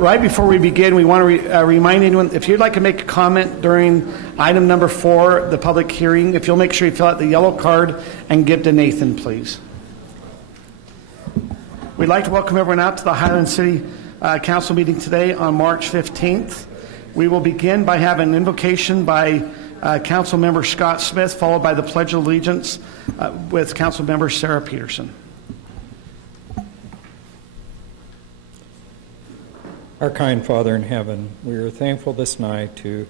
right before we begin, we want to remind anyone, if you'd like to make a comment during item number 4, the public hearing, if you'll make sure you fill out the yellow card and give to Nathan, please. We'd like to welcome everyone out to the Highland City Council meeting today on March 15th. We will begin by having an invocation by Council Member Scott Smith, followed by the Pledge of Allegiance with Council Member Sarah Peterson. Our kind Father in heaven, we are thankful this night to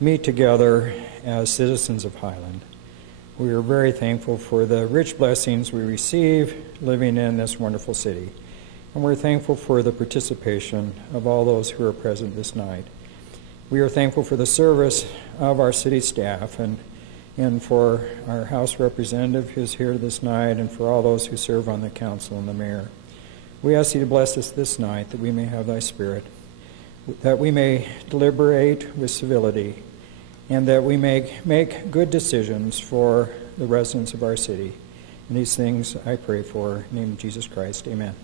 meet together as citizens of Highland. We are very thankful for the rich blessings we receive living in this wonderful city. And we're thankful for the participation of all those who are present this night. We are thankful for the service of our city staff and for our House representative who's here this night and for all those who serve on the council and the mayor. We ask you to bless us this night that we may have thy spirit, that we may deliberate with civility, and that we may make good decisions for the residents of our city. And these things I pray for. In the name of Jesus Christ, amen.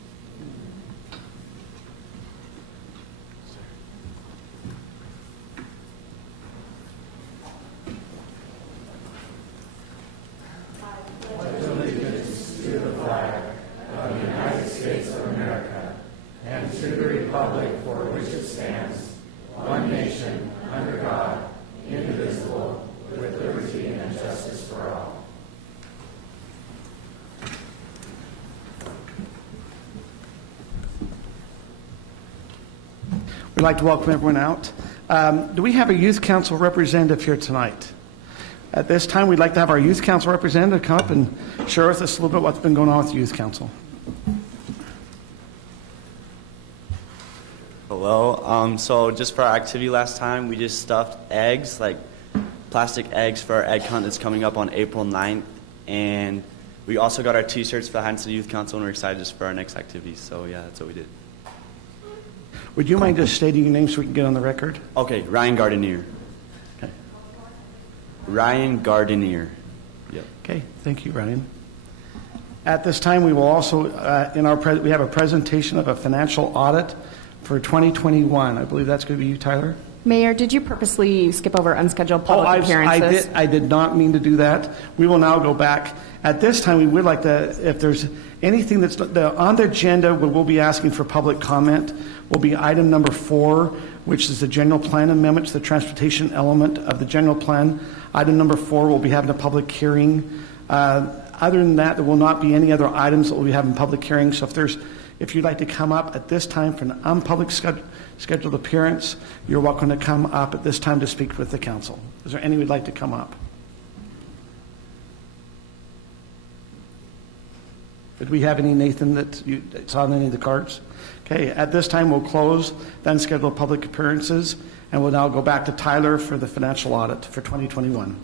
We'd like to welcome everyone out. Do we have a youth council representative here tonight? At this time, we'd like to have our youth council representative come up and share with us a little bit what's been going on with the youth council. Hello. So just for our activity last time, we just stuffed eggs, like plastic eggs for our egg hunt that's coming up on April 9th. And we also got our t-shirts for the Highland City Youth Council, and we're excited just for our next activities. So yeah, that's what we did. Would you mind just stating your name so we can get on the record? Okay, Ryan Gardenier. Okay. Ryan Gardenier. Yep. Okay, thank you, Ryan. At this time, we will also, we have a presentation of a financial audit for 2021. I believe that's going to be you, Tyler. Mayor, did you purposely skip over unscheduled public appearances? I did not mean to do that. We will now go back. At this time, we would like to, if there's anything that's on the agenda, we'll be asking for public comment, will be item number 4, which is the general plan amendment to the transportation element of the general plan. Item number 4 will be having a public hearing. Other than that, there will not be any other items that will be having public hearings. So if you'd like to come up at this time for an unpublic scheduled appearance, you're welcome to come up at this time to speak with the council. Is there any who'd like to come up? Did we have any, Nathan, that you saw on any of the cards? Okay, at this time we'll close then scheduled public appearances, and we'll now go back to Tyler for the financial audit for 2021.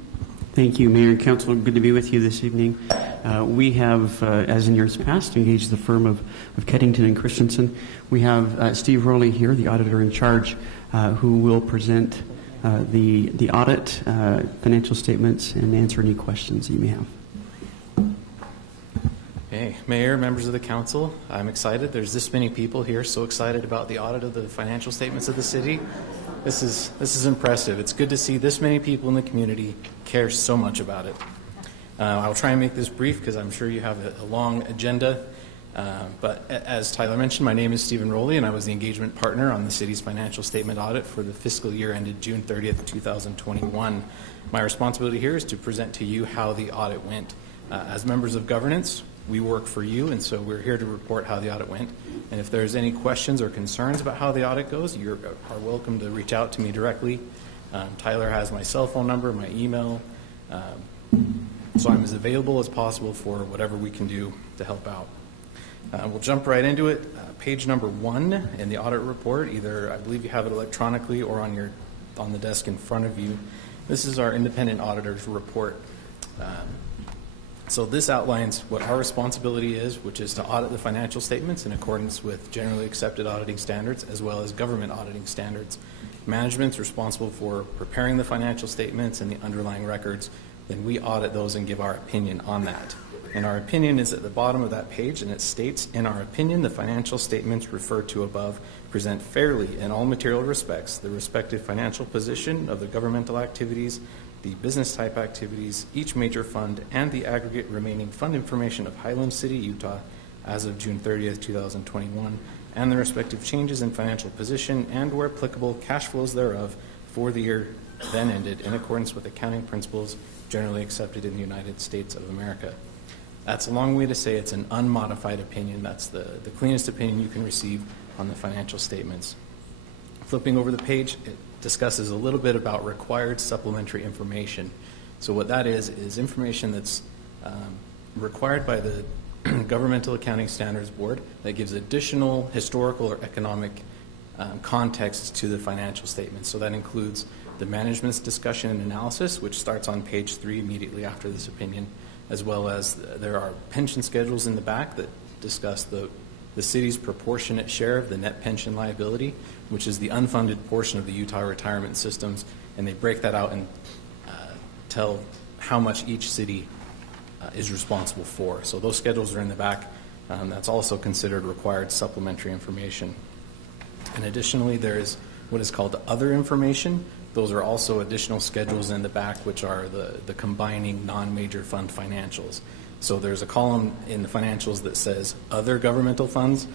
Thank you, Mayor and Council. Good to be with you this evening. We have, as in years past, engaged the firm of Keddington and Christensen. We have Steve Rowley here, the auditor in charge, who will present the audit, financial statements, and answer any questions that you may have. Hey, Mayor, members of the council, I'm excited. There's this many people here so excited about the audit of the financial statements of the city. This is impressive. It's good to see this many people in the community care so much about it. I'll try and make this brief because I'm sure you have a long agenda. But as Tyler mentioned, my name is Stephen Rowley, and I was the engagement partner on the city's financial statement audit for the fiscal year ended June 30th, 2021. My responsibility here is to present to you how the audit went. As members of governance, we work for you, and so we're here to report how the audit went. And if there's any questions or concerns about how the audit goes, you are welcome to reach out to me directly. Tyler has my cell phone number, my email, so I'm as available as possible for whatever we can do to help out. We'll jump right into it. Page number 1 in the audit report, either I believe you have it electronically or on the desk in front of you. This is our independent auditor's report. So this outlines what our responsibility is, which is to audit the financial statements in accordance with generally accepted auditing standards as well as government auditing standards. Management's responsible for preparing the financial statements and the underlying records. Then we audit those and give our opinion on that. And our opinion is at the bottom of that page, and it states, in our opinion, the financial statements referred to above present fairly in all material respects the respective financial position of the governmental activities, the business type activities, each major fund, and the aggregate remaining fund information of Highland City, Utah, as of June 30th, 2021, and the respective changes in financial position and, where applicable, cash flows thereof for the year then ended in accordance with accounting principles generally accepted in the United States of America. That's a long way to say it's an unmodified opinion. That's the cleanest opinion you can receive on the financial statements. Flipping over the page, it discusses a little bit about required supplementary information. So what that is information that's required by the Governmental Accounting Standards Board that gives additional historical or economic context to the financial statements. So that includes the management's discussion and analysis, which starts on page 3 immediately after this opinion, as well as there are pension schedules in the back that discuss the city's proportionate share of the net pension liability, which is the unfunded portion of the Utah retirement systems, and they break that out and tell how much each city is responsible for. So those schedules are in the back. That's also considered required supplementary information. And additionally, there is what is called other information. Those are also additional schedules in the back, which are the combining non-major fund financials. So there's a column in the financials that says other governmental funds.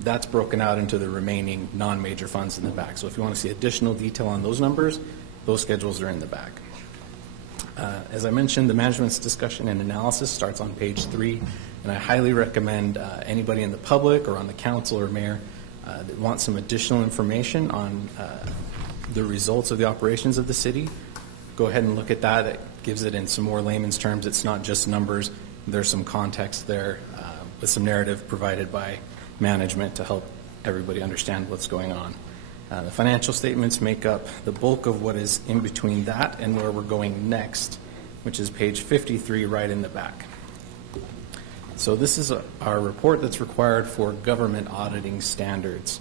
That's broken out into the remaining non-major funds in the back. So if you want to see additional detail on those numbers, those schedules are in the back. As I mentioned, the management's discussion and analysis starts on page 3, and I highly recommend anybody in the public or on the council or mayor that wants some additional information on the results of the operations of the city, go ahead and look at that. It gives it in some more layman's terms. It's not just numbers. There's some context there with some narrative provided by management to help everybody understand what's going on. The financial statements make up the bulk of what is in between that and where we're going next, which is page 53 right in the back. So this is our report that's required for government auditing standards.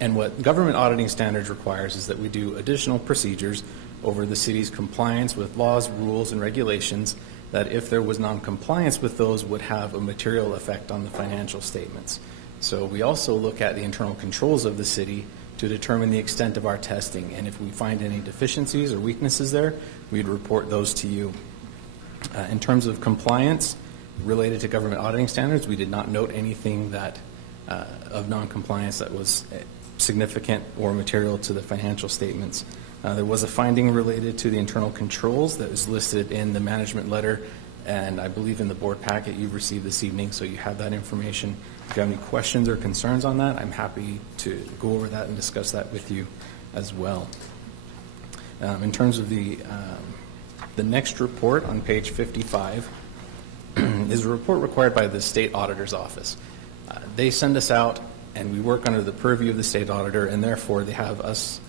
And what government auditing standards requires is that we do additional procedures over the city's compliance with laws, rules, and regulations that, if there was non-compliance with those, would have a material effect on the financial statements. So we also look at the internal controls of the city to determine the extent of our testing, and if we find any deficiencies or weaknesses there, we'd report those to you. In terms of compliance related to government auditing standards, we did not note anything that of non-compliance that was significant or material to the financial statements. There was a finding related to the internal controls that was listed in the management letter, and I believe in the board packet you've received this evening, so you have that information. If you have any questions or concerns on that, I'm happy to go over that and discuss that with you as well. In terms of the next report on page 55 is a report required by the state auditor's office. They send us out, and we work under the purview of the state auditor, and therefore they have us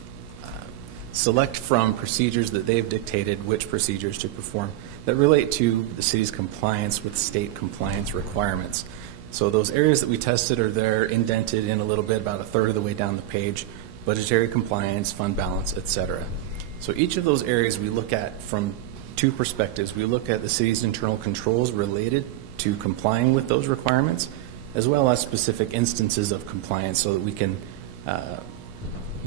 select from procedures that they've dictated which procedures to perform that relate to the city's compliance with state compliance requirements. So those areas that we tested are there indented in a little bit, about a third of the way down the page: budgetary compliance, fund balance, etc. So each of those areas we look at from two perspectives. We look at the city's internal controls related to complying with those requirements, as well as specific instances of compliance, so that we can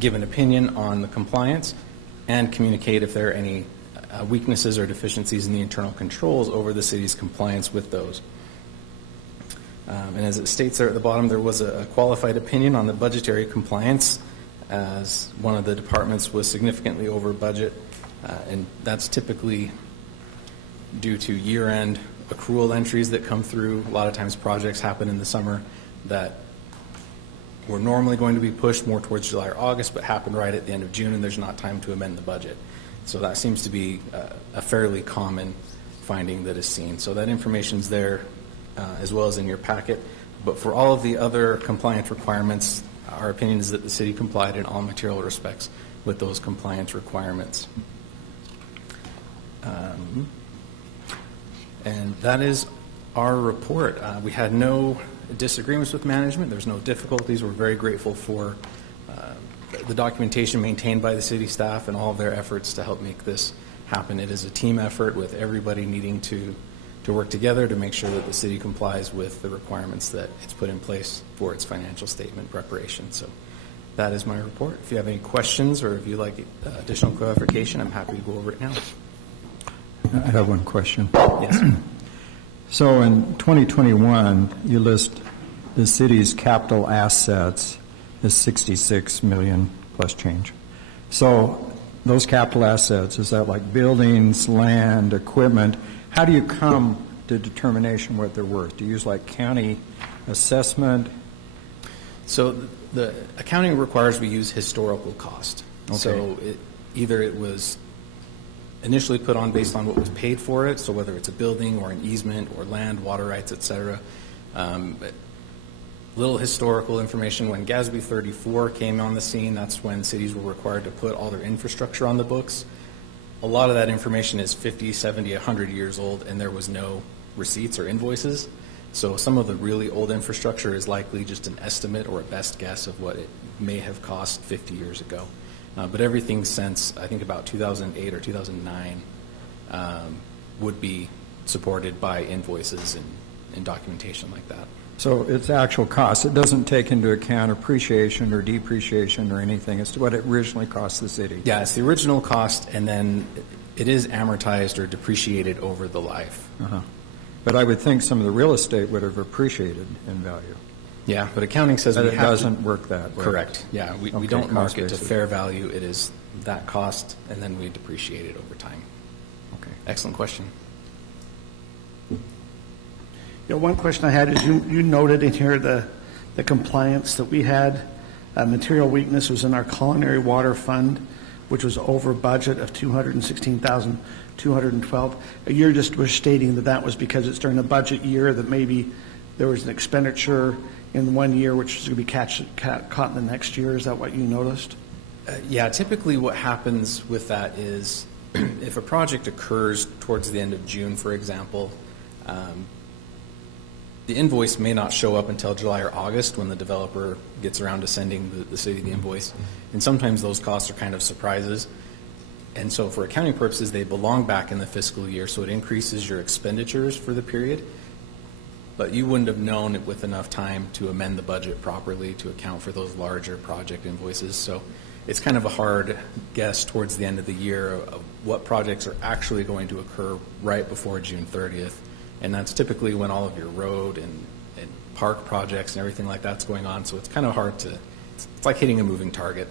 give an opinion on the compliance and communicate if there are any weaknesses or deficiencies in the internal controls over the city's compliance with those. And as it states there at the bottom, there was a qualified opinion on the budgetary compliance, as one of the departments was significantly over budget, and that's typically due to year-end accrual entries that come through. A lot of times projects happen in the summer that were normally going to be pushed more towards July or August, but happen right at the end of June, and there's not time to amend the budget. So that seems to be a fairly common finding that is seen. So that information's there as well as in your packet. But for all of the other compliance requirements, our opinion is that the city complied in all material respects with those compliance requirements. And that is our report. We had no disagreements with management. There's no difficulties. We're very grateful for the documentation maintained by the city staff and all of their efforts to help make this happen. It is a team effort with everybody needing to to work together to make sure that the city complies with the requirements that it's put in place for its financial statement preparation. So that is my report. If you have any questions or if you'd like additional clarification, I'm happy to go over it now. I have one question. Yes. So in 2021, you list the city's capital assets as 66 million plus change. So those capital assets, is that like buildings, land, equipment? How do you come to determination what they're worth? Do you use like county assessment? So the accounting requires we use historical cost. Okay. So either it was initially put on based on what was paid for it, so whether it's a building or an easement or land, water rights, et cetera. Little historical information, when GASB 34 came on the scene, that's when cities were required to put all their infrastructure on the books. A lot of that information is 50, 70, 100 years old, and there was no receipts or invoices. So some of the really old infrastructure is likely just an estimate or a best guess of what it may have cost 50 years ago. But everything since, I think, about 2008 or 2009 would be supported by invoices and documentation like that. So it's actual cost. It doesn't take into account appreciation or depreciation or anything. It's what it originally cost the city. Yeah, it's the original cost, and then it is amortized or depreciated over the life. But I would think some of the real estate would have appreciated in value. Yeah, but accounting says But we it have doesn't work that way. Correct. Yeah, we Okay, don't mark it to cost-based. fair value. It is that cost, and then we depreciate it over time. Okay. Excellent question. Yeah, one question I had is you noted in here the compliance that we had. Material weakness was in our culinary water fund, which was over budget of $216,212. You're just was stating that was because it's during a budget year that maybe there was an expenditure in 1 year which is going to be caught in the next year. Is that what you noticed? Yeah, typically what happens with that is if a project occurs towards the end of June, for example, the invoice may not show up until July or August when the developer gets around to sending the city the invoice. And sometimes those costs are kind of surprises. And so for accounting purposes, they belong back in the fiscal year, so it increases your expenditures for the period. But you wouldn't have known it with enough time to amend the budget properly to account for those larger project invoices. So it's kind of a hard guess towards the end of the year of what projects are actually going to occur right before June 30th. And that's typically when all of your road and park projects and everything like that's going on. So it's kind of hard to, it's like hitting a moving target.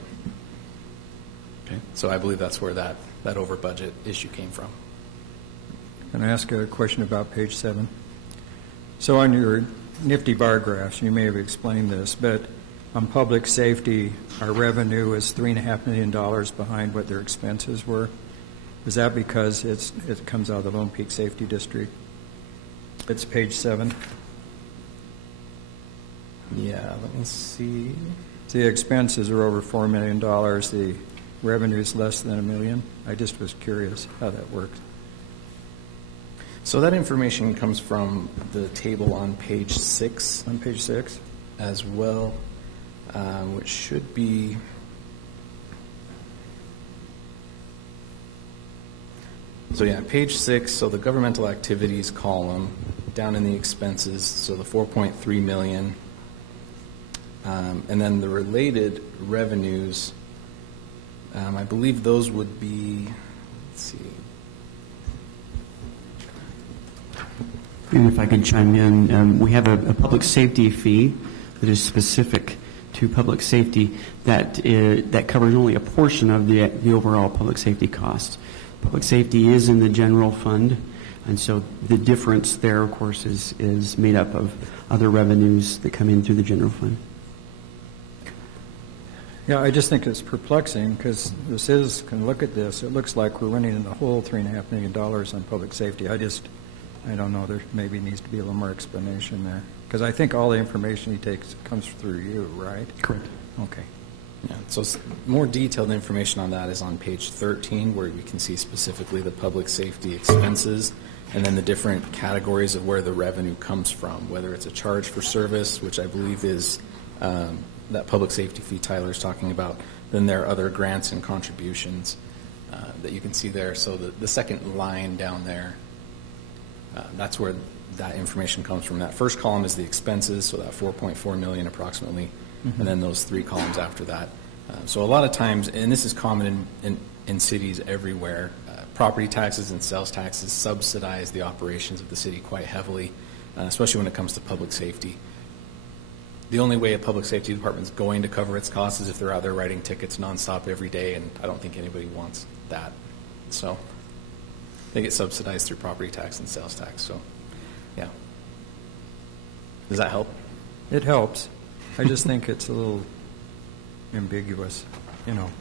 Okay. So I believe that's where that over budget issue came from. Can I ask a question about page 7? So on your nifty bar graphs, you may have explained this, but on public safety, our revenue is $3.5 million behind what their expenses were. Is that because it comes out of the Lone Peak Safety District? It's page 7. Yeah, let me see. The expenses are over $4 million. The revenue is less than $1 million. I just was curious how that worked. So that information comes from the table on page 6. On page 6? As well, which should be... So yeah, page 6, so the governmental activities column, down in the expenses, so the 4.3 million, and then the related revenues, I believe those would be, let's see. And if I could chime in, we have a public safety fee that is specific to public safety that covers only a portion of the overall public safety cost. Public safety is in the general fund, and so the difference there, of course, is made up of other revenues that come in through the general fund. Yeah, I just think it's perplexing because the citizens can look at this. It looks like we're running in the whole $3.5 million on public safety. I don't know. There maybe needs to be a little more explanation there because I think all the information he takes comes through you, right? Correct. Okay. Yeah, so more detailed information on that is on page 13, where you can see specifically the public safety expenses and then the different categories of where the revenue comes from, whether it's a charge for service, which I believe is that public safety fee Tyler's talking about. Then there are other grants and contributions that you can see there. So the second line down there That's where that information comes from. That first column is the expenses, so that $4.4 million approximately, and then those 3 columns after that. So a lot of times, and this is common in cities everywhere, property taxes and sales taxes subsidize the operations of the city quite heavily, especially when it comes to public safety. The only way a public safety department is going to cover its costs is if they're out there writing tickets nonstop every day, and I don't think anybody wants that. So they get subsidized through property tax and sales tax. So, yeah. Does that help? It helps. I just think it's a little ambiguous,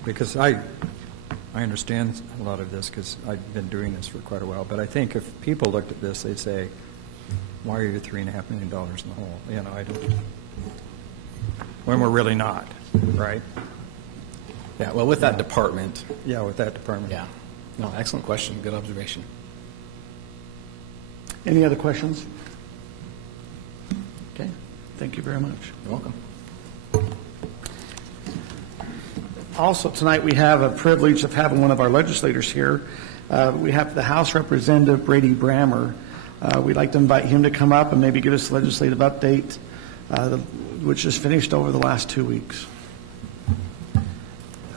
because I understand a lot of this because I've been doing this for quite a while. But I think if people looked at this, they'd say, "Why are you $3.5 million in the hole?" I don't. When we're really not, right? Yeah. Well, with that department. Yeah, with that department. Yeah. No, excellent question. Good observation. Any other questions? Okay. Thank you very much. You're welcome. Also, tonight we have a privilege of having one of our legislators here. We have the House Representative Brady Brammer. We'd like to invite him to come up and maybe give us a legislative update, which is finished over the last 2 weeks.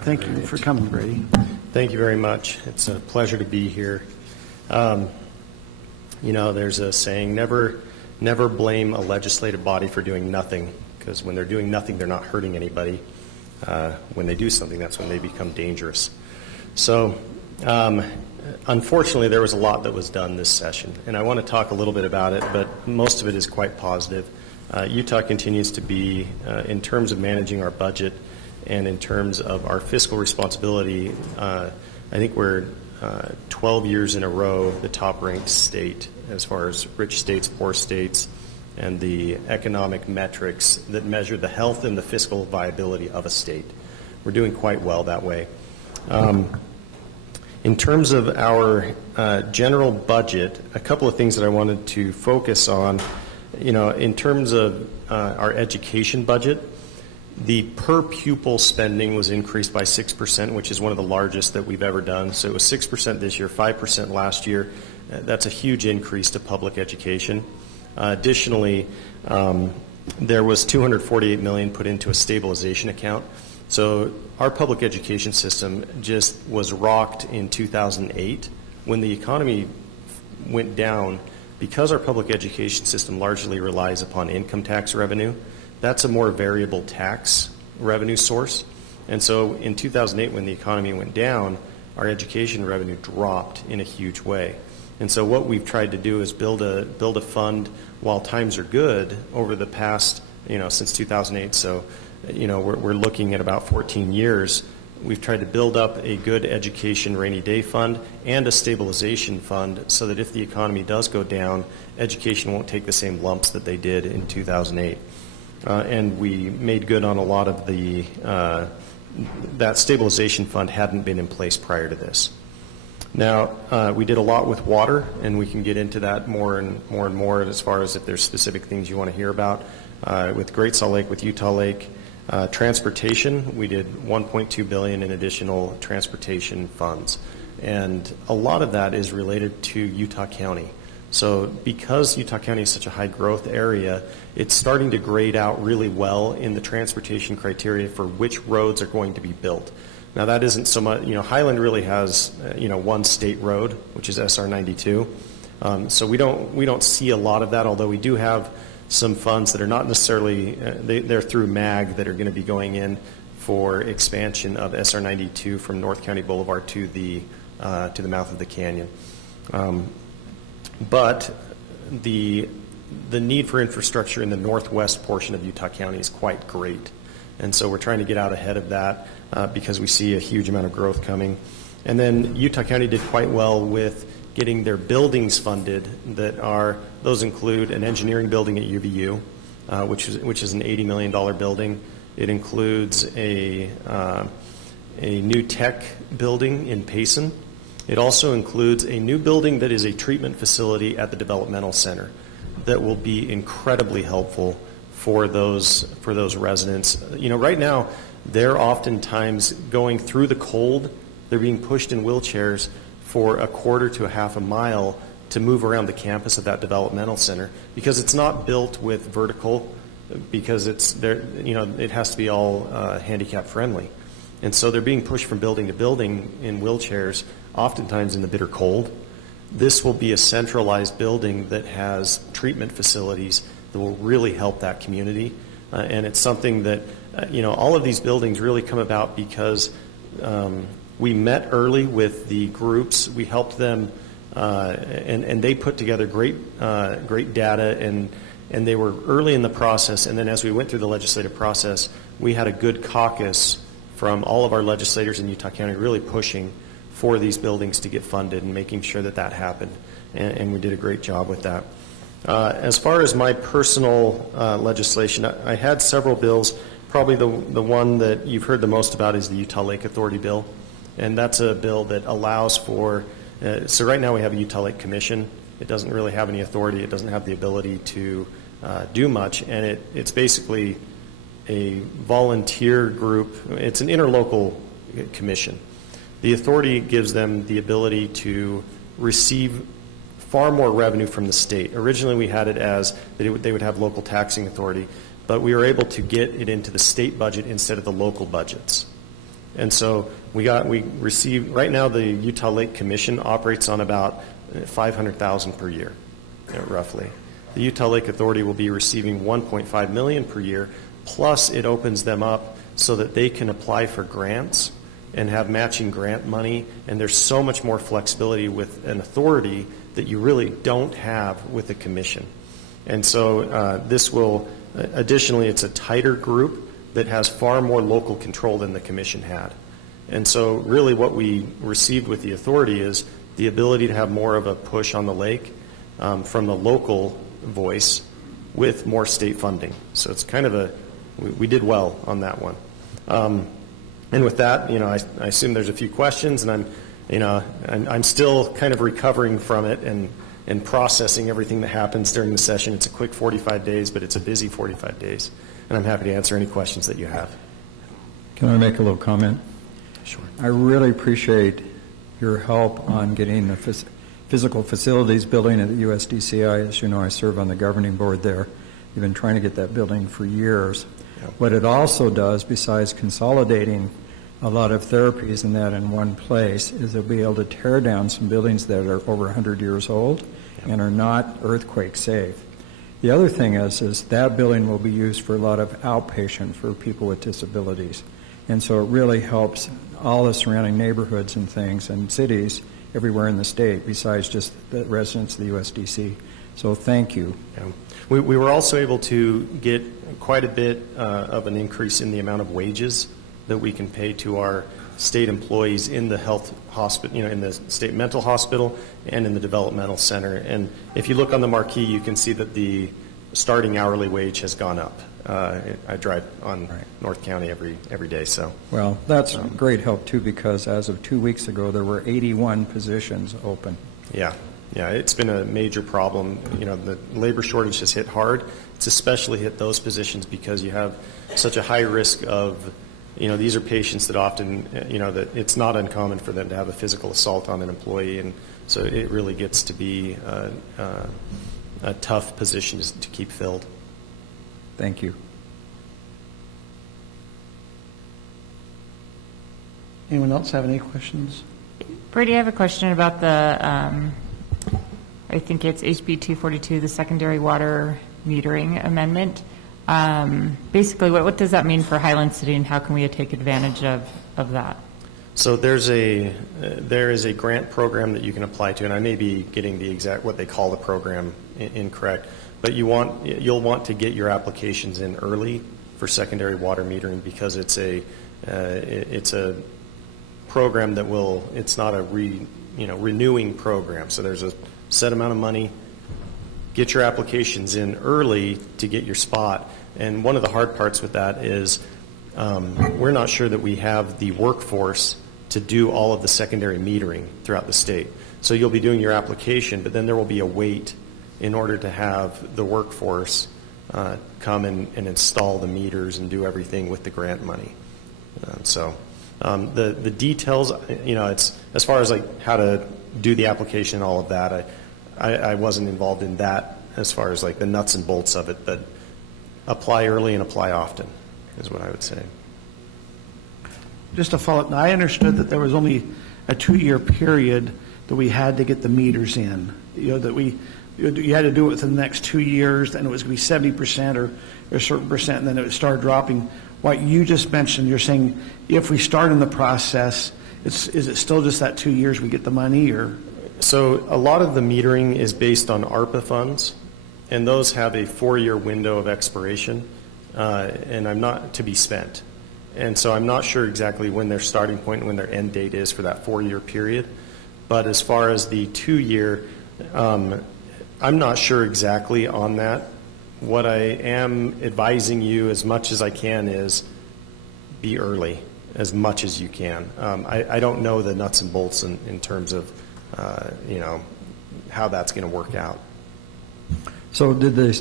Thank you for coming, Brady. Thank you very much. It's a pleasure to be here. There's a saying, never blame a legislative body for doing nothing, because when they're doing nothing, they're not hurting anybody. When they do something, that's when they become dangerous. So, unfortunately, there was a lot that was done this session, and I want to talk a little bit about it, but most of it is quite positive. Utah continues to be, in terms of managing our budget and in terms of our fiscal responsibility, I think we're 12 years in a row the top-ranked state as far as rich states, poor states, and the economic metrics that measure the health and the fiscal viability of a state. We're doing quite well that way. In terms of our general budget, a couple of things that I wanted to focus on. In terms of our education budget, the per pupil spending was increased by 6%, which is one of the largest that we've ever done. So it was 6% this year, 5% last year. That's a huge increase to public education. Additionally, there was $248 million put into a stabilization account. So our public education system just was rocked in 2008 when the economy went down. Because our public education system largely relies upon income tax revenue, that's a more variable tax revenue source. And so in 2008, when the economy went down, our education revenue dropped in a huge way. And so what we've tried to do is build a fund while times are good over the past, since 2008. So, we're looking at about 14 years. We've tried to build up a good education rainy day fund and a stabilization fund so that if the economy does go down, education won't take the same lumps that they did in 2008. And we made good on a lot of that stabilization fund hadn't been in place prior to this. Now, we did a lot with water, and we can get into that more and more as far as if there's specific things you want to hear about. With Great Salt Lake, with Utah Lake, transportation, we did $1.2 billion in additional transportation funds. And a lot of that is related to Utah County. So because Utah County is such a high growth area, it's starting to grade out really well in the transportation criteria for which roads are going to be built. Now that isn't so much, Highland really has, one state road, which is SR 92. So we don't see a lot of that, although we do have some funds that are not necessarily, they're through MAG that are going to be going in for expansion of SR 92 from North County Boulevard to the mouth of the canyon. But the need for infrastructure in the northwest portion of Utah County is quite great. And so we're trying to get out ahead of that because we see a huge amount of growth coming. And then Utah County did quite well with getting their buildings funded. Those include an engineering building at UVU, which is an $80 million building. It includes a new tech building in Payson. It also includes a new building that is a treatment facility at the developmental center that will be incredibly helpful for those residents. Right now, they're oftentimes going through the cold. They're being pushed in wheelchairs for a quarter to a half a mile to move around the campus of that developmental center, because it's not built with vertical, because it's there, you know, it has to be all handicap friendly. And so they're being pushed from building to building in wheelchairs, oftentimes in the bitter cold. This will be a centralized building that has treatment facilities that will really help that community. And it's something that, you know, all of these buildings really come about because we met early with the groups. We helped them, and they put together great data, and they were early in the process. And then as we went through the legislative process, we had a good caucus from all of our legislators in Utah County really pushing for these buildings to get funded and making sure that that happened. And we did a great job with that. As far as my personal legislation, I had several bills. Probably the one that you've heard the most about is the Utah Lake Authority bill. And that's a bill that allows for, so right now we have a Utah Lake Commission. It doesn't really have any authority. It doesn't have the ability to do much. And it's basically a volunteer group. It's an interlocal commission. The authority gives them the ability to receive far more revenue from the state. Originally we had it as that they would have local taxing authority, but we were able to get it into the state budget instead of the local budgets. And so we received, right now the Utah Lake Commission operates on about $500,000 per year, roughly. The Utah Lake Authority will be receiving $1.5 million per year, plus it opens them up so that they can apply for grants and have matching grant money, and there's so much more flexibility with an authority that you really don't have with a commission. And so this will, additionally, it's a tighter group that has far more local control than the commission had. And so really what we received with the authority is the ability to have more of a push on the lake from the local voice with more state funding. So it's kind of we did well on that one. And with that, you know, I assume there's a few questions, and I'm still kind of recovering from it and processing everything that happens during the session. It's a quick 45 days, but it's a busy 45 days, and I'm happy to answer any questions that you have. Can I make a little comment? Sure. I really appreciate your help on getting the physical facilities building at the USDCI. As you know, I serve on the governing board there. We've been trying to get that building for years. Yep. What it also does, besides consolidating a lot of therapies and that in one place, is they'll be able to tear down some buildings that are over 100 years old and are not earthquake safe. The other thing is that building will be used for a lot of outpatient for people with disabilities. And so it really helps all the surrounding neighborhoods and things and cities everywhere in the state besides just the residents of the USDC. So thank you. Yeah. We were also able to get quite a bit of an increase in the amount of wages that we can pay to our state employees in the health hospital, you know, in the state mental hospital and in the developmental center. And if you look on the marquee, you can see that the starting hourly wage has gone up. I drive on North County every day, so. Well, that's great help too, because as of 2 weeks ago, there were 81 positions open. Yeah, it's been a major problem. You know, the labor shortage has hit hard. It's especially hit those positions because you have such a high risk of, you know, these are patients that often, you know, that it's not uncommon for them to have a physical assault on an employee, and so it really gets to be a tough position to keep filled. Thank you. Anyone else have any questions? Brady, I have a question about the, I think it's HB 242, the secondary water metering amendment. Basically, what does that mean for Highland City, and how can we take advantage of that? So there is a grant program that you can apply to, and I may be getting the exact what they call the program incorrect, but you'll want to get your applications in early for secondary water metering because it's a program that it's not a renewing program. So there's a set amount of money. Get your applications in early to get your spot. And one of the hard parts with that is we're not sure that we have the workforce to do all of the secondary metering throughout the state. So you'll be doing your application, but then there will be a wait in order to have the workforce come and install the meters and do everything with the grant money. The details, you know, it's as far as like how to do the application and all of that, I wasn't involved in that as far as like the nuts and bolts of it, but apply early and apply often is what I would say. Just to follow up, I understood that there was only a 2-year period that we had to get the meters in. That you had to do it within the next 2 years, and it was going to be 70% or a certain percent, and then it would start dropping. What you just mentioned, you're saying if we start in the process, is it still just that 2 years we get the money, or? So a lot of the metering is based on ARPA funds, and those have a 4-year window of expiration, and I'm not to be spent. And so I'm not sure exactly when their starting point and when their end date is for that 4-year period. But as far as the 2-year, I'm not sure exactly on that. What I am advising you as much as I can is be early as much as you can. I don't know the nuts and bolts in terms of, how that's going to work out. So did they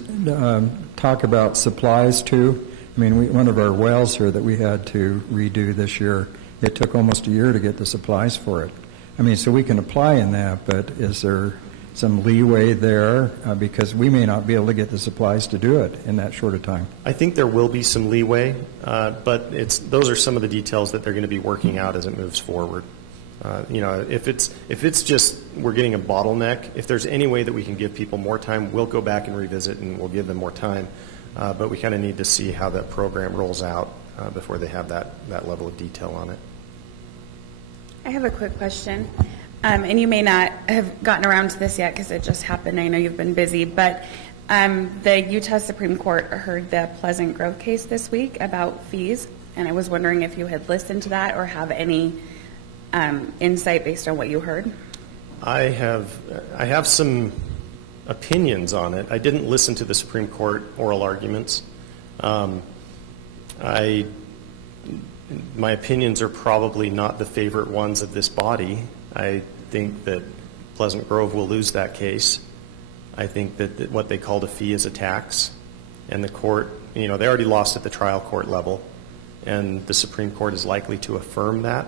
talk about supplies too? I mean, one of our wells here that we had to redo this year, it took almost a year to get the supplies for it. I mean, so we can apply in that, but is there some leeway there? Because we may not be able to get the supplies to do it in that short a time. I think there will be some leeway, but those are some of the details that they're going to be working out as it moves forward. If it's just we're getting a bottleneck, if there's any way that we can give people more time, we'll go back and revisit and we'll give them more time. But we kind of need to see how that program rolls out before they have that level of detail on it. I have a quick question. And you may not have gotten around to this yet because it just happened. I know you've been busy, but the Utah Supreme Court heard the Pleasant Grove case this week about fees, and I was wondering if you had listened to that or have any insight based on what you heard. I have some opinions on it. I didn't listen to the Supreme Court oral arguments. My opinions are probably not the favorite ones of this body. I think that Pleasant Grove will lose that case. I think that what they called a fee is a tax. And the court, they already lost at the trial court level. And the Supreme Court is likely to affirm that,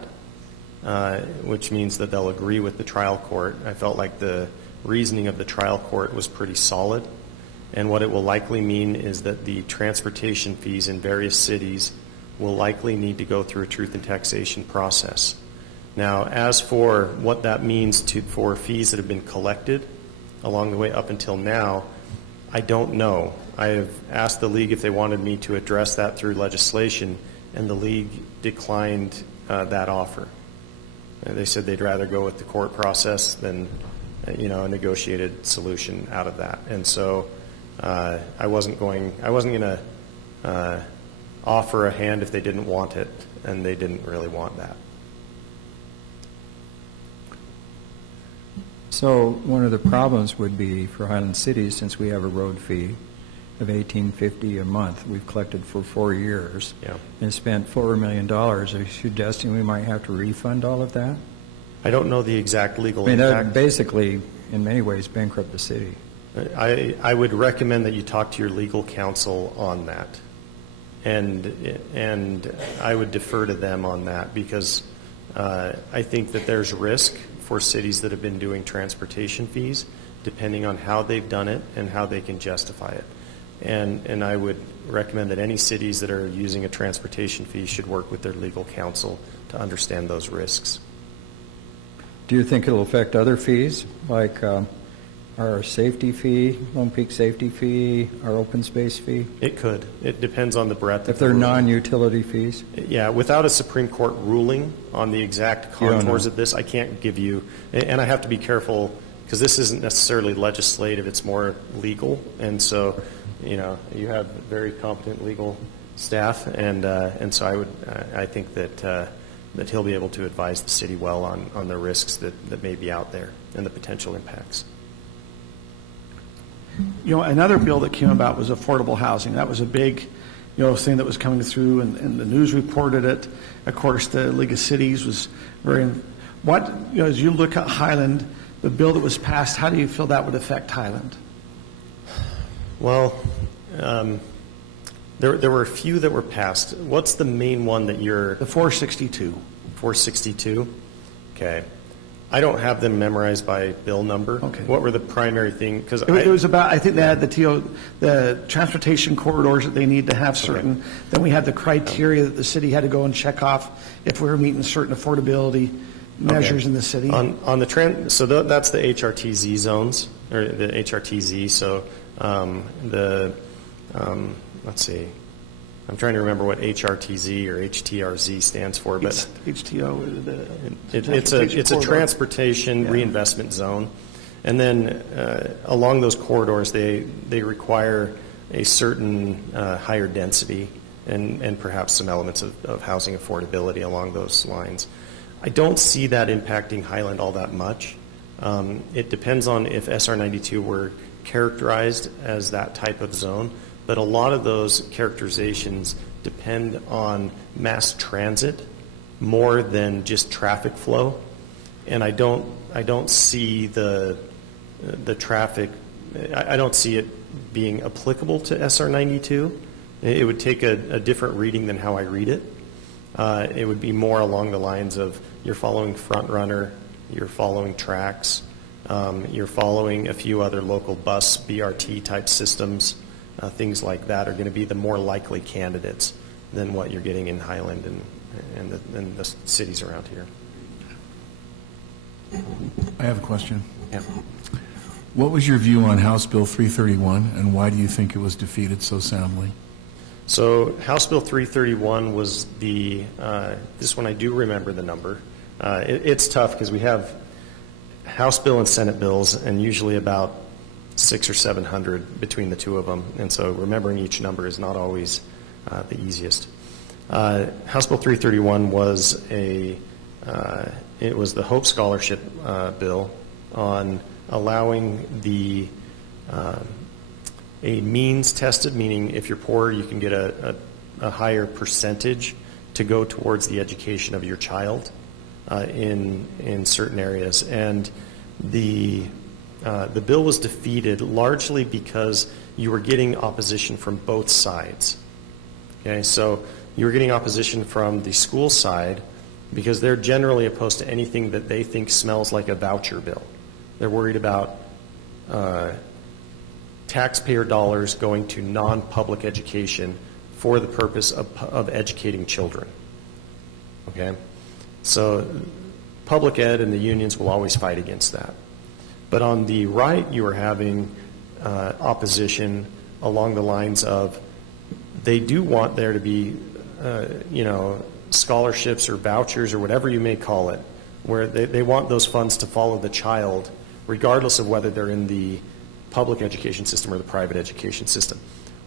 which means that they'll agree with the trial court. I felt like the reasoning of the trial court was pretty solid. And what it will likely mean is that the transportation fees in various cities will likely need to go through a truth and taxation process. Now, as for what that means for fees that have been collected along the way up until now, I don't know. I have asked the league if they wanted me to address that through legislation, and the league declined that offer. They said they'd rather go with the court process than a negotiated solution out of that. And so I wasn't going to offer a hand if they didn't want it, and they didn't really want that. So one of the problems would be for Highland City, since we have a road fee of $18.50 a month, we've collected for 4 years, and spent $4 million. Are you suggesting we might have to refund all of that? I don't know the exact legal impact. That basically, in many ways, bankrupt the city. I would recommend that you talk to your legal counsel on that, and I would defer to them on that, because I think that there's risk for cities that have been doing transportation fees, depending on how they've done it and how they can justify it. And I would recommend that any cities that are using a transportation fee should work with their legal counsel to understand those risks. Do you think it'll affect other fees, like our safety fee, Lone Peak safety fee, our open space fee? It could. It depends on the breadth. If they're non-utility fees? Yeah, without a Supreme Court ruling on the exact contours of this, I can't give you, and I have to be careful because this isn't necessarily legislative, it's more legal. And so, you have very competent legal staff, and so I think that he'll be able to advise the city well on the risks that may be out there and the potential impacts. Another bill that came about was affordable housing. That was a big, thing that was coming through, and the news reported it. Of course, the League of Cities was very. As you look at Highland, the bill that was passed, how do you feel that would affect Highland? Well, there were a few that were passed. What's the main one that you're? The 462. 462. Okay. I don't have them memorized by bill number. Okay. What were the primary thing? Because It was about, I think they had the transportation corridors that they need to have certain, then we had the criteria that the city had to go and check off if we were meeting certain affordability measures in the city. On the that's the HRTZ zones, or the HRTZ. So let's see, I'm trying to remember what HRTZ or HTRZ stands for, but HTO. It's a transportation reinvestment zone, and then along those corridors they require a certain higher density and perhaps some elements of housing affordability along those lines. I don't see that impacting Highland all that much. It depends on if SR 92 were characterized as that type of zone, but a lot of those characterizations depend on mass transit more than just traffic flow, and I don't see the traffic. I don't see it being applicable to SR 92. It would take a different reading than how I read it. It would be more along the lines of you're following Front Runner, you're following tracks, you're following a few other local bus BRT type systems. Things like that are going to be the more likely candidates than what you're getting in Highland and the cities around here. I have a question. Yeah. What was your view on House Bill 331, and why do you think it was defeated so soundly? So House Bill 331 was this one I do remember the number. It's tough because we have House bill and Senate bills, and usually about 600 or 700 between the two of them, and so remembering each number is not always the easiest. House Bill 331 was it was the Hope Scholarship bill on allowing a means tested, meaning if you're poor, you can get a higher percentage to go towards the education of your child in certain areas, and the bill was defeated largely because you were getting opposition from both sides. Okay, so you were getting opposition from the school side because they're generally opposed to anything that they think smells like a voucher bill. They're worried about taxpayer dollars going to non-public education for the purpose of educating children. Okay, so public ed and the unions will always fight against that. But on the right, you are having opposition along the lines of they do want there to be, scholarships or vouchers or whatever you may call it, where they want those funds to follow the child, regardless of whether they're in the public education system or the private education system.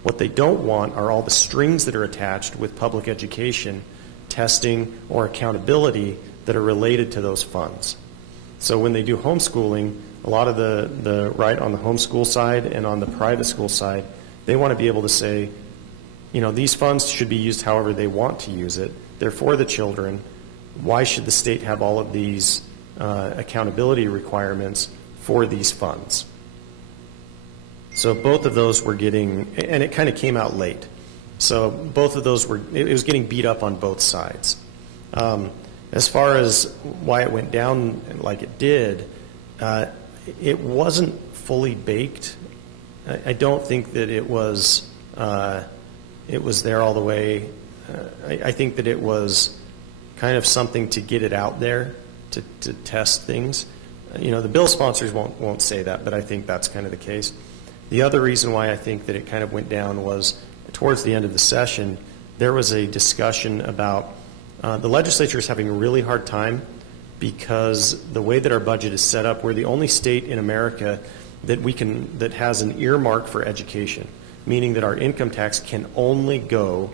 What they don't want are all the strings that are attached with public education, testing, or accountability that are related to those funds. So when they do homeschooling, a lot of the right on the homeschool side and on the private school side, they want to be able to say, these funds should be used however they want to use it. They're for the children. Why should the state have all of these accountability requirements for these funds? So both of those were getting, and it kind of came out late. So both of those it was getting beat up on both sides. As far as why it went down like it did, it wasn't fully baked. I don't think that it was there all the way. I think that it was kind of something to get it out there to test things. The bill sponsors won't say that, but I think that's kind of the case. The other reason why I think that it kind of went down was towards the end of the session, there was a discussion about the legislature is having a really hard time because the way that our budget is set up, we're the only state in America that has an earmark for education, meaning that our income tax can only go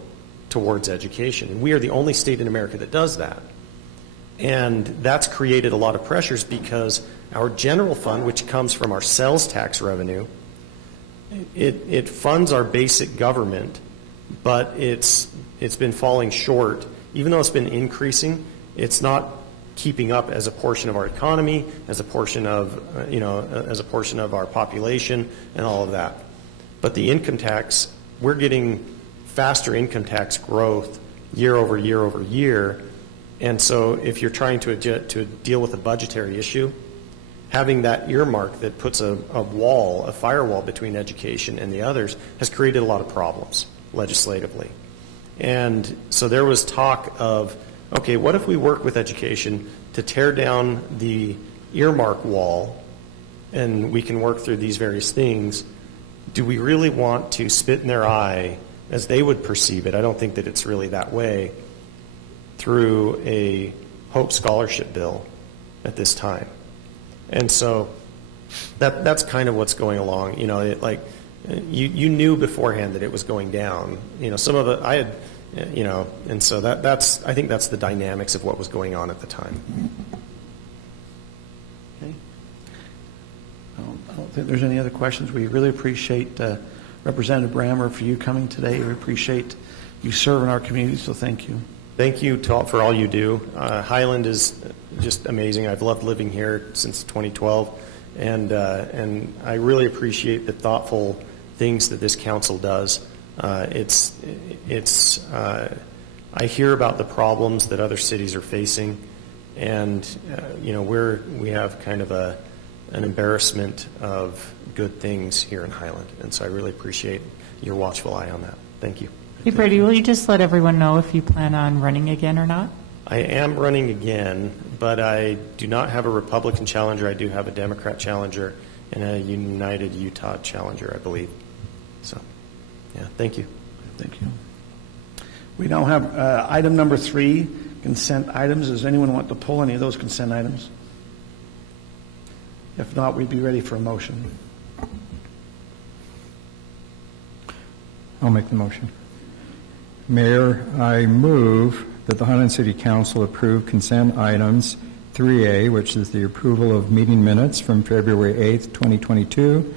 towards education. And we are the only state in America that does that. And that's created a lot of pressures because our general fund, which comes from our sales tax revenue, it funds our basic government, but it's been falling short. Even though it's been increasing, it's not keeping up as a portion of our economy, as a portion of our population, and all of that. But the income tax, we're getting faster income tax growth year over year over year, And so if you're trying to deal with a budgetary issue, having that earmark that puts a firewall between education and the others has created a lot of problems legislatively. And so there was talk of, okay, what if we work with education to tear down the earmark wall and we can work through these various things? Do we really want to spit in their eye, as they would perceive it? I don't think that it's really that way, through a Hope Scholarship bill at this time. And so that's kind of what's going along. You know, you knew beforehand that it was going down. You know, some of it I had, you know, and so I think that's the dynamics of what was going on at the time. Okay. I don't think there's any other questions. We really appreciate Representative Brammer for you coming today. We appreciate you serving our community, so thank you. Thank you for all you do. Highland is just amazing. I've loved living here since 2012, and I really appreciate the thoughtful things that this council does. I hear about the problems that other cities are facing, and you know, we have kind of an embarrassment of good things here in Highland, and so I really appreciate your watchful eye on that. Thank you. Hey, Brady, will you just let everyone know if you plan on running again or not? I am running again, but I do not have a Republican challenger. I do have a Democrat challenger and a United Utah challenger, I believe. So, yeah, thank you. Thank you. We now have item number 3, consent items. Does anyone want to pull any of those consent items? If not, we'd be ready for a motion. I'll make the motion. Mayor, I move that the Highland City Council approve consent items 3A, which is the approval of meeting minutes from February 8th, 2022,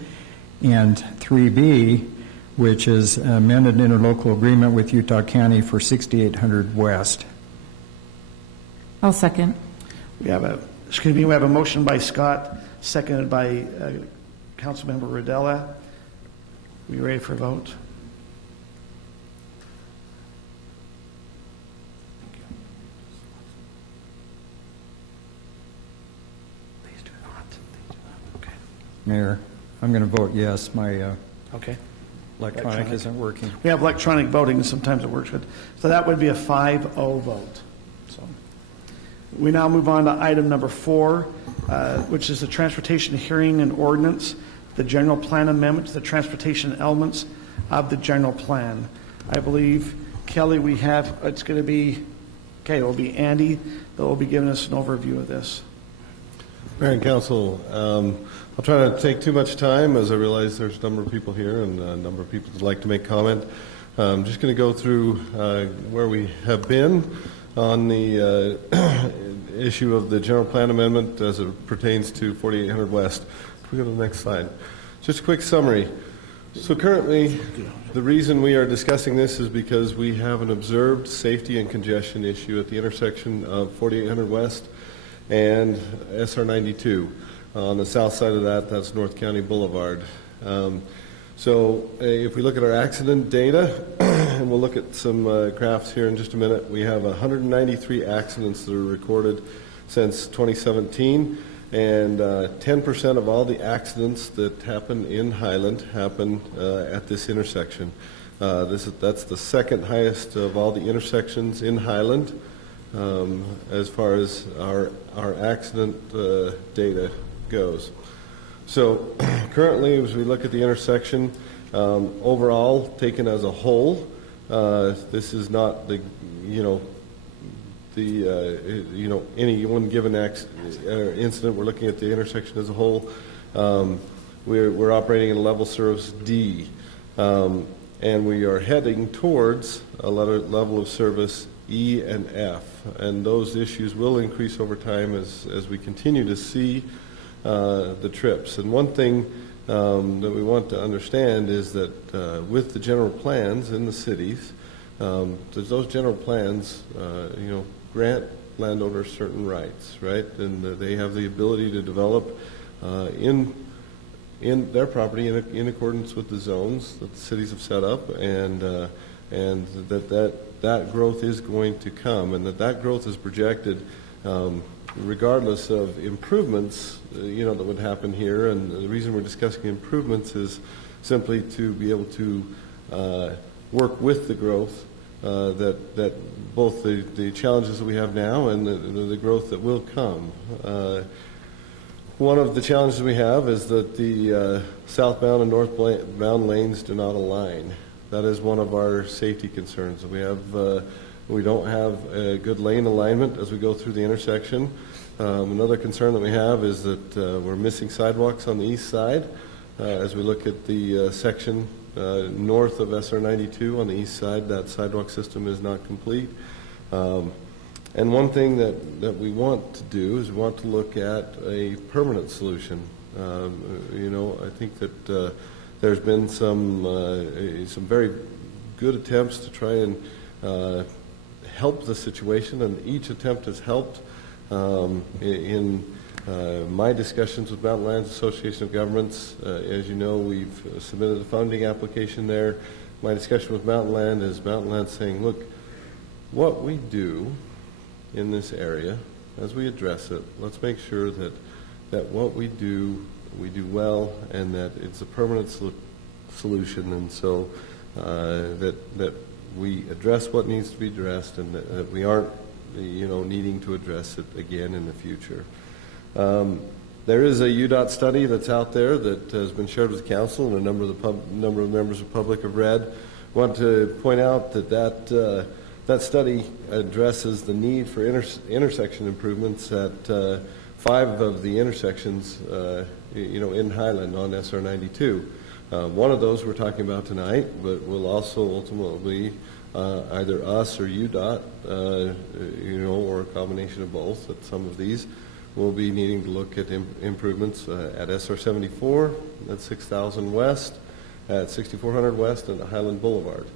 and 3B, which is amended interlocal agreement with Utah County for 6800 West. I'll second. We have a motion by Scott, seconded by Councilmember Rodella. We ready for a vote? Mayor, I'm going to vote yes. My okay. Electronic isn't working. We have electronic voting, and sometimes it works good. So that would be a 5-0 vote. So we now move on to item number 4, which is the transportation hearing and ordinance, the general plan amendment to the transportation elements of the general plan. I believe, Kelly, we have, it's going to be, okay, it will be Andy that will be giving us an overview of this. Mayor and Council, I'll try not to take too much time, as I realize there's a number of people here and a number of people would like to make comment. I'm just going to go through where we have been on the issue of the general plan amendment as it pertains to 4800 West. Can we go to the next slide? Just a quick summary. So currently, the reason we are discussing this is because we have an observed safety and congestion issue at the intersection of 4800 West and SR 92. On the south side of that, that's North County Boulevard. So if we look at our accident data, and we'll look at some graphs here in just a minute, we have 193 accidents that are recorded since 2017, and 10% of all the accidents that happen in Highland happen at this intersection. That's the second highest of all the intersections in Highland as far as our accident data goes. So currently, as we look at the intersection, overall, taken as a whole, this is not any one given incident. We're looking at the intersection as a whole. We're operating in level service D, and we are heading towards a level of service E and F, and those issues will increase over time as we continue to see the trips. And one thing that we want to understand is that with the general plans in the cities, those general plans, grant landowners certain rights, right? And they have the ability to develop in their property in accordance with the zones that the cities have set up, and that that growth is going to come, and that growth is projected regardless of improvements, that would happen here. And the reason we're discussing improvements is simply to be able to work with the growth that both the challenges that we have now and the growth that will come. One of the challenges we have is that the southbound and northbound lanes do not align. That is one of our safety concerns. We don't have a good lane alignment as we go through the intersection. Another concern that we have is that we're missing sidewalks on the east side as we look at the section north of SR 92 on the east side. That sidewalk system is not complete. And one thing that we want to do is we want to look at a permanent solution. I think that there's been some very good attempts to try and help the situation, and each attempt has helped. In my discussions with Mountain Lands Association of Governments, as you know, we've submitted a funding application there. My discussion with Mountain Land is Mountain Land saying, look, what we do in this area, as we address it, let's make sure that what we do well, and that it's a permanent solution, and so that we address what needs to be addressed, and that we aren't needing to address it again in the future. There is a UDOT study that's out there that has been shared with the council, and a number of members of the public have read. I want to point out that study addresses the need for intersection improvements at 5 of the intersections, in Highland on SR 92. One of those we're talking about tonight, but will also ultimately either us or UDOT, or a combination of both. At some of these, we'll be needing to look at improvements at SR 74, at 6000 West, at 6400 West, and at Highland Boulevard.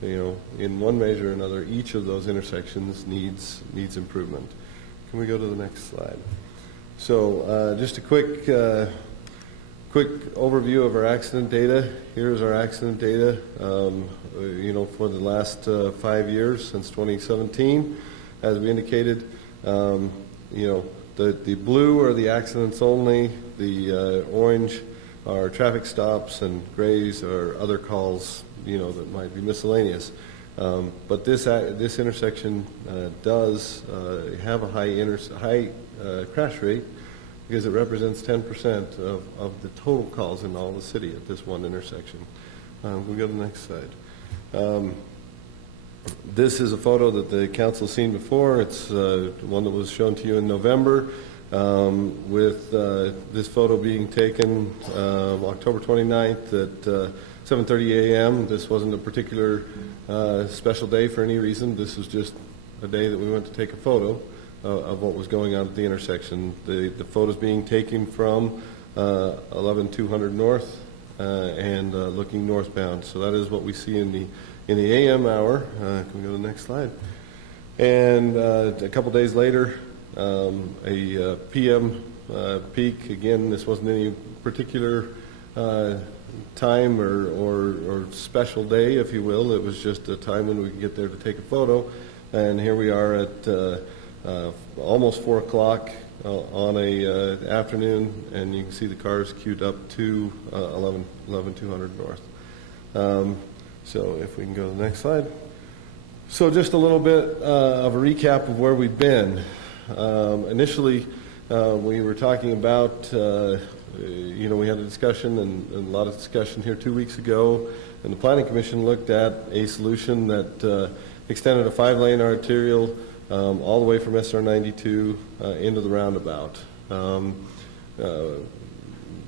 In one measure or another, each of those intersections needs improvement. Can we go to the next slide? So just a quick overview of our accident data. Here's our accident data, for the last 5 years since 2017. As we indicated, the blue are the accidents only, the orange are traffic stops, and grays are other calls, that might be miscellaneous. But this intersection does have a high crash rate, because it represents 10% of the total calls in all the city at this one intersection. We go to the next slide. This is a photo that the council's seen before. It's one that was shown to you in November, with this photo being taken October 29th at 7:30 a.m. This wasn't a particular special day for any reason. This was just a day that we went to take a photo of what was going on at the intersection. The photos being taken from 11200 North and looking northbound. So that is what we see in the AM hour. Can we go to the next slide? And a couple days later, a PM peak. Again, this wasn't any particular time or special day, if you will. It was just a time when we could get there to take a photo. And here we are at almost 4 o'clock on a afternoon, and you can see the cars queued up to 11200 North. So if we can go to the next slide. So just a little bit of a recap of where we've been. Initially, we were talking about, we had a discussion and a lot of discussion here 2 weeks ago, and the Planning Commission looked at a solution that extended a 5-lane arterial all the way from SR 92 into the roundabout.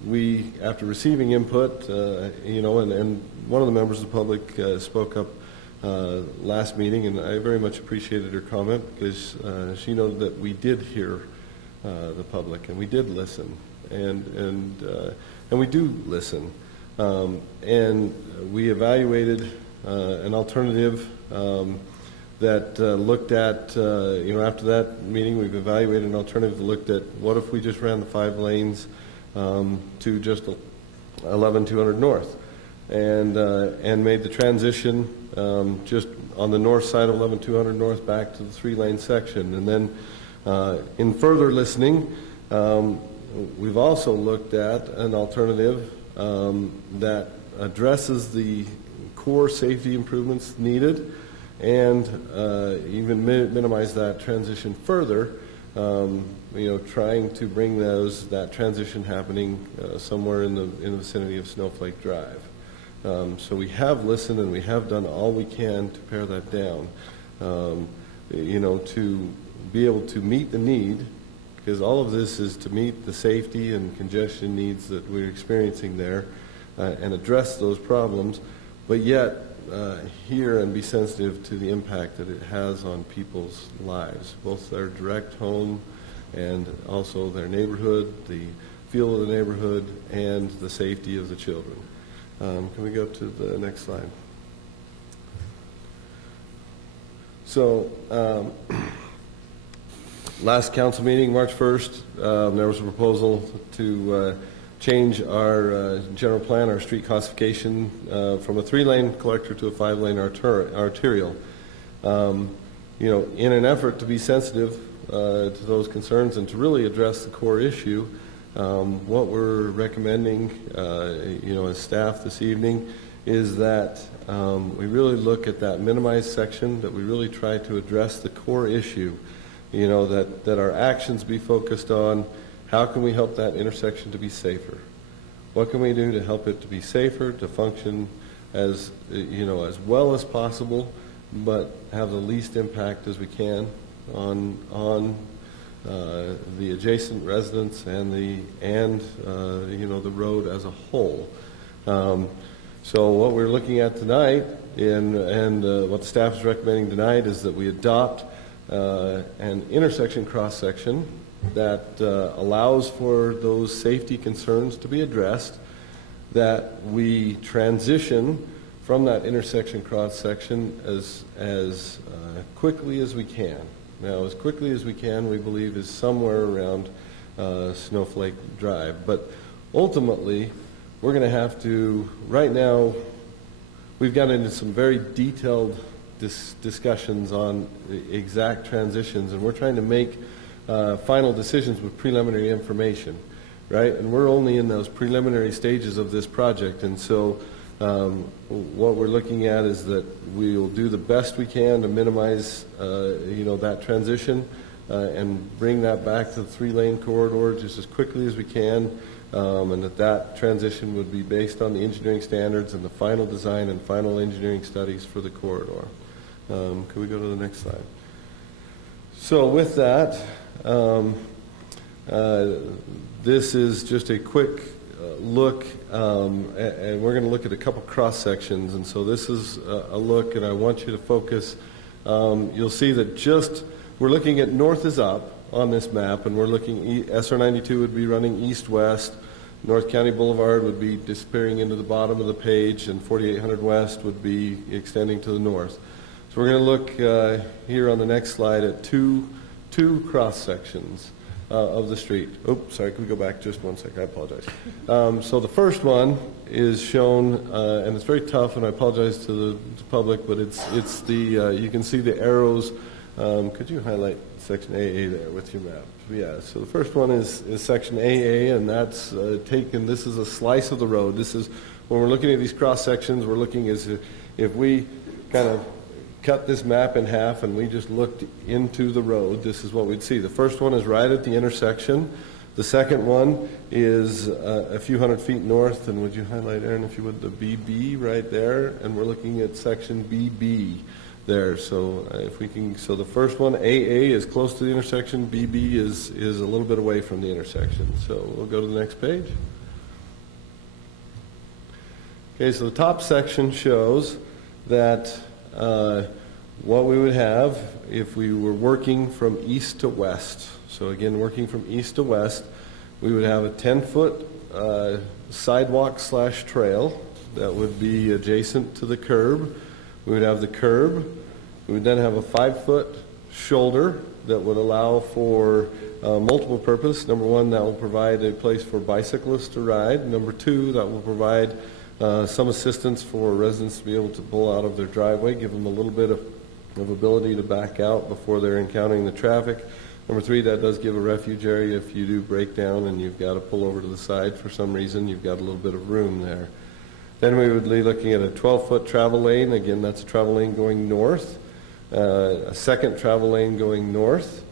We, after receiving input, and one of the members of the public spoke up last meeting, and I very much appreciated her comment, because she noted that we did hear the public, and we did listen, and we do listen, and we evaluated an alternative that looked at, after that meeting, we've evaluated an alternative that looked at what if we just ran the 5 lanes to just 11200 North. and made the transition just on the north side of 11200 North back to the 3-lane section. And then in further listening, we've also looked at an alternative that addresses the core safety improvements needed and even minimize that transition further, trying to bring that transition happening somewhere in the vicinity of Snowflake Drive. So we have listened and we have done all we can to pare that down, to be able to meet the need, because all of this is to meet the safety and congestion needs that we're experiencing there and address those problems, but yet hear and be sensitive to the impact that it has on people's lives, both their direct home and also their neighborhood, the feel of the neighborhood, and the safety of the children. Can we go to the next slide? So, last council meeting, March 1st, there was a proposal to change our general plan, our street classification from a 3-lane collector to a 5-lane arterial. In an effort to be sensitive to those concerns and to really address the core issue, what we're recommending, as staff this evening, is that we really look at that minimized section, that we really try to address the core issue, that our actions be focused on how can we help that intersection to be safer? What can we do to help it to be safer, to function as well as possible, but have the least impact as we can on the adjacent residents and the road as a whole. So what we're looking at tonight and what the staff is recommending tonight is that we adopt an intersection cross-section that allows for those safety concerns to be addressed, that we transition from that intersection cross-section as quickly as we can. Now, as quickly as we can, we believe, is somewhere around Snowflake Drive. But ultimately, we're going to have to, right now, we've got into some very detailed discussions on exact transitions, and we're trying to make final decisions with preliminary information, right? And we're only in those preliminary stages of this project, and so what we're looking at is that we'll do the best we can to minimize, that transition and bring that back to the 3-lane corridor just as quickly as we can, and that transition would be based on the engineering standards and the final design and final engineering studies for the corridor. Could we go to the next slide? So with that, this is just a quick look, and we're going to look at a couple cross sections. And so this is a look, and I want you to focus. You'll see that we're looking at north is up on this map, and we're looking, SR 92 would be running east-west, North County Boulevard would be disappearing into the bottom of the page, and 4800 West would be extending to the north. So we're going to look here on the next slide at two cross sections of the street. Oops, sorry, can we go back just one second? I apologize. So the first one is shown, and it's very tough, and I apologize to the public, but it's the, you can see the arrows. Could you highlight section AA there with your map? Yeah, so the first one is section AA, and that's this is a slice of the road. This is, when we're looking at these cross sections, we're looking as if we kind of cut this map in half and we just looked into the road, this is what we'd see. The first one is right at the intersection. The second one is a few hundred feet north, and would you highlight, Aaron, if you would, the BB right there, and we're looking at section BB there. So if we can, so the first one, AA, is close to the intersection, BB is a little bit away from the intersection. So we'll go to the next page. Okay, so the top section shows that what we would have if we were working from east to west. So again, working from east to west, we would have a 10-foot sidewalk / trail that would be adjacent to the curb. We would have the curb. We would then have a 5-foot shoulder that would allow for multiple purpose. Number one, that will provide a place for bicyclists to ride. Number two, that will provide some assistance for residents to be able to pull out of their driveway, give them a little bit of ability to back out before they're encountering the traffic. Number 3, that does give a refuge area if you do break down and you've got to pull over to the side for some reason, you've got a little bit of room there. Then we would be looking at a 12-foot travel lane. Again, that's a travel lane going north. A second travel lane going north.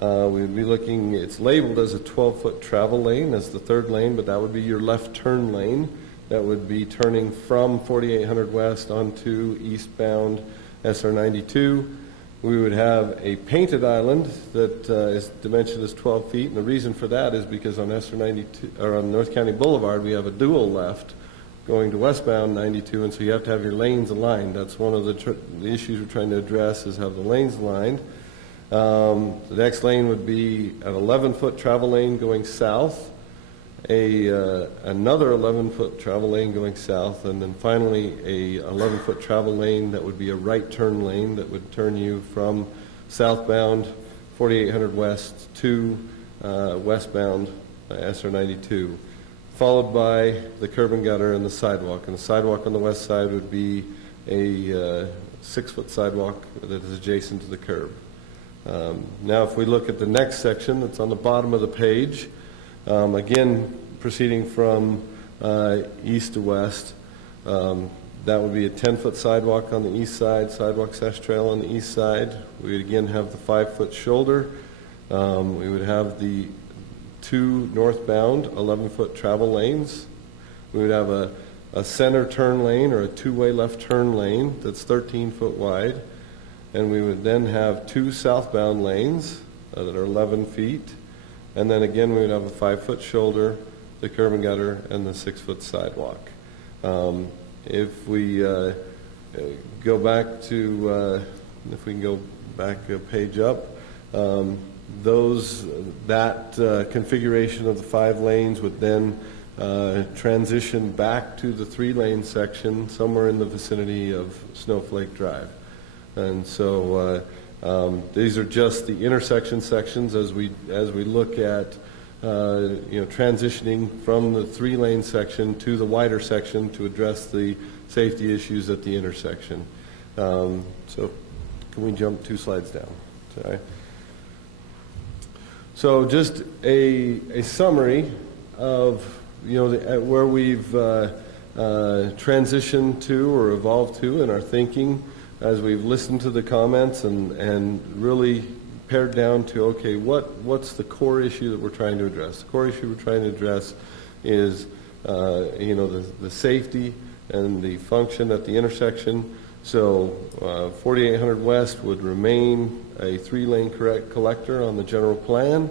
We would be looking, it's labeled as a 12-foot travel lane as the third lane, but that would be your left turn lane. That would be turning from 4800 West onto eastbound SR 92. We would have a painted island that is dimensioned as 12 feet, and the reason for that is because on SR 92 or on North County Boulevard we have a dual left going to westbound 92, and so you have to have your lanes aligned. That's one of the issues we're trying to address, is have the lanes aligned. The next lane would be an 11-foot travel lane going south, another 11-foot travel lane going south, and then finally a 11-foot travel lane that would be a right turn lane that would turn you from southbound 4800 West to westbound SR 92, followed by the curb and gutter and the sidewalk. And the sidewalk on the west side would be a 6-foot sidewalk that is adjacent to the curb. Now if we look at the next section that's on the bottom of the page, again proceeding from east to west, that would be a 10-foot sidewalk on the east side, sidewalk/trail on the east side. We would again have the 5-foot shoulder. We would have the 2 northbound 11-foot travel lanes. We would have a center turn lane or a 2-way left turn lane that's 13 foot wide. And we would then have 2 southbound lanes that are 11 feet. And then again, we would have a 5-foot shoulder, the curb and gutter, and the 6-foot sidewalk. If we go back to, if we can go back a page up, that configuration of the 5 lanes would then transition back to the 3-lane section somewhere in the vicinity of Snowflake Drive. And so these are just the intersection sections as we look at transitioning from the 3-lane section to the wider section to address the safety issues at the intersection. So can we jump 2 slides down? Sorry. So just a summary of where we've transitioned to or evolved to in our thinking as we've listened to the comments and really pared down to, okay, what's the core issue that we're trying to address? The core issue we're trying to address is the safety and the function at the intersection. So 4800 West would remain a 3-lane collector on the general plan.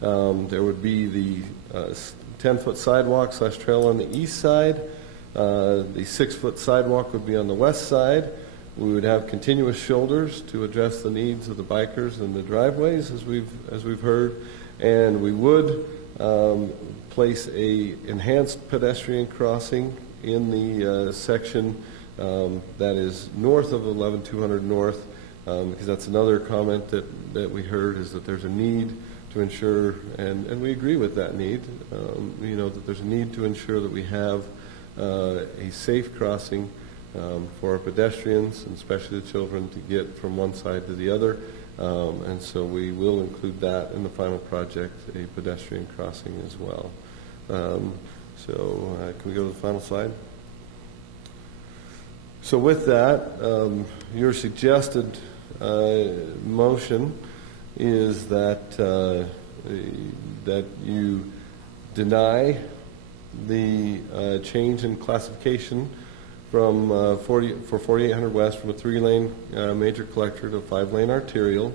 There would be the 10-foot sidewalk/trail on the east side. The 6-foot sidewalk would be on the west side. We would have continuous shoulders to address the needs of the bikers and the driveways, as we've heard, and we would place a enhanced pedestrian crossing in the section that is north of 11200 North, because that's another comment that we heard, is that there's a need to ensure, and we agree with that need, that there's a need to ensure that we have a safe crossing for our pedestrians, and especially the children, to get from one side to the other. And so we will include that in the final project, a pedestrian crossing as well. Can we go to the final slide? So with that, your suggested motion is that you deny the change in classification from 4800 West from a 3-lane major collector to a 5-lane arterial,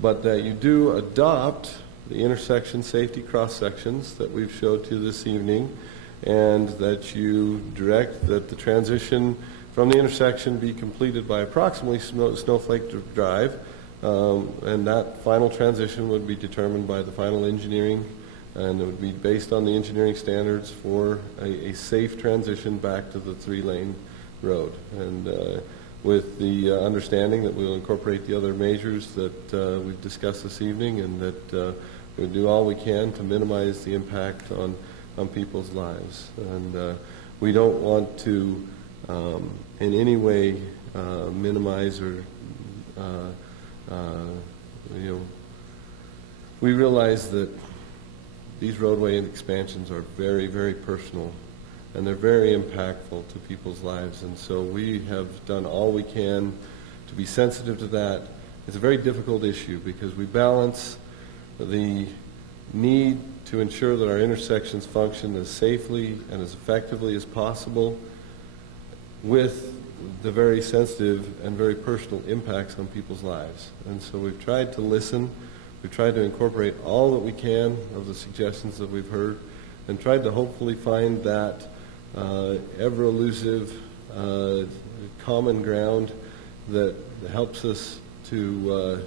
but that you do adopt the intersection safety cross sections that we've showed to you this evening, and that you direct that the transition from the intersection be completed by approximately Snowflake Drive, and that final transition would be determined by the final engineering, and it would be based on the engineering standards for a safe transition back to the 3-lane road. And with the understanding that we'll incorporate the other measures that we've discussed this evening, and that we'll do all we can to minimize the impact on people's lives. And We don't want to in any way minimize or, we realize that these roadway expansions are very, very personal, and they're very impactful to people's lives. And so we have done all we can to be sensitive to that. It's a very difficult issue because we balance the need to ensure that our intersections function as safely and as effectively as possible with the very sensitive and very personal impacts on people's lives. And so we've tried to listen. We've tried to incorporate all that we can of the suggestions that we've heard and tried to hopefully find that ever-elusive common ground that helps us to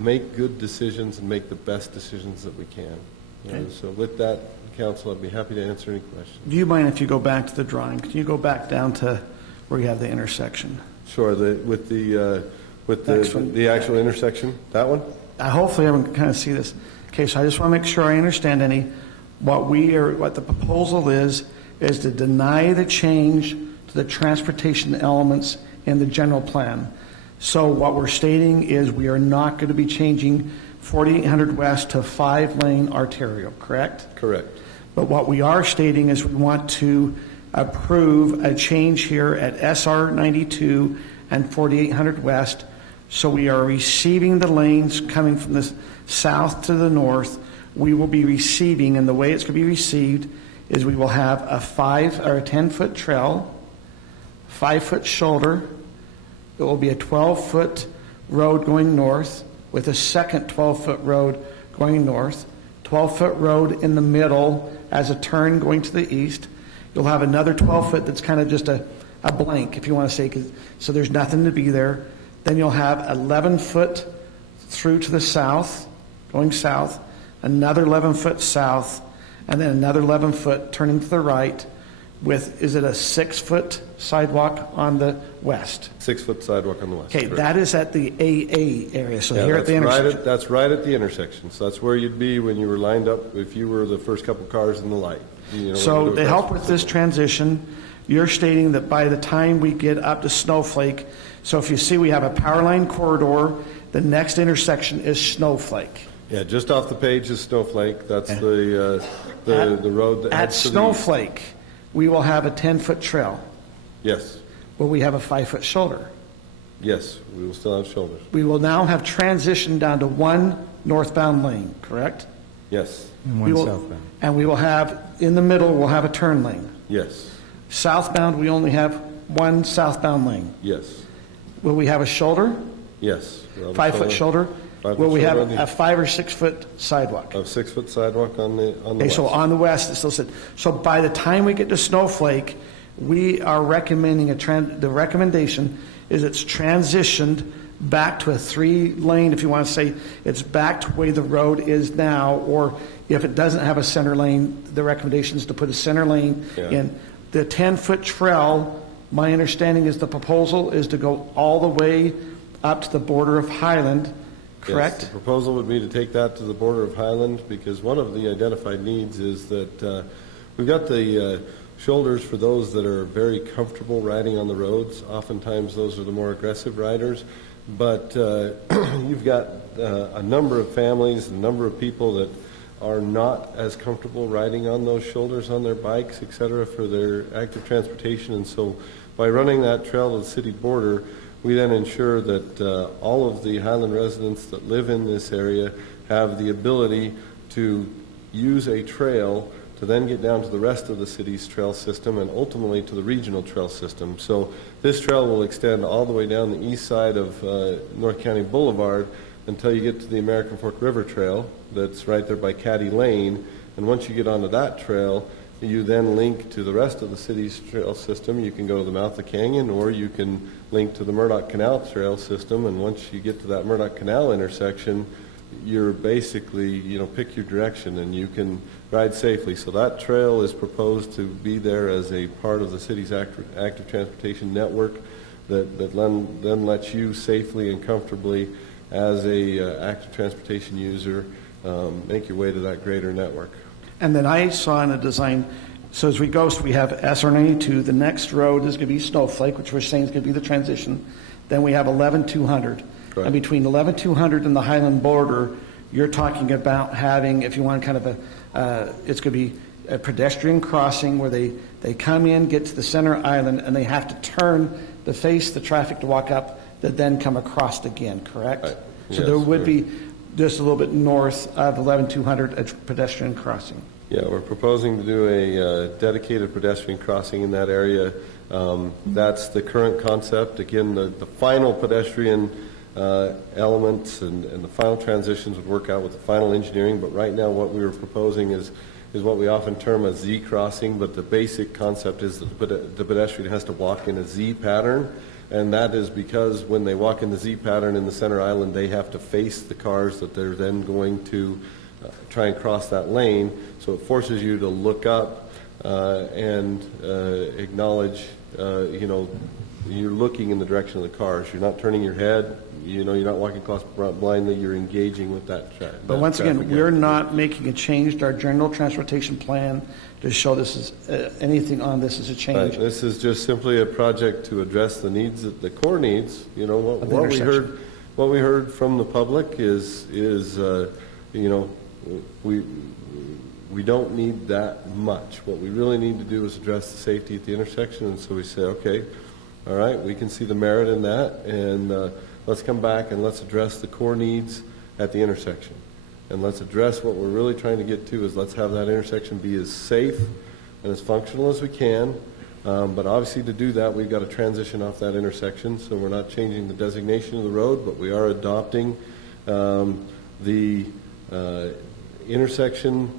make good decisions and make the best decisions that we can. Okay. So with that, Council, I'd be happy to answer any questions. Do you mind if you go back to the drawing? Can you go back down to where you have the intersection? Sure. With the Next one. the actual intersection, that one? Hopefully everyone can kind of see this. Okay, so I just want to make sure I understand what the proposal is to deny the change to the transportation elements in the general plan. So what we're stating is we are not going to be changing 4800 West to 5-lane arterial, correct? Correct. But what we are stating is we want to approve a change here at SR 92 and 4800 West. So we are receiving the lanes coming from the south to the north. We will be receiving, and the way it's going to be received is we will have a 10-foot trail, 5-foot shoulder. It will be a 12-foot road going north with a second 12-foot road going north, 12-foot road in the middle as a turn going to the east. You'll have another 12-foot that's kind of just a blank, if you want to say, so there's nothing to be there. Then you'll have 11-foot through to the south, going south, another 11-foot south, and then another 11-foot turning to the right with, is it a 6-foot sidewalk on the west? 6-foot sidewalk on the west. Okay, correct. that is at the AA area, so Yeah, here at the intersection. That's right at the intersection. So that's where you'd be when you were lined up, if you were the first couple cars in the light. So to help with this transition, you're stating that by the time we get up to Snowflake, so if you see we have a power line corridor, the next intersection is Snowflake. Yeah, just off the page is Snowflake. That's the road that At heads to the Snowflake, we will have a 10-foot trail. Yes. Will we have a 5-foot shoulder? Yes, we will still have shoulders. We will now have transitioned down to one northbound lane, correct? Yes. And We one will- southbound. And we will have, in the middle, we'll have a turn lane. Yes. Southbound, we only have one southbound lane. Yes. Will we have a shoulder? Yes. 5-foot shoulder? 5-foot Will we have shoulder on the- a 5 or 6-foot sidewalk? A 6-foot sidewalk on the Okay, west. so on the west, it's still said. So by the time we get to Snowflake, we are recommending the recommendation is it's transitioned back to a 3-lane, if you want to say it's back to where the road is now, or if it doesn't have a center lane, the recommendation is to put a center lane in. The 10-foot trail, my understanding is the proposal is to go all the way up to the border of Highland, correct? Yes, the proposal would be to take that to the border of Highland, because one of the identified needs is that we've got the shoulders for those that are very comfortable riding on the roads. Oftentimes those are the more aggressive riders, but you've got a number of families, a number of people that are not as comfortable riding on those shoulders on their bikes, et cetera, for their active transportation. And so by running that trail to the city border, we then ensure that all of the Highland residents that live in this area have the ability to use a trail to then get down to the rest of the city's trail system and ultimately to the regional trail system. So this trail will extend all the way down the east side of North County Boulevard until you get to the American Fork River Trail that's right there by Caddy Lane. And once you get onto that trail, you then link to the rest of the city's trail system. You can go to the mouth of the canyon, or you can link to the Murdoch Canal trail system. And once you get to that Murdoch Canal intersection, you're basically, pick your direction and you can ride safely. So that trail is proposed to be there as a part of the city's active transportation network that then lets you safely and comfortably, as a active transportation user, make your way to that greater network. And then I saw in a design, So as we go, so we have SR92, the next road is going to be Snowflake, which we're saying is going to be the transition. Then we have 11200. Right. And between 11200 and the Highland border, you're talking about having, if you want kind of it's going to be a pedestrian crossing where they come in, get to the center island, and they have to turn to face the traffic to walk up, that then come across again, correct? Right. So Yes, there would be just a little bit north of 11200 a pedestrian crossing. Yeah, we're proposing to do a dedicated pedestrian crossing in that area. That's the current concept. Again, the final pedestrian elements and the final transitions would work out with the final engineering, but right now what we were proposing is what we often term a Z crossing, but the basic concept is that the pedestrian has to walk in a Z pattern, and that is because when they walk in the Z pattern in the center island, they have to face the cars that they're then going to try and cross that lane. So it forces you to look up and acknowledge, you're looking in the direction of the cars. You're not turning your head. You're not walking across blindly. You're engaging with that traffic. But once again, we're not making a change to our general transportation plan to show this is anything on this is a change. Right. This is just simply a project to address the needs, the core needs. What we heard from the public is we don't need that much. What we really need to do is address the safety at the intersection, and so we say, okay, all right, we can see the merit in that, and let's come back and let's address the core needs at the intersection. And let's address what we're really trying to get to is let's have that intersection be as safe and as functional as we can. But obviously to do that, we've got to transition off that intersection, so we're not changing the designation of the road, but we are adopting the intersection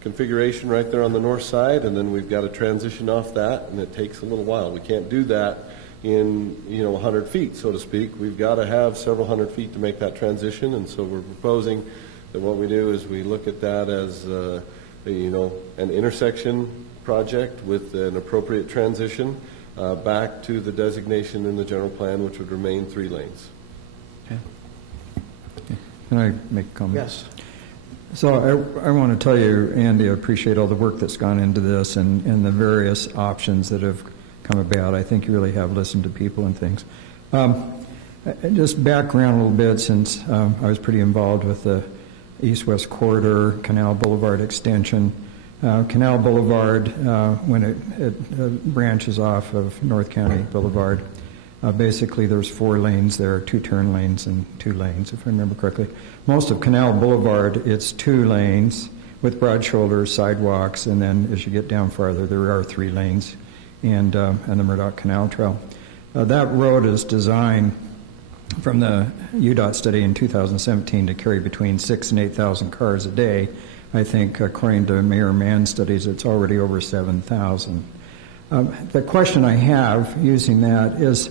configuration right there on the north side, and then we've got to transition off that, and it takes a little while. We can't do that in 100 feet, so to speak. We've got to have several hundred feet to make that transition, and so we're proposing that what we do is we look at that as an intersection project with an appropriate transition back to the designation in the general plan, which would remain 3 lanes. Okay. Can I make a comment? Yes. So I want to tell you, Andy, I appreciate all the work that's gone into this and the various options that have come about. I think you really have listened to people and things. Just background a little bit, since I was pretty involved with the East-West Corridor, Canal Boulevard extension. Canal Boulevard, when it branches off of North County Boulevard, basically there's 4 lanes there, 2 turn lanes and 2 lanes, if I remember correctly. Most of Canal Boulevard, it's 2 lanes with broad shoulders, sidewalks, and then as you get down farther, there are 3 lanes and the Murdoch Canal Trail. That road is designed from the UDOT study in 2017 to carry between 6,000 and 8,000 cars a day. I think according to Mayor Mann's studies, it's already over 7,000. The question I have using that is,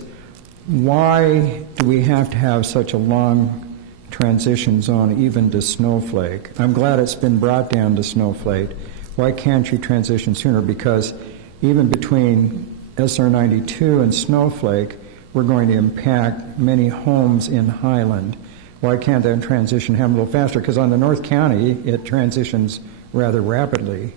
why do we have to have such a long transition zone even to Snowflake? I'm glad it's been brought down to Snowflake. Why can't you transition sooner? Because even between SR92 and Snowflake, we're going to impact many homes in Highland. Why can't that transition happen a little faster? Because on the North County, it transitions rather rapidly,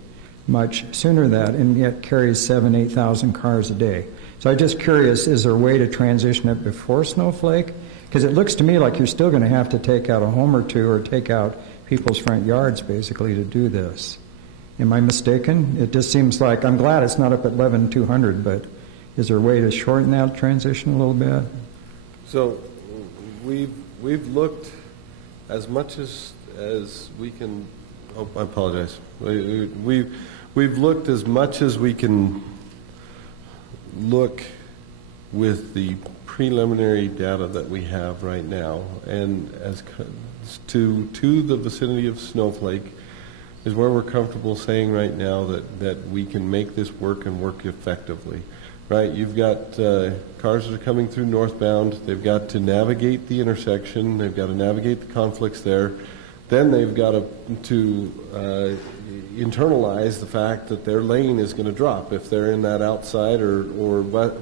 much sooner than that, and yet carries 7,000, 8,000 cars a day. So I'm just curious, is there a way to transition it before Snowflake? Because it looks to me like you're still going to have to take out a home or 2 or take out people's front yards, basically, to do this. Am I mistaken? It just seems like, I'm glad it's not up at 11,200, but is there a way to shorten that transition a little bit? So we've looked as much as we can. Oh, I apologize. We've looked as much as we can look with the preliminary data that we have right now, and as to the vicinity of Snowflake is where we're comfortable saying right now that we can make this work and work effectively. Right, you've got cars that are coming through northbound. They've got to navigate the intersection. They've got to navigate the conflicts there. Then they've got to internalize the fact that their lane is going to drop. If they're in that outside or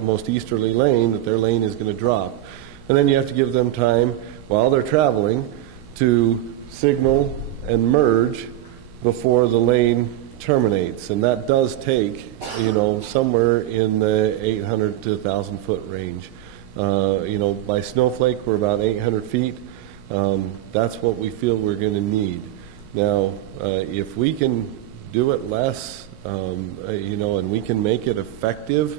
most easterly lane, that their lane is going to drop. And then you have to give them time while they're traveling to signal and merge before the lane terminates, and that does take, somewhere in the 800 to 1,000 foot range. By Snowflake, we're about 800 feet. That's what we feel we're going to need. Now, if we can do it less, and we can make it effective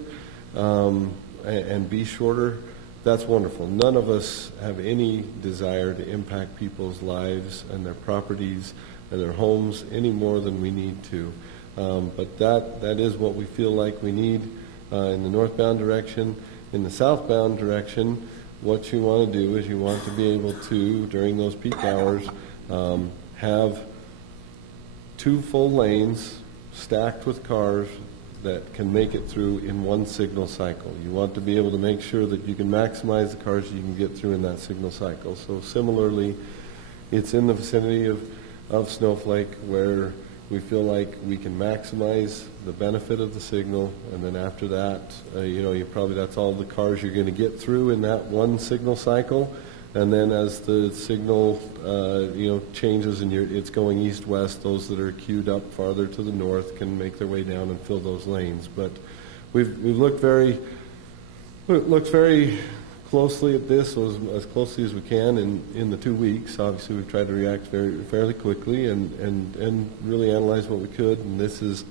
and be shorter, that's wonderful. None of us have any desire to impact people's lives and their properties and their homes any more than we need to. But that is what we feel like we need in the northbound direction. In the southbound direction, what you want to do is you want to be able to, during those peak hours, have 2 full lanes stacked with cars that can make it through in one signal cycle. You want to be able to make sure that you can maximize the cars you can get through in that signal cycle. So similarly, it's in the vicinity of Snowflake where we feel like we can maximize the benefit of the signal, and then after that, that's all the cars you're going to get through in that one signal cycle. And then as the signal, changes and it's going east-west, those that are queued up farther to the north can make their way down and fill those lanes. But we've looked very closely at this, as closely as we can in the 2 weeks. Obviously, we've tried to react fairly quickly and really analyze what we could. And this is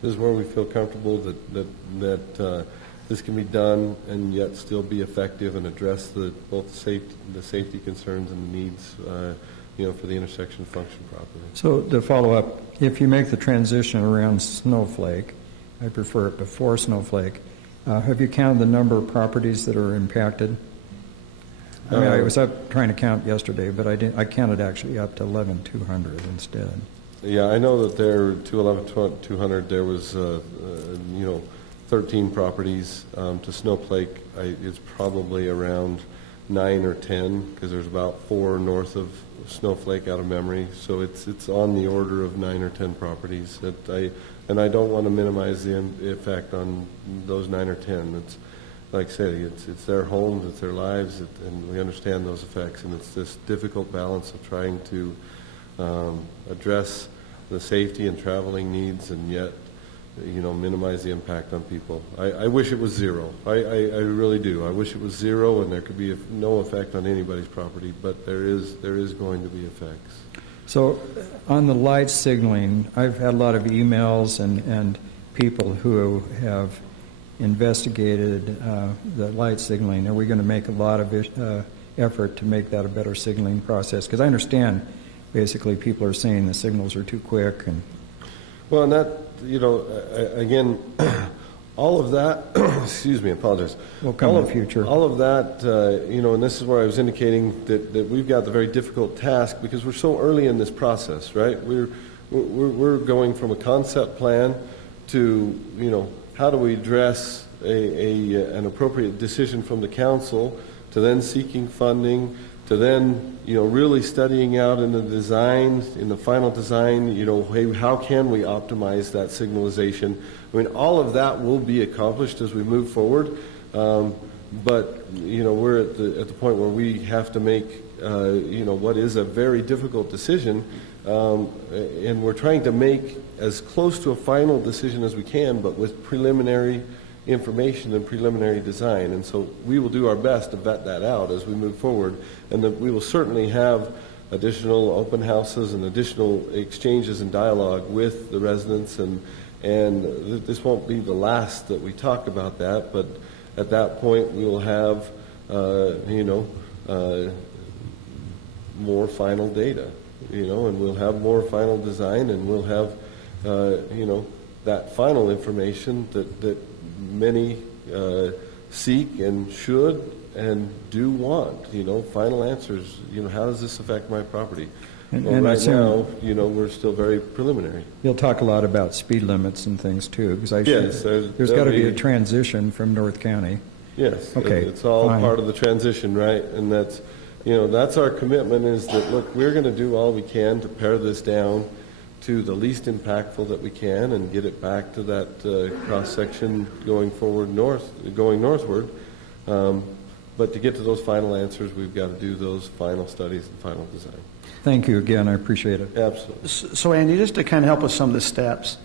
where we feel comfortable that this can be done and yet still be effective and address both the safety concerns and the needs, for the intersection to function properly. So to follow up, if you make the transition around Snowflake, I prefer it before Snowflake, have you counted the number of properties that are impacted? I was up trying to count yesterday, but I counted actually up to 11,200 instead. Yeah, I know that there, to 11,200, there was, 13 properties. To Snowflake, it's probably around 9 or 10, because there's about 4 north of Snowflake out of memory. So it's on the order of 9 or 10 properties. And I don't want to minimize the effect on those 9 or 10. It's like I say, it's their homes, it's their lives, and we understand those effects. And it's this difficult balance of trying to address the safety and traveling needs, and yet minimize the impact on people. I wish it was zero. I really do. I wish it was zero and there could be no effect on anybody's property, but there is going to be effects. So on the light signaling, I've had a lot of emails and people who have investigated the light signaling. Are we going to make a lot of effort to make that a better signaling process? Because I understand basically people are saying the signals are too quick. Well, and that, again, all of that, excuse me, I apologize. Will come in the future. All of that, and this is where I was indicating that we've got the very difficult task because we're so early in this process, right? We're going from a concept plan to, how do we address an appropriate decision from the council, to then seeking funding, to then, really studying out in the design, in the final design, hey, how can we optimize that signalization? I mean, all of that will be accomplished as we move forward. But, we're at the point where we have to make, what is a very difficult decision. And we're trying to make as close to a final decision as we can, but with preliminary information and preliminary design. And so we will do our best to vet that out as we move forward. And that we will certainly have additional open houses and additional exchanges and dialogue with the residents. And this won't be the last that we talk about that, but at that point we will have, more final data, and we'll have more final design, and we'll have, that final information that many seek and should and do want, final answers. How does this affect my property? And right now, we're still very preliminary. You'll talk a lot about speed limits and things too, because there's got to be a transition from North County. Yes. Okay. It's all fine. part of the transition, right? And that's, that's our commitment, is that, look, we're going to do all we can to pare this down to the least impactful that we can and get it back to that cross section going northward. But to get to those final answers, we've got to do those final studies and final design. Thank you again. I appreciate it. Absolutely. So Andy, just to kind of help with some of the steps,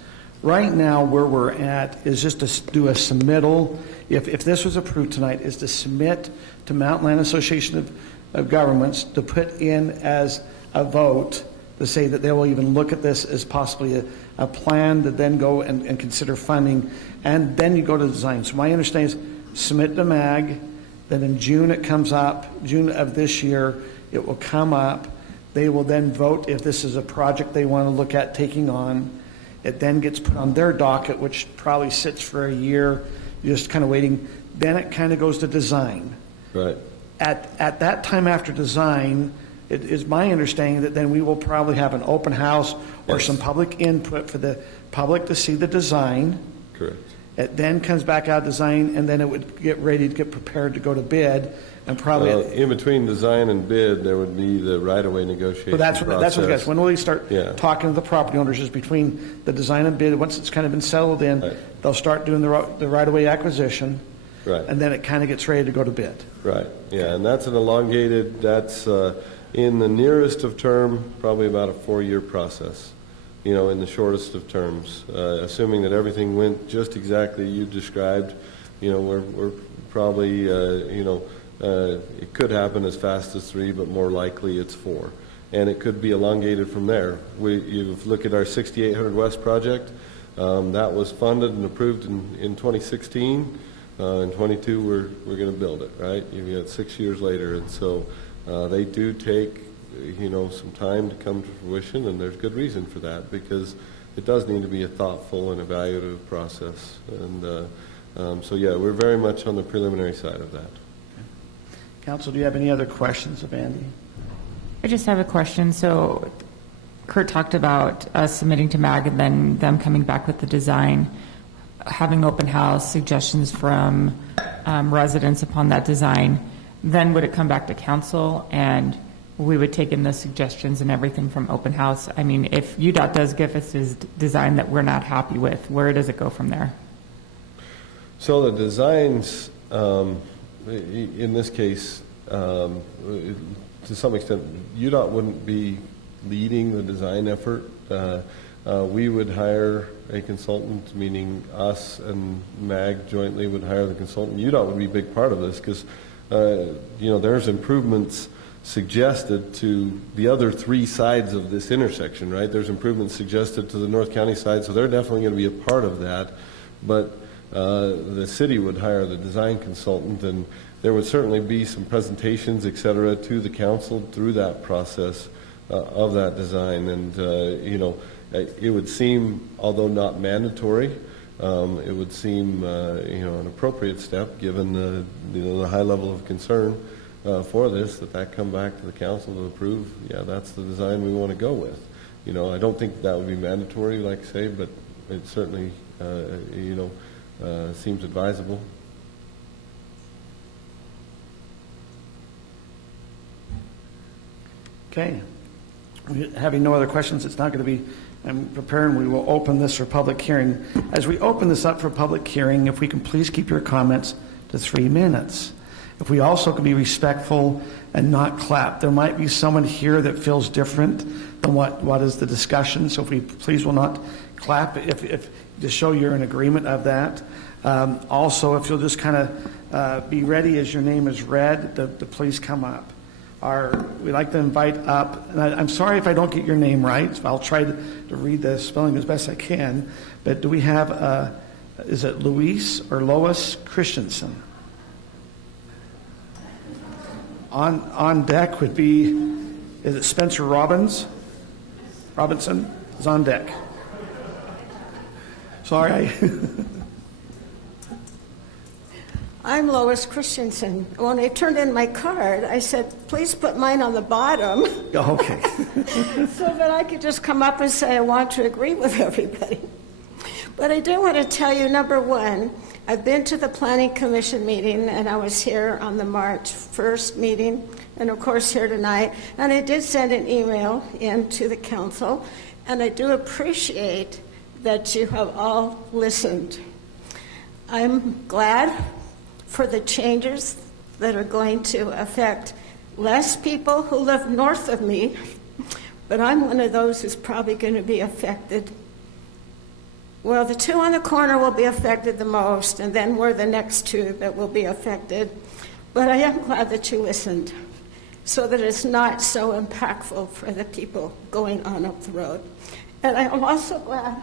right now where we're at is just to do a submittal. If this was approved tonight, is to submit to Mountain Land Association of Governments to put in as a vote to say that they will even look at this as possibly a plan to then go and consider funding, and then you go to design. So my understanding is submit to MAG, then in June it comes up, June of this year, it will come up. They will then vote if this is a project they want to look at taking on. It then gets put on their docket, which probably sits for a year, just kind of waiting. Then it kind of goes to design. Right. At that time after design, it is my understanding that then we will probably have an open house or Yes. some public input for the public to see the design. Correct. It then comes back out of design, and then it would get ready to get prepared to go to bid, and probably. In between design and bid, there would be the right-of-way negotiation But that's what process. guys. When will we start Yeah. talking to the property owners? Is between the design and bid. Once it's kind of been settled in, Right. they'll start doing the right-of-way acquisition, Right. and then it kind of gets ready to go to bid. Right, yeah, and that's an elongated, that's in the nearest of term, probably about a 4-year process, in the shortest of terms. Assuming that everything went just exactly you described, we're probably, it could happen as fast as 3, but more likely it's 4. And it could be elongated from there. You look at our 6800 West project, that was funded and approved in 2016. In 22, we're going to build it, right? You've got 6 years later, and so they do take, some time to come to fruition, and there's good reason for that, because it does need to be a thoughtful and evaluative process. And so, yeah, we're very much on the preliminary side of that. Okay. Council, do you have any other questions of Andy? I just have a question. So Kurt talked about us submitting to MAG and then them coming back with the design, having open house, suggestions from residents upon that design. Then would it come back to council and we would take in the suggestions and everything from open house? I mean, if UDOT does give us this design that we're not happy with, where does it go from there? So the designs, in this case, to some extent, UDOT wouldn't be leading the design effort. We would hire a consultant, meaning us and MAG jointly would hire the consultant. UDOT would be a big part of this because, there's improvements suggested to the other 3 sides of this intersection, right? There's improvements suggested to the North County side, so they're definitely going to be a part of that. But the city would hire the design consultant, and there would certainly be some presentations, et cetera, to the council through that process of that design. And, it would seem, although not mandatory, it would seem, an appropriate step given the high level of concern for this, that come back to the council to approve. Yeah, that's the design we want to go with. I don't think that would be mandatory, like I say, but it certainly, seems advisable. Okay. Having no other questions, it's not going to be, I'm preparing, we will open this for public hearing. As we open this up for public hearing, if we can please keep your comments to 3 minutes. If we also can be respectful and not clap. There might be someone here that feels different than what is the discussion, so if we please will not clap if to show you're in agreement of that. Also, if you'll just kind of be ready as your name is read, to please come up. We'd like to invite up, and I'm sorry if I don't get your name right. I'll try to read the spelling as best I can. But do we have, is it Luis or Lois Christensen? On deck would be, is it Spencer Robinson is on deck. Sorry. I'm Lois Christensen. When I turned in my card, I said, please put mine on the bottom. Okay. So that I could just come up and say I want to agree with everybody. But I do want to tell you, number one, I've been to the Planning Commission meeting, and I was here on the March 1st meeting, and of course here tonight. And I did send an email in to the council, and I do appreciate that you have all listened. I'm glad for the changes that are going to affect less people who live north of me, but I'm one of those who's probably going to be affected. Well, the two on the corner will be affected the most, and then we're the next two that will be affected. But I am glad that you listened, so that it's not so impactful for the people going on up the road. And I am also glad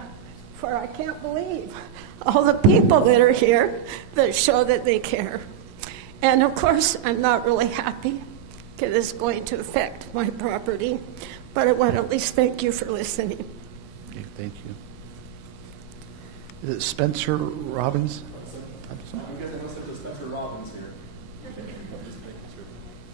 for, I can't believe, all the people that are here that show that they care. And of course, I'm not really happy because it's going to affect my property, but I want to at least thank you for listening. Okay, thank you. Is it Spencer Robbins?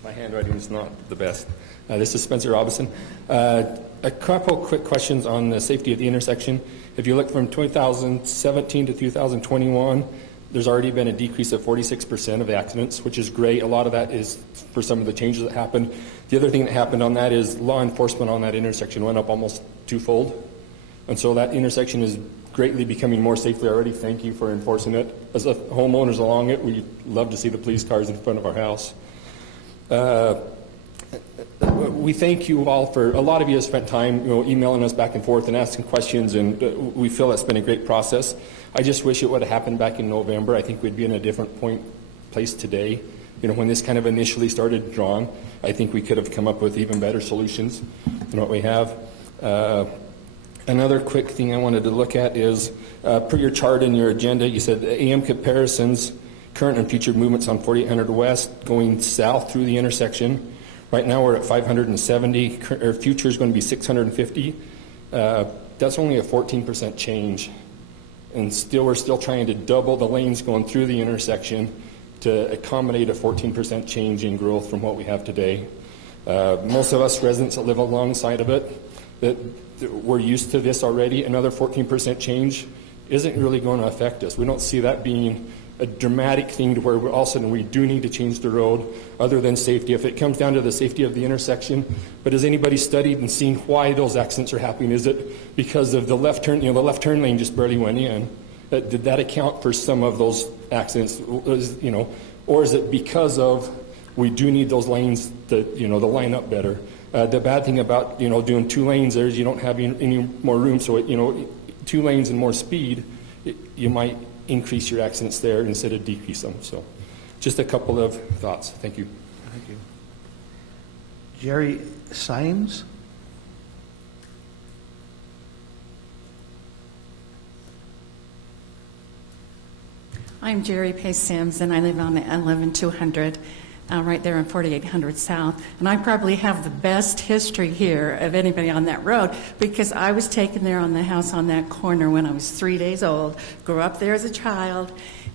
My handwriting is not the best. This is Spencer Robinson. A couple quick questions on the safety at the intersection. If you look from 2017 to 2021, there's already been a decrease of 46% of the accidents, which is great. A lot of that is for some of the changes that happened. The other thing that happened on that is law enforcement on that intersection went up almost twofold. And so that intersection is greatly becoming more safely already. Thank you for enforcing it. As the homeowners along it, we love to see the police cars in front of our house. We thank you all for, a lot of you have spent time emailing us back and forth and asking questions, and we feel that's been a great process. I just wish it would have happened back in November. I think we'd be in a different place today. When this kind of initially started drawn, I think we could have come up with even better solutions than what we have. Another quick thing I wanted to look at is, per your chart in your agenda, you said AM comparisons, current and future movements on 4800 West going south through the intersection. Right now we're at 570, our future is going to be 650. That's only a 14% change. And we're still trying to double the lanes going through the intersection to accommodate a 14% change in growth from what we have today. Most of us residents that live alongside of it, that we're used to this already. Another 14% change isn't really going to affect us. We don't see that being a dramatic thing to where all of a sudden we do need to change the road other than safety. If it comes down to the safety of the intersection, but has anybody studied and seen why those accidents are happening? Is it because of the left turn, the left turn lane just barely went in? Did that account for some of those accidents? Or is it because of we do need those lanes to line up better? The bad thing about doing two lanes there is you don't have any more room, so two lanes and more speed, you might increase your accidents there instead of decrease them. So just a couple of thoughts. Thank you. Thank you. Jerry Symes? I'm Jerry Pace Sims, and I live on 11200, right there on 4800 South. And I probably have the best history here of anybody on that road because I was taken there on the house on that corner when I was 3 days old, grew up there as a child,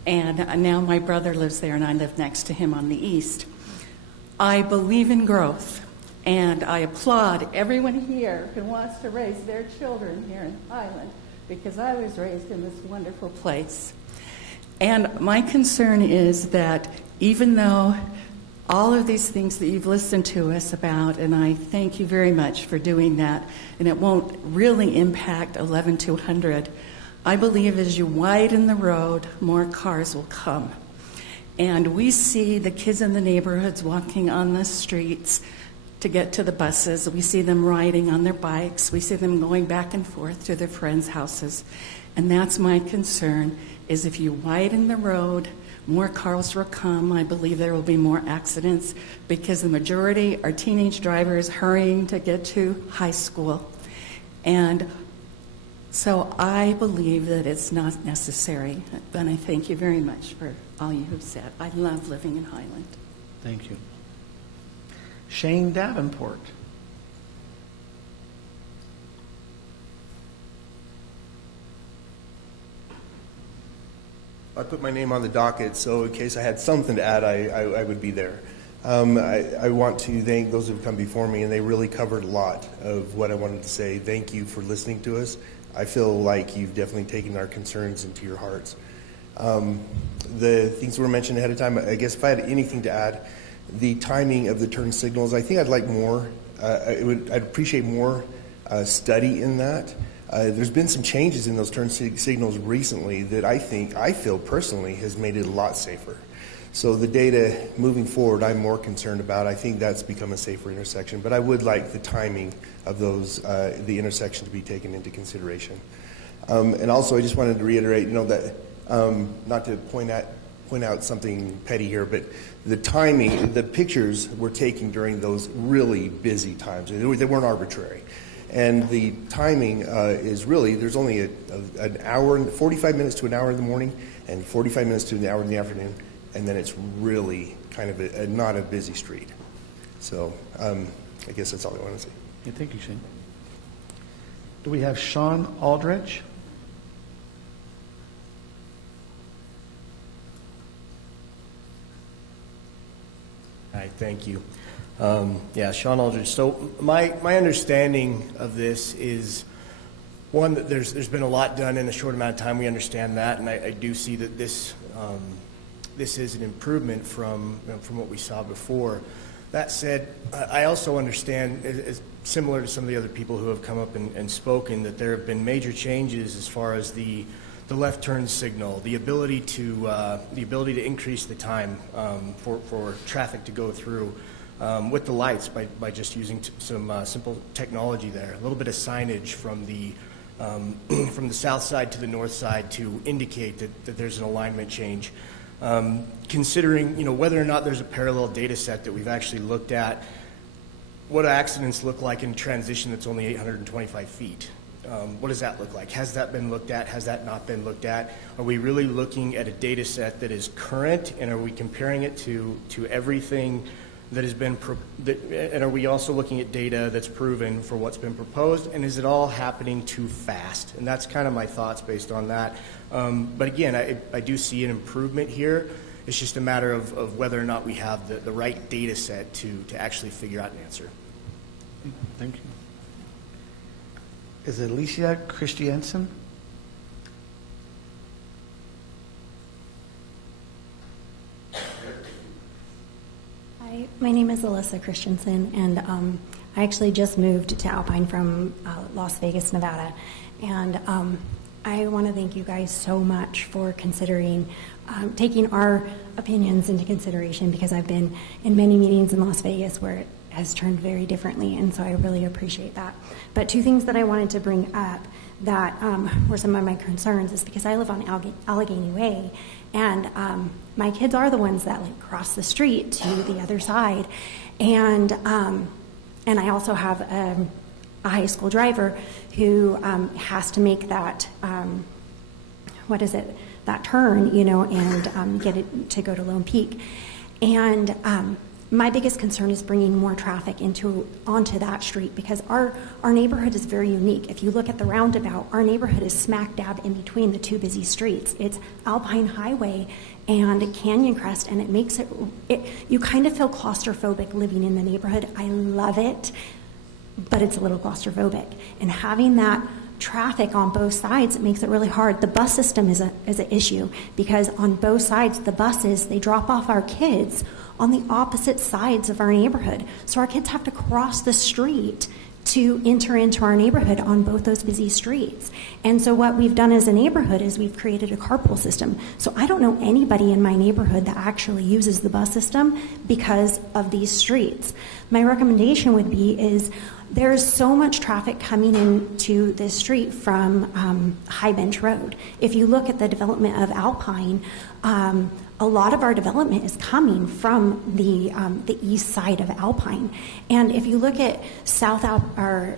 and now my brother lives there and I live next to him on the east. I believe in growth, and I applaud everyone here who wants to raise their children here in Highland because I was raised in this wonderful place. And my concern is that even though all of these things that you've listened to us about, and I thank you very much for doing that, and it won't really impact 11200, I believe as you widen the road, more cars will come. And we see the kids in the neighborhoods walking on the streets to get to the buses. We see them riding on their bikes. We see them going back and forth to their friends' houses. And that's my concern, is if you widen the road, more cars will come. I believe there will be more accidents because the majority are teenage drivers hurrying to get to high school. And so I believe that it's not necessary. And I thank you very much for all you have said. I love living in Highland. Thank you. Shane Davenport. I put my name on the docket, so in case I had something to add, I would be there. I want to thank those who have come before me, and they really covered a lot of what I wanted to say. Thank you for listening to us. I feel like you've definitely taken our concerns into your hearts. The things were mentioned ahead of time. I guess if I had anything to add, the timing of the turn signals, I think I'd like more. I'd appreciate more study in that. There's been some changes in those turn signals recently that I feel personally has made it a lot safer. So the data moving forward, I'm more concerned about. I think that's become a safer intersection, but I would like the timing of those, the intersection to be taken into consideration. And also, I just wanted to reiterate, that not to point out something petty here, but the timing, the pictures we're taking during those really busy times, they weren't arbitrary. And the timing is really, there's only an hour, 45 minutes to an hour in the morning, and 45 minutes to an hour in the afternoon, and then it's really kind of not a busy street. So I guess that's all I want to say. Yeah, thank you, Shane. Do we have Sean Aldrich? Hi, thank you. Sean Aldridge. So my understanding of this is, one, that there's been a lot done in a short amount of time. We understand that, and I do see that this is an improvement from what we saw before. That said, I also understand, as similar to some of the other people who have come up and spoken, that there have been major changes as far as the left turn signal, the ability to increase the time for traffic to go through with the lights by just using some simple technology there. A little bit of signage from the south side to the north side to indicate that there's an alignment change. Considering whether or not there's a parallel data set that we've actually looked at, what do accidents look like in transition that's only 825 feet? What does that look like? Has that been looked at? Has that not been looked at? Are we really looking at a data set that is current, and are we comparing it to everything that has been, and are we also looking at data that's proven for what's been proposed, and is it all happening too fast? And that's kind of my thoughts based on that. But again, I do see an improvement here. It's just a matter of whether or not we have the right data set to actually figure out an answer. Thank you. Is it Alicia Christiansen? Hi, my name is Alyssa Christensen, and I actually just moved to Alpine from Las Vegas, Nevada. And I want to thank you guys so much for considering, taking our opinions into consideration, because I've been in many meetings in Las Vegas where it has turned very differently, and so I really appreciate that. But two things that I wanted to bring up that were some of my concerns is because I live on Allegheny Way, and my kids are the ones that cross the street to the other side, and I also have a high school driver who has to make that that turn, and get it to go to Lone Peak, and my biggest concern is bringing more traffic onto that street, because our neighborhood is very unique. If you look at the roundabout, our neighborhood is smack dab in between the two busy streets. It's Alpine Highway and Canyon Crest, and it makes it you kind of feel claustrophobic living in the neighborhood. I love it, but it's a little claustrophobic. And having that traffic on both sides, it makes it really hard. The bus system is an issue, because on both sides, the buses, they drop off our kids on the opposite sides of our neighborhood. So our kids have to cross the street to enter into our neighborhood on both those busy streets. And so what we've done as a neighborhood is we've created a carpool system. So I don't know anybody in my neighborhood that actually uses the bus system because of these streets. My recommendation would be is there's so much traffic coming into this street from High Bench Road. If you look at the development of Alpine, a lot of our development is coming from the east side of Alpine. And if you look at South High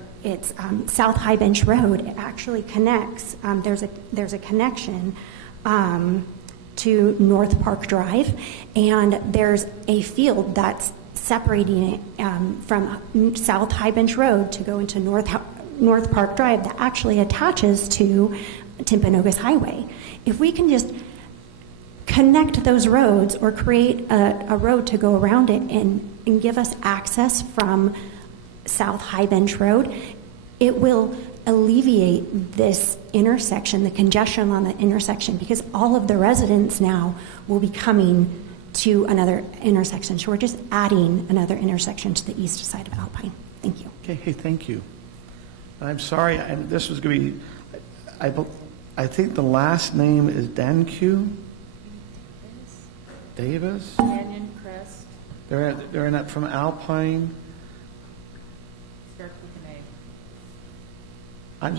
Bench Road, it actually connects. There's a connection to North Park Drive, and there's a field that's separating it from South High Bench Road to go into North Park Drive that actually attaches to Timpanogos Highway. If we can just connect those roads or create a road to go around it and give us access from South High Bench Road, it will alleviate this intersection, the congestion on the intersection, because all of the residents now will be coming to another intersection. So we're just adding another intersection to the east side of Alpine. Thank you. Okay, hey, thank you. I'm sorry, and this was going to be, I think the last name is Danku. Davis. Canyon Crest. They're in that from Alpine. Starts with an I'm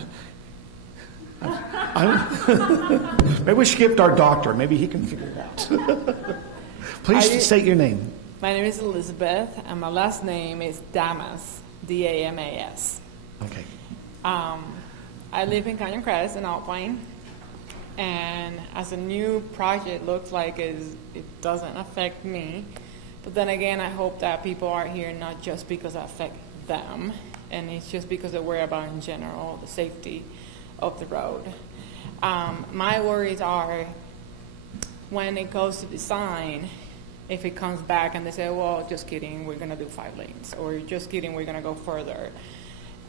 maybe we skipped our doctor. Maybe he can figure it out. Please state your name. My name is Elizabeth, and my last name is Damas, D-A-M-A-S. Okay. I live in Canyon Crest in Alpine, and as a new project, looks like it doesn't affect me. But then again, I hope that people are here not just because it affects them, and it's just because they worry about in general the safety of the road. My worries are when it goes to design, if it comes back and they say, well, just kidding, we're going to do 5 lanes, or just kidding, we're going to go further.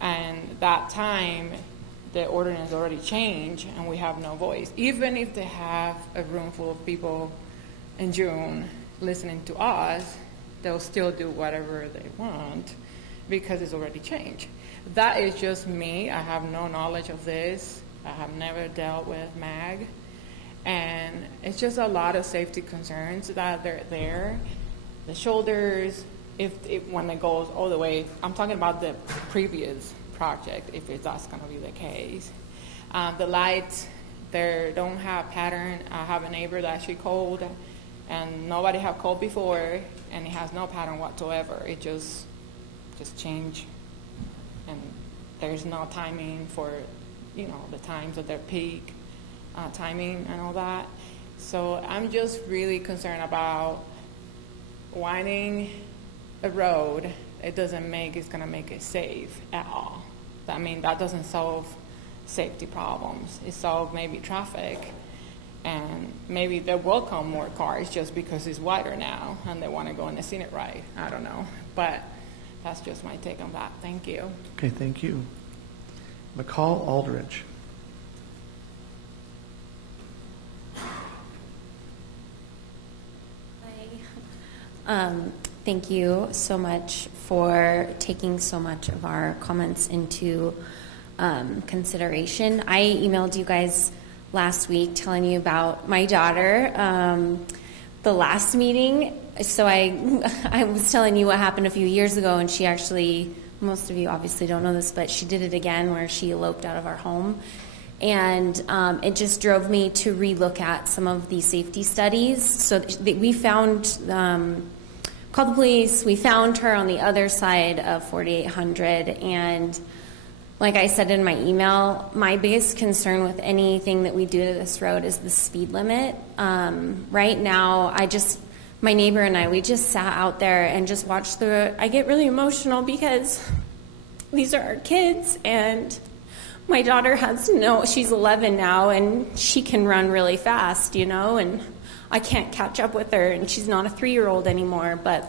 And that time, the ordinance already changed, and we have no voice. Even if they have a room full of people in June listening to us, they'll still do whatever they want because it's already changed. That is just me. I have no knowledge of this. I have never dealt with MAG. And it's just a lot of safety concerns that they're there. The shoulders, if when it goes all the way, I'm talking about the previous project, if that's going to be the case. The lights, they don't have pattern. I have a neighbor that she called, and nobody have called before, and it has no pattern whatsoever. It just change, and there's no timing for, the times of their peak. Timing and all that. So I'm just really concerned about widening a road. It's going to make it safe at all. I mean, that doesn't solve safety problems. It solves maybe traffic, and maybe there will come more cars just because it's wider now and they want to go in the scenic right. I don't know, but that's just my take on that. Thank you. Okay, thank you. McCall Aldridge. Thank you so much for taking so much of our comments into consideration. I emailed you guys last week telling you about my daughter, the last meeting. So I was telling you what happened a few years ago, and she actually, most of you obviously don't know this, but she did it again where she eloped out of our home. And it just drove me to relook at some of the safety studies. So we found, called the police, we found her on the other side of 4800. And like I said in my email, my biggest concern with anything that we do to this road is the speed limit. Right now, my neighbor and I, we just sat out there and just watched I get really emotional because these are our kids, and my daughter she's 11 now, and she can run really fast, and I can't catch up with her, and she's not a 3-year-old anymore. But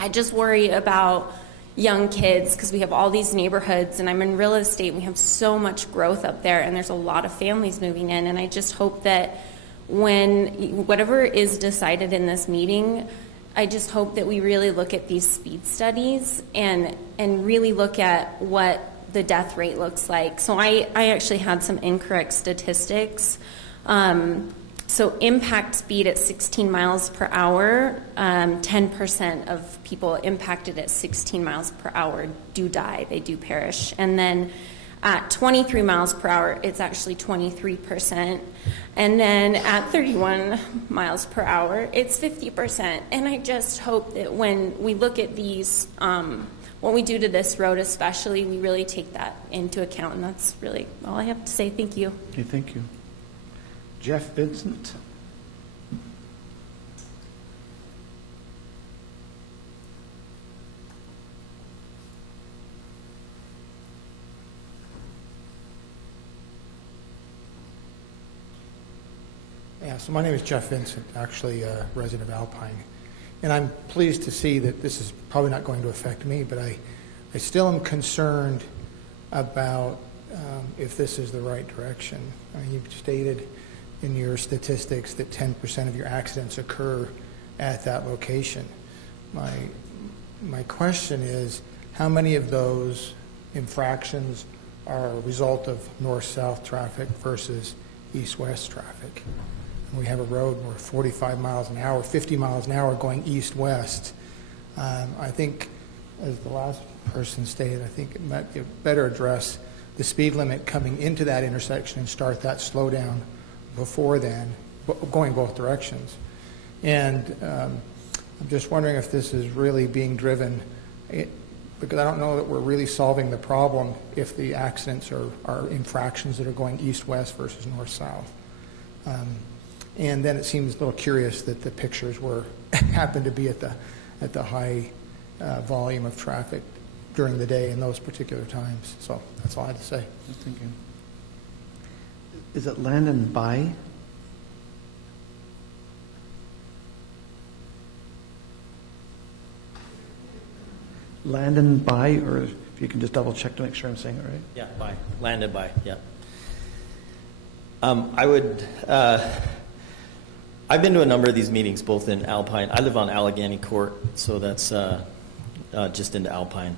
I just worry about young kids because we have all these neighborhoods, and I'm in real estate. We have so much growth up there, and there's a lot of families moving in, and I just hope that whatever is decided in this meeting, I just hope that we really look at these speed studies and really look at what the death rate looks like. So I actually had some incorrect statistics. So impact speed at 16 miles per hour, 10% of people impacted at 16 miles per hour do die, they do perish. And then at 23 miles per hour, it's actually 23%. And then at 31 miles per hour, it's 50%. And I just hope that when we look at these, what we do to this road especially, we really take that into account. And that's really all I have to say. Thank you. Okay, thank you. Jeff Vincent. Yeah, so my name is Jeff Vincent, actually a resident of Alpine. And I'm pleased to see that this is probably not going to affect me, but I still am concerned about if this is the right direction. I mean, you've stated in your statistics that 10% of your accidents occur at that location. My question is, how many of those infractions are a result of north-south traffic versus east-west traffic? We have a road where 45 miles an hour, 50 miles an hour going east-west. I think, as the last person stated, I think it might be better address the speed limit coming into that intersection and start that slowdown before then, going both directions. And I'm just wondering if this is really being driven, because I don't know that we're really solving the problem if the accidents are infractions that are going east-west versus north-south. And then it seems a little curious that the pictures happened to be at the high volume of traffic during the day in those particular times. So that's all I had to say. Thank you. Is it Landon By? Landon By, or if you can just double check to make sure I'm saying it right. Yeah, By. Landon By, yeah. I would, I've been to a number of these meetings, both in Alpine. I live on Allegheny Court, so that's just into Alpine.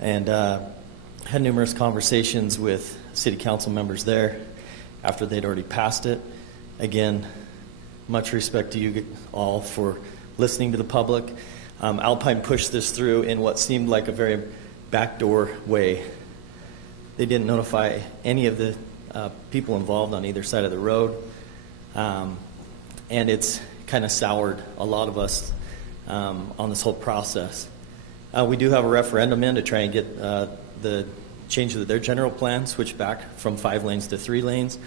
And had numerous conversations with city council members there after they'd already passed it. Again, much respect to you all for listening to the public. Alpine pushed this through in what seemed like a very backdoor way. They didn't notify any of the people involved on either side of the road. And it's kind of soured a lot of us on this whole process. We do have a referendum in to try and get the change of their general plan switched back from 5 lanes to 3 lanes.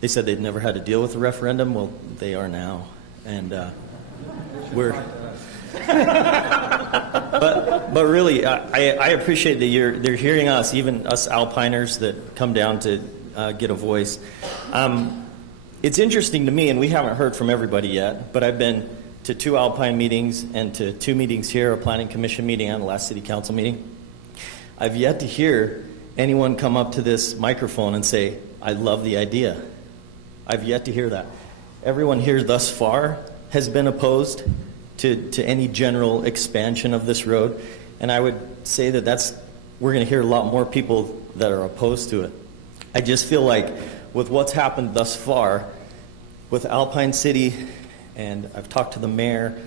They said they'd never had to deal with the referendum. Well, they are now. And we're... but really, I appreciate that they're hearing us, even us Alpiners that come down to get a voice. It's interesting to me, and we haven't heard from everybody yet, but I've been to 2 Alpine meetings and to 2 meetings here, a planning commission meeting and the last city council meeting. I've yet to hear anyone come up to this microphone and say, I love the idea. I've yet to hear that. Everyone here thus far has been opposed to any general expansion of this road, and I would say that we're going to hear a lot more people that are opposed to it. I just feel like with what's happened thus far with Alpine City, and I've talked to the mayor,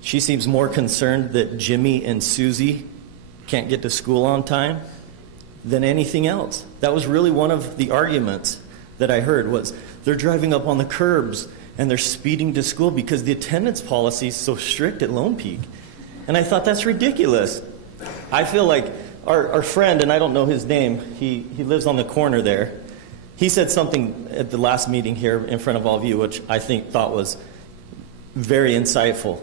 she seems more concerned that Jimmy and Susie can't get to school on time than anything else. That was really one of the arguments that I heard, was they're driving up on the curbs and they're speeding to school because the attendance policy is so strict at Lone Peak. And I thought, that's ridiculous. I feel like our friend, and I don't know his name, he lives on the corner there. He said something at the last meeting here in front of all of you, which I thought was very insightful.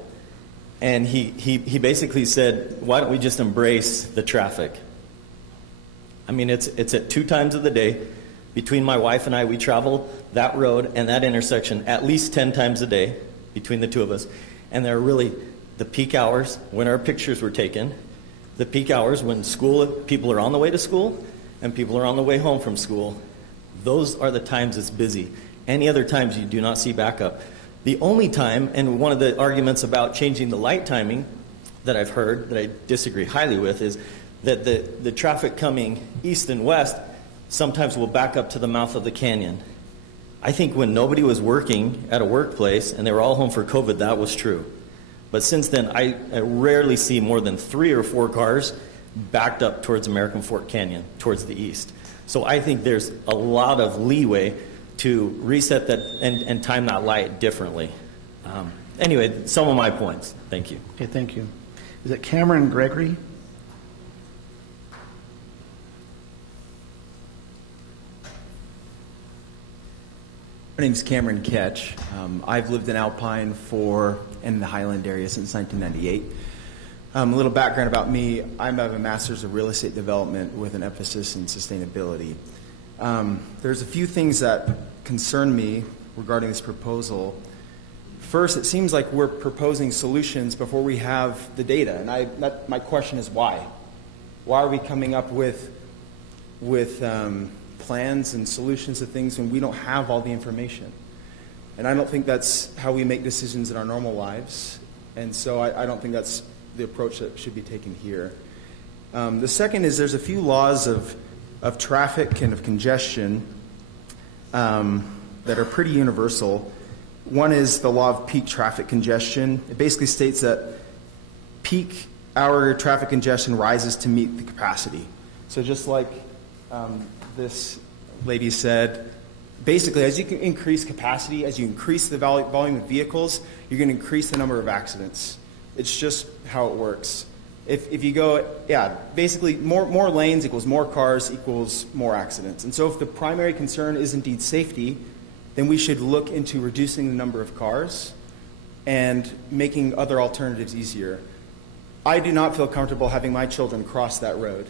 And he basically said, why don't we just embrace the traffic? I mean, it's at 2 times of the day. Between my wife and I, we travel that road and that intersection at least 10 times a day between the 2 of us. And there are really the peak hours when our pictures were taken, the peak hours when people are on the way to school and people are on the way home from school. Those are the times it's busy. Any other times you do not see backup. The only time, and one of the arguments about changing the light timing that I've heard, that I disagree highly with, is that the traffic coming east and west sometimes will back up to the mouth of the canyon. I think when nobody was working at a workplace and they were all home for COVID, that was true. But since then, I rarely see more than 3 or 4 cars backed up towards American Fork Canyon, towards the east. So I think there's a lot of leeway to reset that and time that light differently. Anyway, some of my points. Thank you. Okay, thank you. Is it Cameron Gregory? My name is Cameron Ketch. I've lived in Alpine in the Highland area since 1998. A little background about me. I have a master's of real estate development with an emphasis in sustainability. There's a few things that concern me regarding this proposal. First, it seems like we're proposing solutions before we have the data, and my question is why? Why are we coming up with plans and solutions to things when we don't have all the information? And I don't think that's how we make decisions in our normal lives, and so I don't think that's the approach that should be taken here. The second is there's a few laws of traffic and of congestion that are pretty universal, One is the law of peak traffic congestion. It basically states that peak hour traffic congestion rises to meet the capacity. So just like this lady said, basically as you can increase capacity, as you increase the volume of vehicles, you're going to increase the number of accidents. It's just how it works. If you go, basically more lanes equals more cars equals more accidents. And so if the primary concern is indeed safety, then we should look into reducing the number of cars and making other alternatives easier. I do not feel comfortable having my children cross that road.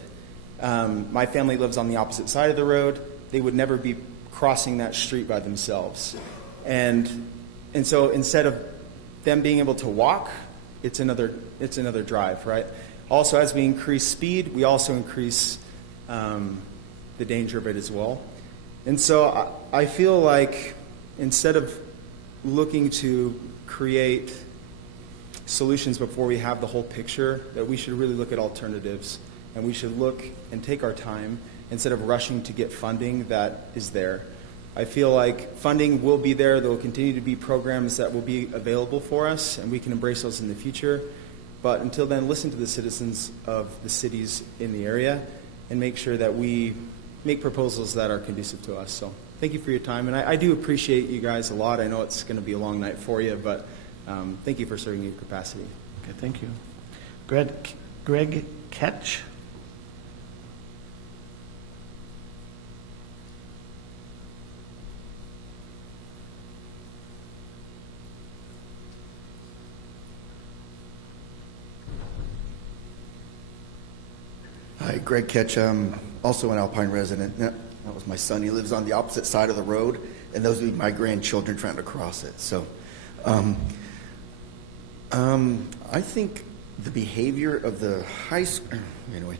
My family lives on the opposite side of the road. They would never be crossing that street by themselves. And so instead of them being able to walk, it's another drive, right? Also, as we increase speed, we also increase the danger of it as well. And so I feel like instead of looking to create solutions before we have the whole picture, that we should really look at alternatives, and we should look and take our time instead of rushing to get funding that is there. I feel like funding will be there. There will continue to be programs that will be available for us, and we can embrace those in the future. But until then, listen to the citizens of the cities in the area and make sure that we make proposals that are conducive to us. So thank you for your time, and I do appreciate you guys a lot. I know it's going to be a long night for you, but thank you for serving your capacity. Okay, thank you. Greg Ketch. Hi, Greg Ketch. I'm also an Alpine resident. That was my son. He lives on the opposite side of the road, and those would be my grandchildren trying to cross it. So I think the behavior of the high school, anyway,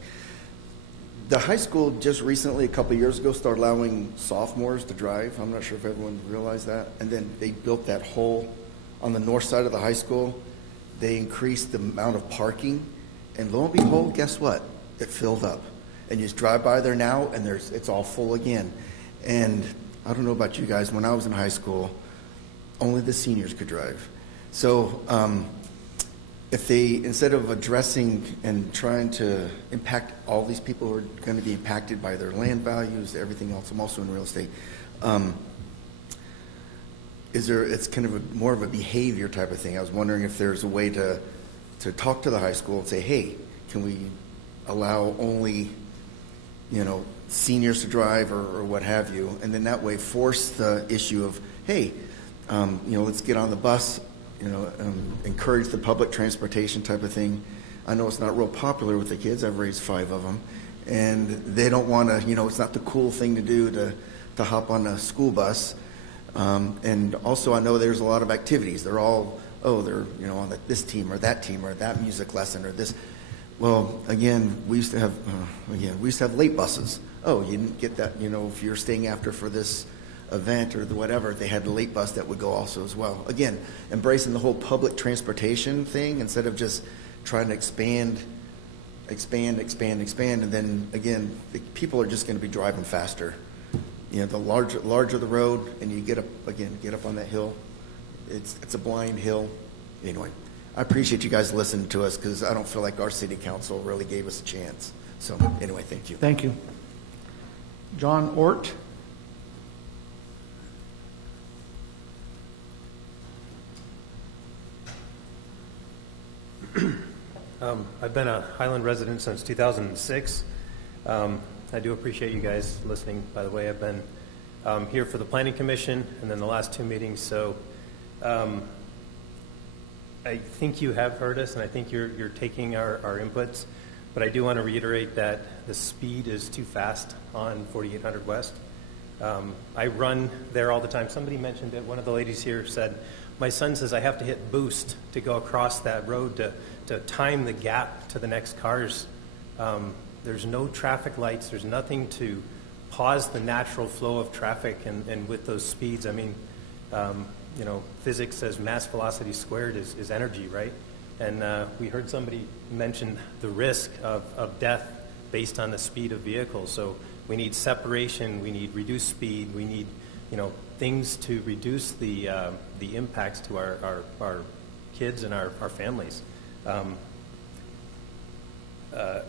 the high school just recently, a couple of years ago, started allowing sophomores to drive. I'm not sure if everyone realized that. And then they built that hole on the north side of the high school. They increased the amount of parking, and lo and behold, guess what? It filled up. And you just drive by there now, and it's all full again. And I don't know about you guys, when I was in high school, only the seniors could drive. So if they, instead of addressing and trying to impact all these people who are going to be impacted by their land values, everything else, I'm also in real estate, it's kind of more of a behavior type of thing. I was wondering if there's a way to talk to the high school and say, hey, can we allow only, seniors to drive or what have you, and then that way force the issue of, hey, let's get on the bus, encourage the public transportation type of thing. I know it's not real popular with the kids. I've raised 5 of them, and they don't want to, it's not the cool thing to do to hop on a school bus. And also I know there's a lot of activities. They're all, they're, on this team or that music lesson or this. Well, again, we used to have late buses. Oh, you didn't get that, if you're staying after for this event or whatever, they had a late bus that would go also as well. Again, embracing the whole public transportation thing instead of just trying to expand, and then again, people are just going to be driving faster. The larger the road, and you get up on that hill, it's a blind hill. Anyway, I appreciate you guys listening to us because I don't feel like our city council really gave us a chance. So anyway, thank you. Thank you. John Ort. I've been a Highland resident since 2006. I do appreciate you guys listening, by the way. I've been here for the Planning Commission and then the last 2 meetings, so I think you have heard us, and I think you're taking our inputs, but I do want to reiterate that the speed is too fast on 4800 West. I run there all the time. Somebody mentioned it. One of the ladies here said, my son says I have to hit boost to go across that road to time the gap to the next cars. There's no traffic lights. There's nothing to pause the natural flow of traffic, and with those speeds, I mean, physics says mass velocity squared is energy, right? And we heard somebody mention the risk of death based on the speed of vehicles. So We need separation. We need reduced speed. We need, things to reduce the impacts to our kids and our families.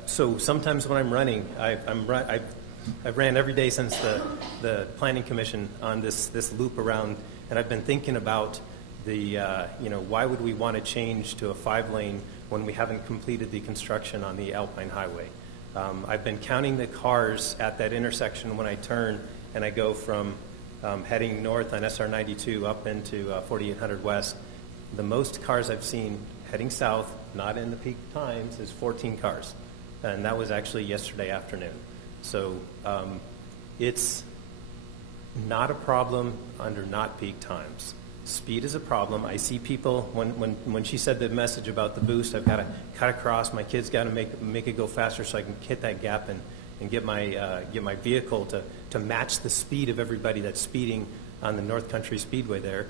So sometimes when I'm running, I've ran every day since the Planning Commission on this loop around, and I've been thinking about why would we want to change to a 5-lane when we haven't completed the construction on the Alpine Highway? I've been counting the cars at that intersection when I turn and I go from heading north on SR 92 up into 4800 West. The most cars I've seen heading south, not in the peak times, is 14 cars. And that was actually yesterday afternoon. So it's not a problem under not peak times. Speed is a problem. I see people, when she said the message about the boost, I've got to cut across, my kid's got to make it go faster so I can hit that gap and get my vehicle to match the speed of everybody that's speeding on the North Country Speedway there.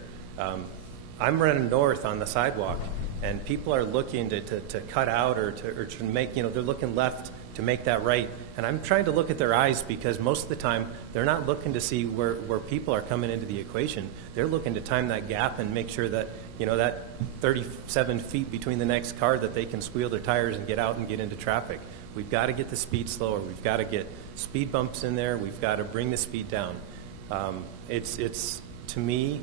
I'm running north on the sidewalk, and people are looking to cut out or to make, they're looking left to make that right. And I'm trying to look at their eyes, because most of the time they're not looking to see where people are coming into the equation. They're looking to time that gap and make sure that, that 37 feet between the next car, that they can squeal their tires and get out and get into traffic. We've got to get the speed slower. We've got to get speed bumps in there. We've got to bring the speed down. It's to me,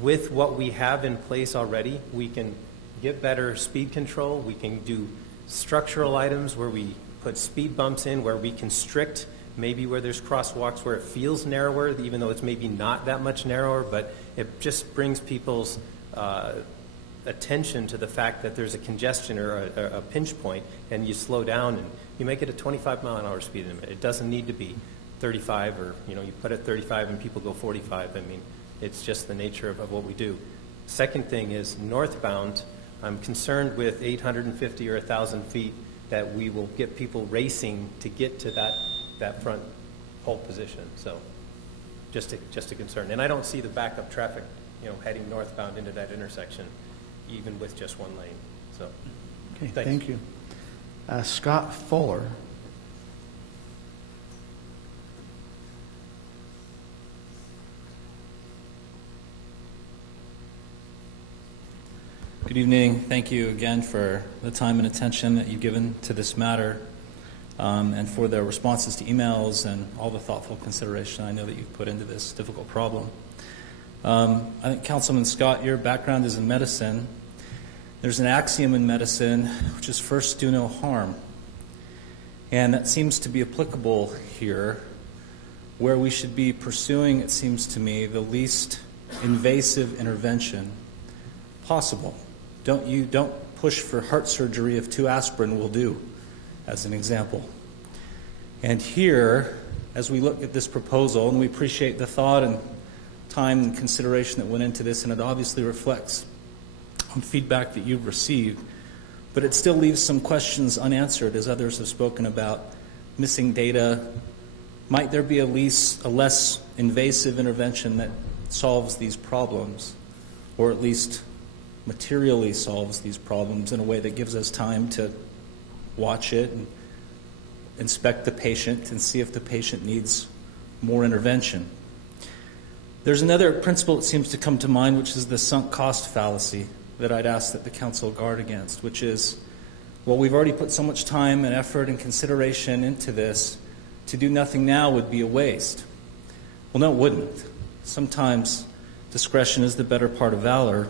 with what we have in place already, we can get better speed control. We can do structural items where we put speed bumps in, where we constrict maybe where there's crosswalks where it feels narrower, even though it's maybe not that much narrower, but it just brings people's attention to the fact that there's a congestion or a pinch point, and you slow down and you make it a 25-mile-an-hour speed limit. It doesn't need to be 35, or you put it 35 and people go 45. I mean, it's just the nature of what we do. Second thing is northbound. I'm concerned with 850 or 1,000 feet that we will get people racing to get to that front pole position. So just a concern. And I don't see the backup traffic, heading northbound into that intersection, even with just one lane. So, okay, thank you. Scott Fuller. Good evening. Thank you again for the time and attention that you've given to this matter, and for the responses to emails and all the thoughtful consideration I know that you've put into this difficult problem. I think, Councilman Scott, your background is in medicine. There's an axiom in medicine, which is first do no harm. And that seems to be applicable here, where we should be pursuing, it seems to me, the least invasive intervention possible. Don't push for heart surgery if 2 aspirin will do, as an example. And here, as we look at this proposal, and we appreciate the thought and time and consideration that went into this, and it obviously reflects on feedback that you've received, but it still leaves some questions unanswered, as others have spoken about, missing data. Might there be a less invasive intervention that solves these problems, or at least materially solves these problems in a way that gives us time to watch it and inspect the patient and see if the patient needs more intervention? There's another principle that seems to come to mind, which is the sunk cost fallacy, that I'd ask that the council guard against, which is, well, we've already put so much time and effort and consideration into this, to do nothing now would be a waste. Well, no, it wouldn't. Sometimes discretion is the better part of valor,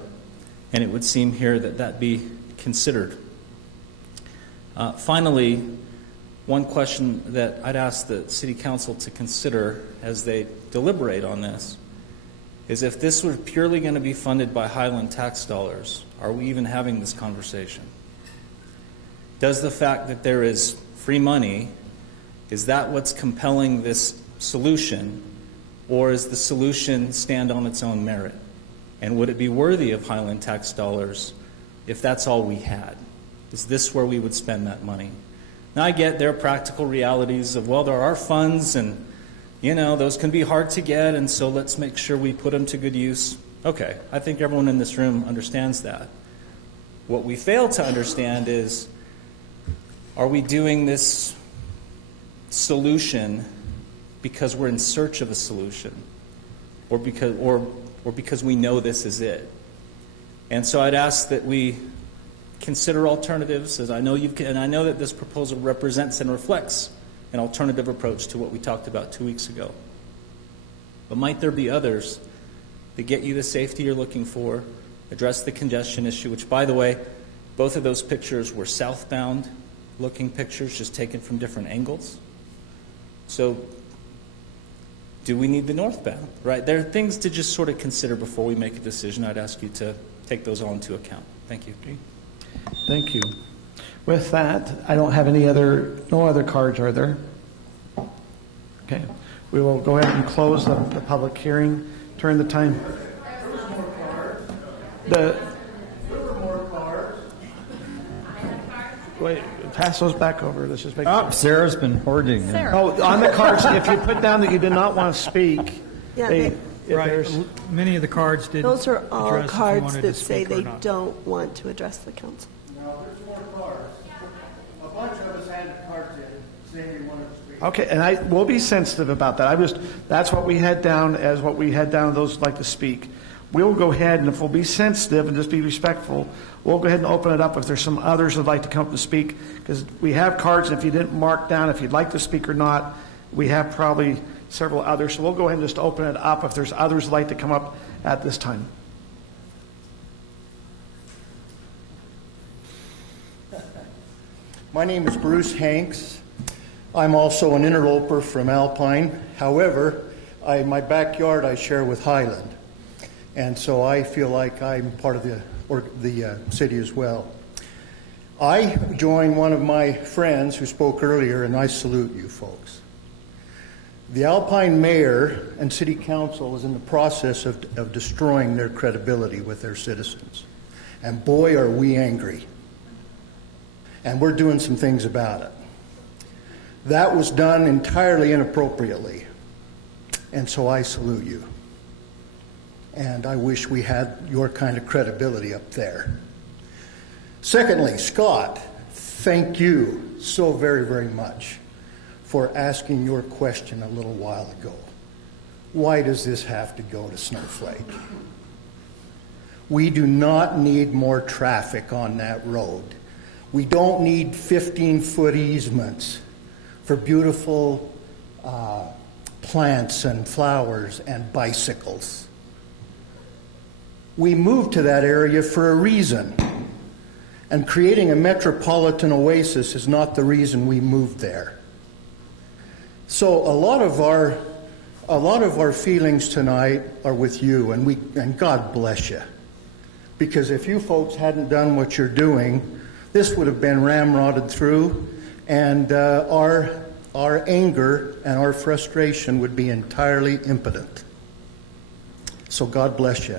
and it would seem here that that be considered. Finally, one question that I'd ask the City Council to consider as they deliberate on this is, if this were purely going to be funded by Highland tax dollars, are we even having this conversation? Does the fact that there is free money, is that what's compelling this solution, or is the solution stand on its own merit? And would it be worthy of Highland tax dollars if that's all we had? Is this where we would spend that money? Now, I get there are practical realities of, well, there are funds, and those can be hard to get, and so let's make sure we put them to good use. Okay, I think everyone in this room understands that. What we fail to understand is, are we doing this solution because we're in search of a solution, or because we know this is it. And so I'd ask that we consider alternatives, as I know and I know that this proposal represents and reflects an alternative approach to what we talked about 2 weeks ago. But might there be others that get you the safety you're looking for, address the congestion issue, which, by the way, both of those pictures were southbound looking pictures, just taken from different angles. So do we need the northbound, right? There are things to just sort of consider before we make a decision. I'd ask you to take those all into account. Thank you. Thank you. With that, I don't have no other cards, are there? Okay. We will go ahead and close the public hearing. Turn the time. Wait, pass those back over. Let's just make sure. Sarah's been hoarding them. Oh, on the cards, if you put down that you did not want to speak, Yeah, Many of the cards didn't those are all address if you cards wanted that to say speak or they not. don't want to address the council. No, there's more cards. A bunch of us handed cards in saying we wanted to speak. okay, and we'll be sensitive about that. That's what we had down as what we had down, those like to speak. We'll go ahead, and if we'll be sensitive and just be respectful, we'll go ahead and open it up if there's some others that'd like to come up and speak, because we have cards, and if you didn't mark down if you'd like to speak or not, we have probably several others. So we'll go ahead and just open it up if there's others that'd like to come up at this time. My name is Bruce Hanks. I'm also an interloper from Alpine. However, my backyard I share with Highland. And so I feel like I'm part of the city as well. I join one of my friends who spoke earlier, and I salute you folks. The Alpine mayor and city council is in the process of destroying their credibility with their citizens. And boy, are we angry. And we're doing some things about it. That was done entirely inappropriately. And so I salute you. And I wish we had your kind of credibility up there. Secondly, Scott, thank you so very, very much for asking your question a little while ago. Why does this have to go to Snowflake? We do not need more traffic on that road. We don't need 15-foot easements for beautiful plants and flowers and bicycles. We moved to that area for a reason. And creating a metropolitan oasis is not the reason we moved there. So a lot of our feelings tonight are with you, and God bless you. Because if you folks hadn't done what you're doing, this would have been ramrodded through, and our anger and our frustration would be entirely impotent. So God bless you.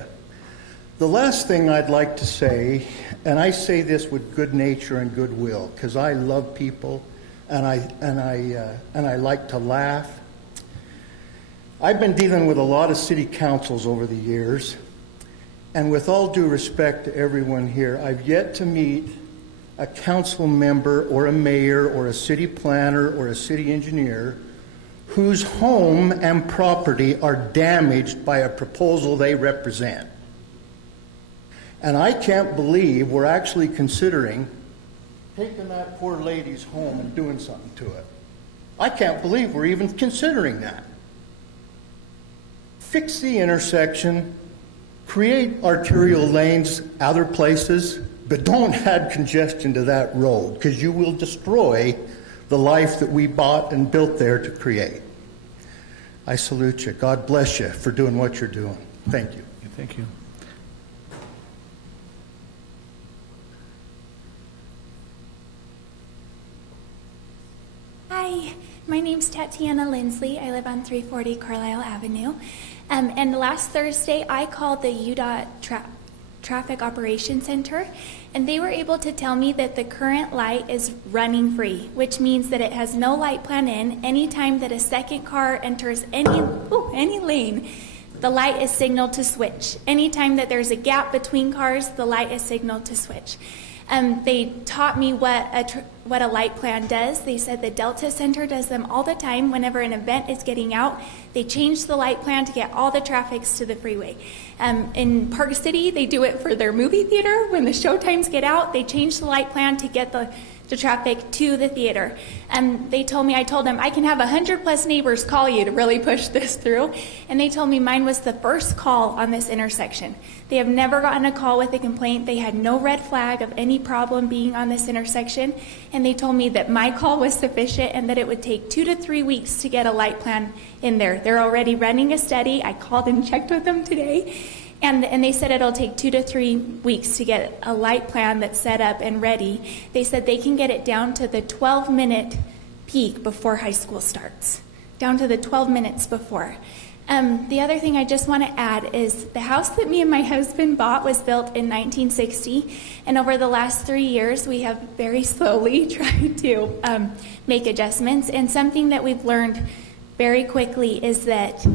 The last thing I'd like to say, and I say this with good nature and goodwill, because I love people and I like to laugh. I've been dealing with a lot of city councils over the years, and with all due respect to everyone here, I've yet to meet a council member or a mayor or a city planner or a city engineer whose home and property are damaged by a proposal they represent. And I can't believe we're actually considering taking that poor lady's home and doing something to it. I can't believe we're even considering that. Fix the intersection, create arterial lanes other places, but don't add congestion to that road, because you will destroy the life that we bought and built there to create. I salute you. God bless you for doing what you're doing. Thank you. Thank you. Hi, my name's Tatiana Lindsley. I live on 340 Carlisle Avenue. And last Thursday, I called the UDOT Traffic Operations Center, and they were able to tell me that the current light is running free, which means that it has no light plan in. Anytime that a second car enters any lane, the light is signaled to switch. Anytime that there's a gap between cars, the light is signaled to switch. They taught me what a light plan does. They said the Delta Center does them all the time. Whenever an event is getting out, they change the light plan to get all the traffic to the freeway. In Park City, they do it for their movie theater. When the showtimes get out, they change the light plan to get the traffic to the theater. They told me, I told them, I can have 100+ neighbors call you to really push this through. And they told me mine was the first call on this intersection. They have never gotten a call with a complaint. They had no red flag of any problem being on this intersection. And they told me that my call was sufficient and that it would take 2 to 3 weeks to get a light plan in there. They're already running a study. I called and checked with them today. And they said it'll take 2 to 3 weeks to get a light plan that's set up and ready. They said they can get it down to the 12-minute peak before high school starts, down to the 12 minutes before. The other thing I just want to add is the house that me and my husband bought was built in 1960, and over the last 3 years we have very slowly tried to make adjustments. And something that we've learned very quickly is that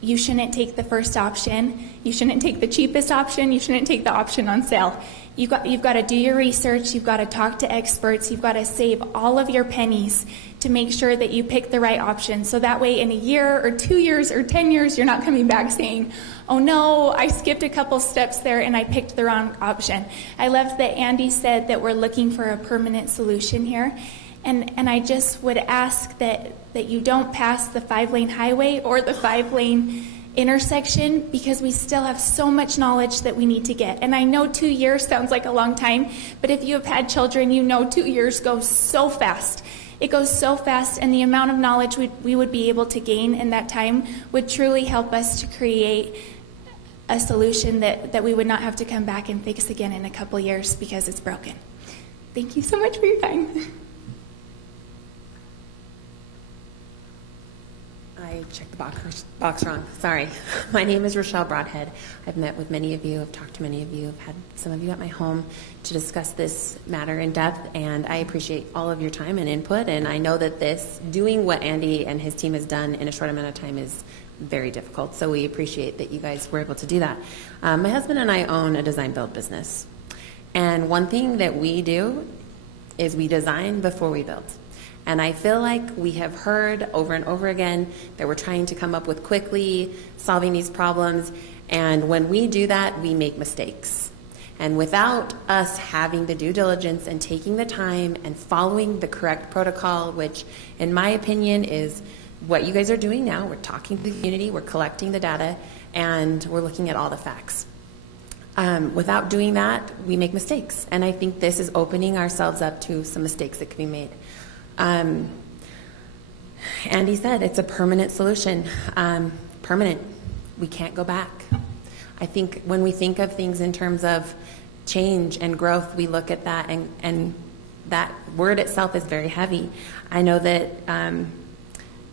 you shouldn't take the first option. You shouldn't take the cheapest option. You shouldn't take the option on sale. You've got to do your research. You've got to talk to experts. You've got to save all of your pennies to make sure that you pick the right option. So that way in a year or 2 years or 10 years, you're not coming back saying, oh no, I skipped a couple steps there and I picked the wrong option. I loved that Andy said that we're looking for a permanent solution here. And I just would ask that you don't pass the 5-lane highway or the 5-lane intersection, because we still have so much knowledge that we need to get. And I know 2 years sounds like a long time, but if you have had children, you know 2 years goes so fast. It goes so fast, and the amount of knowledge we would be able to gain in that time would truly help us to create a solution that we would not have to come back and fix again in a couple years because it's broken. Thank you so much for your time. I checked the box wrong. Sorry. My name is Rochelle Broadhead. I've met with many of you. I've talked to many of you. I've had some of you at my home to discuss this matter in depth, and I appreciate all of your time and input. And I know that doing what Andy and his team has done in a short amount of time is very difficult. So we appreciate that you guys were able to do that. My husband and I own a design-build business. And one thing that we do is we design before we build. And I feel like we have heard over and over again that we're trying to come up with quickly solving these problems. And when we do that, we make mistakes. And without us having the due diligence and taking the time and following the correct protocol, which in my opinion is what you guys are doing now, we're talking to the community, we're collecting the data, and we're looking at all the facts. Without doing that, we make mistakes. And I think this is opening ourselves up to some mistakes that could be made. Andy said it's a permanent solution. Permanent. We can't go back. I think when we think of things in terms of change and growth, we look at that, and that word itself is very heavy. I know that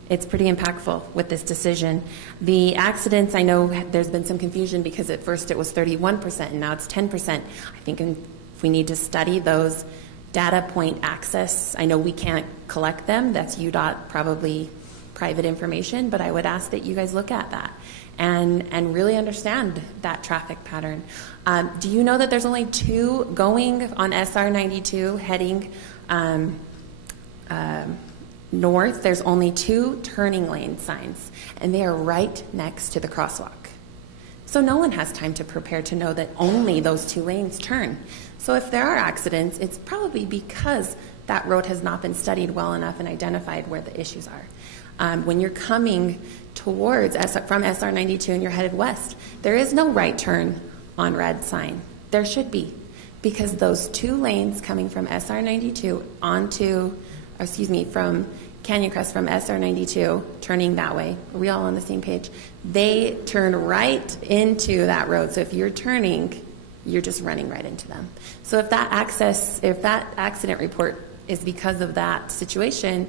it's pretty impactful with this decision. The accidents, I know there's been some confusion because at first it was 31% and now it's 10%. I think if we need to study those data point access, I know we can't collect them. That's UDOT, probably private information, but I would ask that you guys look at that and really understand that traffic pattern. Do you know that there's only 2 going on SR 92 heading north? There's only 2 turning lane signs, and they are right next to the crosswalk. So no one has time to prepare to know that only those 2 lanes turn. So if there are accidents, it's probably because that road has not been studied well enough and identified where the issues are. When you're coming towards from SR 92 and you're headed west, there is no right turn on red sign. There should be, because those 2 lanes coming from SR 92 from Canyon Crest from SR 92, turning that way, are we all on the same page? They turn right into that road. So if you're turning, you're just running right into them. So if that accident report is because of that situation,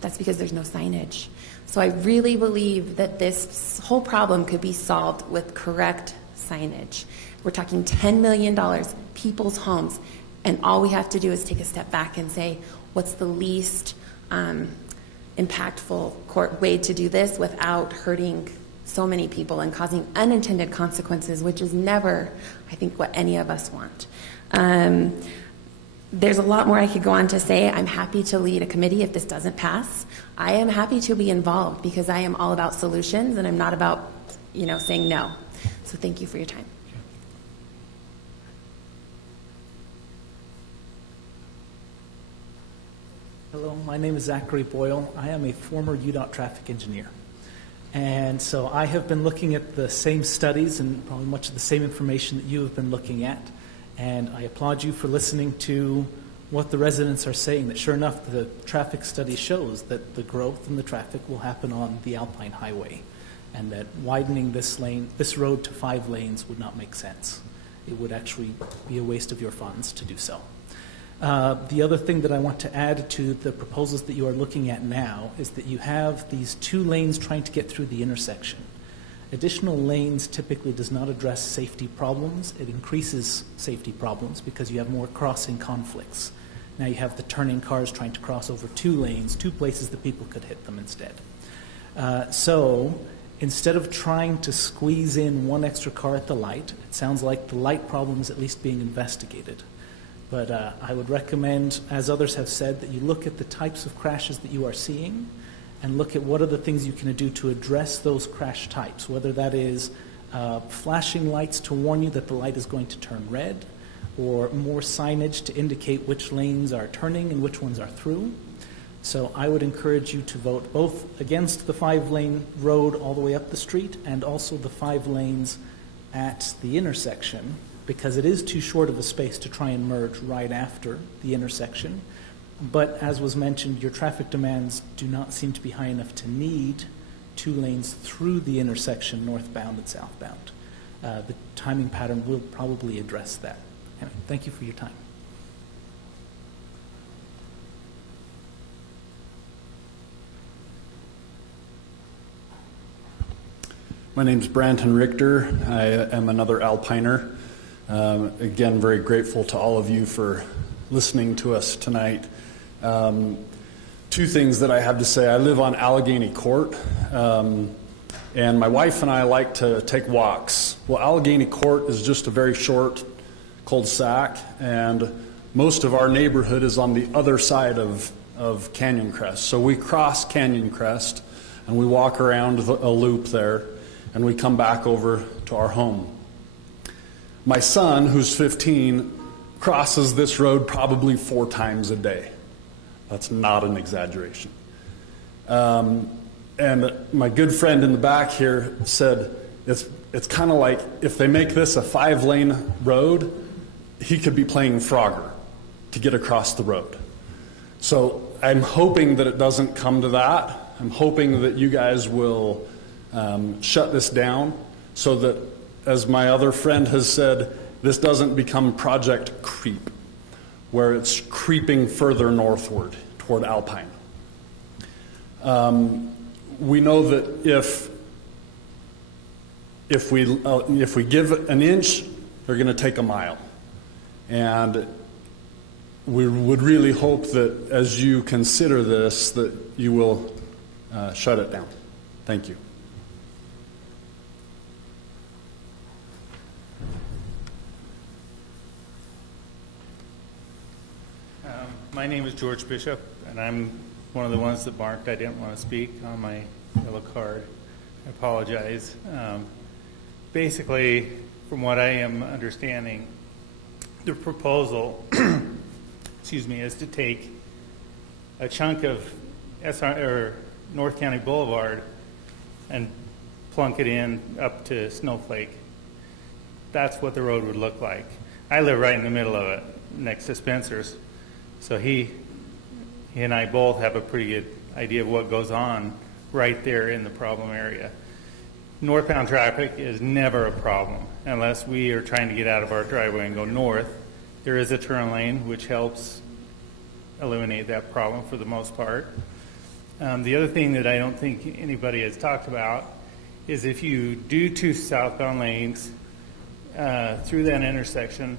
that's because there's no signage. So I really believe that this whole problem could be solved with correct signage. We're talking $10 million, people's homes, and all we have to do is take a step back and say, what's the least impactful way to do this without hurting so many people and causing unintended consequences, which is never, I think, what any of us want. there's a lot more I could go on to say. I'm happy to lead a committee if this doesn't pass. I am happy to be involved because I am all about solutions and I'm not about, saying no. So thank you for your time. Hello, my name is Zachary Boyle. I am a former UDOT traffic engineer. And so I have been looking at the same studies and probably much of the same information that you have been looking at. And I applaud you for listening to what the residents are saying, that sure enough, the traffic study shows that the growth in the traffic will happen on the Alpine Highway, and that widening this road to 5 lanes would not make sense. It would actually be a waste of your funds to do so. The other thing that I want to add to the proposals that you are looking at now is that you have these 2 lanes trying to get through the intersection. Additional lanes typically does not address safety problems. It increases safety problems because you have more crossing conflicts. Now you have the turning cars trying to cross over 2 lanes, 2 places that people could hit them instead. So instead of trying to squeeze in 1 extra car at the light, it sounds like the light problem is at least being investigated. But I would recommend, as others have said, that you look at the types of crashes that you are seeing and look at what are the things you can do to address those crash types, whether that is flashing lights to warn you that the light is going to turn red, or more signage to indicate which lanes are turning and which ones are through. So I would encourage you to vote both against the 5-lane road all the way up the street and also the 5 lanes at the intersection, because it is too short of a space to try and merge right after the intersection. But as was mentioned, your traffic demands do not seem to be high enough to need 2 lanes through the intersection, northbound and southbound. The timing pattern will probably address that. Anyway, thank you for your time. My name's Branton Richter. I am another Alpiner. Again, very grateful to all of you for listening to us tonight. 2 things that I have to say. I live on Allegheny Court, and my wife and I like to take walks. Well, Allegheny Court is just a very short cul-de-sac, and most of our neighborhood is on the other side of Canyon Crest. So we cross Canyon Crest, and we walk around a loop there, and we come back over to our home. My son, who's 15, crosses this road probably 4 times a day. That's not an exaggeration. And my good friend in the back here said it's kind of like if they make this a 5-lane road, he could be playing Frogger to get across the road. So I'm hoping that it doesn't come to that. I'm hoping that you guys will shut this down so that, as my other friend has said, this doesn't become project creep, where it's creeping further northward toward Alpine. We know that if we give an inch, they're going to take a mile. And we would really hope that as you consider this, that you will shut it down. Thank you. My name is George Bishop, and I'm one of the ones that marked I didn't want to speak on my yellow card. I apologize. Basically, from what I am understanding, the proposal is to take a chunk of North County Boulevard and plunk it in up to Snowflake. That's what the road would look like. I live right in the middle of it, next to Spencer's. So he and I both have a pretty good idea of what goes on right there in the problem area. Northbound traffic is never a problem unless we are trying to get out of our driveway and go north. There is a turn lane which helps eliminate that problem for the most part. The other thing that I don't think anybody has talked about is if you do 2 southbound lanes through that intersection,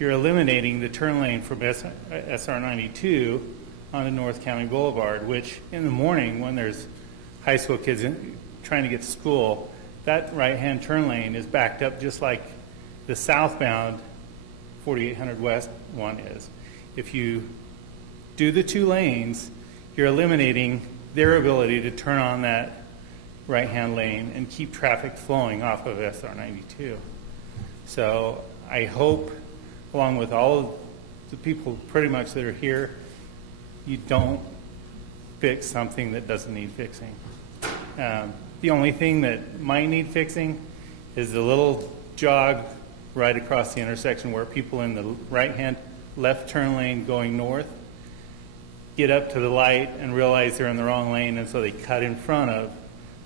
you're eliminating the turn lane from SR 92 onto North County Boulevard, which in the morning when there's high school kids trying to get to school, that right-hand turn lane is backed up just like the southbound 4800 West one is. If you do the 2 lanes, you're eliminating their ability to turn on that right-hand lane and keep traffic flowing off of SR 92. So I hope, along with all of the people pretty much that are here, you don't fix something that doesn't need fixing. The only thing that might need fixing is the little jog right across the intersection where people in the right-hand left turn lane going north get up to the light and realize they're in the wrong lane, and so they cut in front of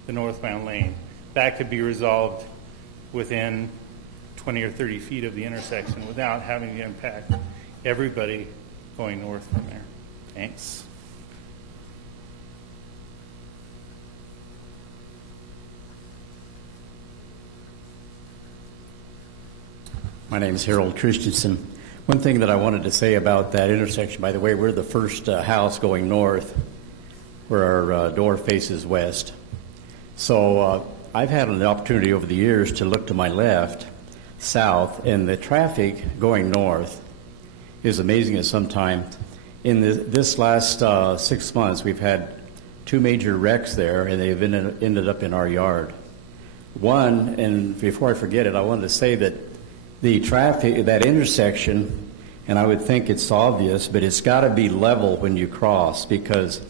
the northbound lane. That could be resolved within 20 or 30 feet of the intersection without having to impact everybody going north from there. Thanks. My name is Harold Christensen. One thing that I wanted to say about that intersection, by the way, we're the first house going north where our door faces west. So I've had an opportunity over the years to look to my left, south, and the traffic going north is amazing at some time. In this last 6 months, we've had 2 major wrecks there, and they've ended up in our yard. One, and before I forget it, I wanted to say that the traffic, that intersection, and I would think it's obvious, but it's got to be level when you cross, because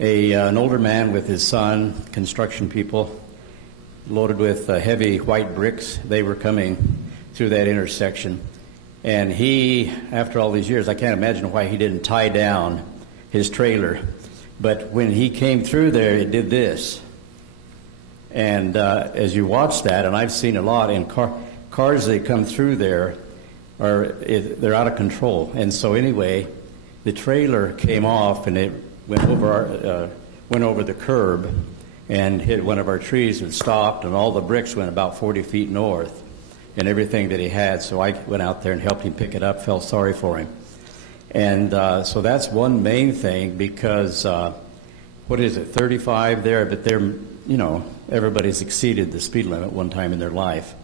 an older man with his son, construction people, loaded with heavy white bricks, they were coming through that intersection. And he, after all these years, I can't imagine why he didn't tie down his trailer. But when he came through there, it did this. And as you watch that, and I've seen a lot in cars that come through there, they're out of control. And so anyway, the trailer came off and it went over the curb and hit one of our trees and stopped, and all the bricks went about 40 feet north and everything that he had. So I went out there and helped him pick it up, felt sorry for him. And so that's one main thing, because what is it, 35 there, but they're, everybody's exceeded the speed limit one time in their life.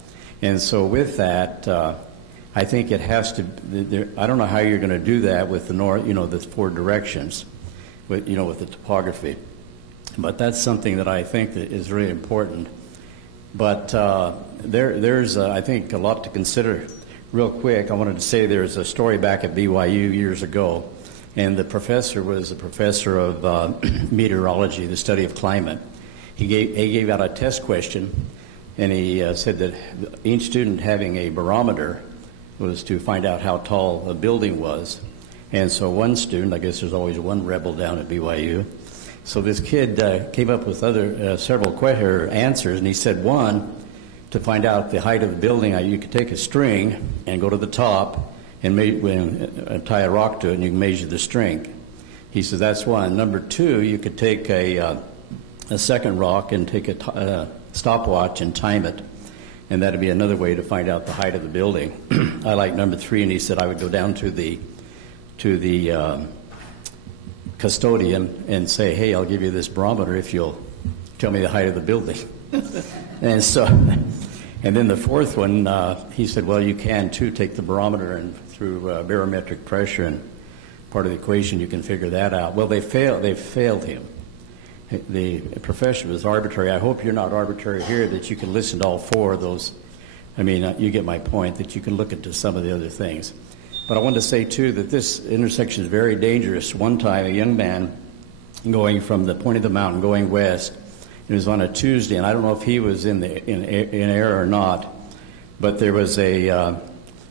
And so with that, I think it has to, I don't know how you're going to do that with the north, the 4 directions, with the topography. But that's something that I think that is really important. But there's, I think, a lot to consider. Real quick, I wanted to say there's a story back at BYU years ago, and the professor was a professor of meteorology, the study of climate. He gave out a test question, and he said that each student having a barometer was to find out how tall a building was. And so one student, I guess there's always one rebel down at BYU, so this kid came up with several answers, and he said, one, to find out the height of the building, you could take a string and go to the top and tie a rock to it, and you can measure the strength. He says that's one. Number 2, you could take a second rock and take a stopwatch and time it, and that'd be another way to find out the height of the building. I like number 3, and he said I would go down to the custodian and say, hey, I'll give you this barometer if you'll tell me the height of the building. And so, and then the 4th one, he said, well, you can too take the barometer, and through barometric pressure and part of the equation, you can figure that out. Well, they failed him. The profession was arbitrary. I hope you're not arbitrary here, that you can listen to all 4 of those. I mean, you get my point, that you can look into some of the other things. But I wanted to say, too, that this intersection is very dangerous. One time, a young man going from the point of the mountain going west, it was on a Tuesday, and I don't know if he was in error or not, but there was a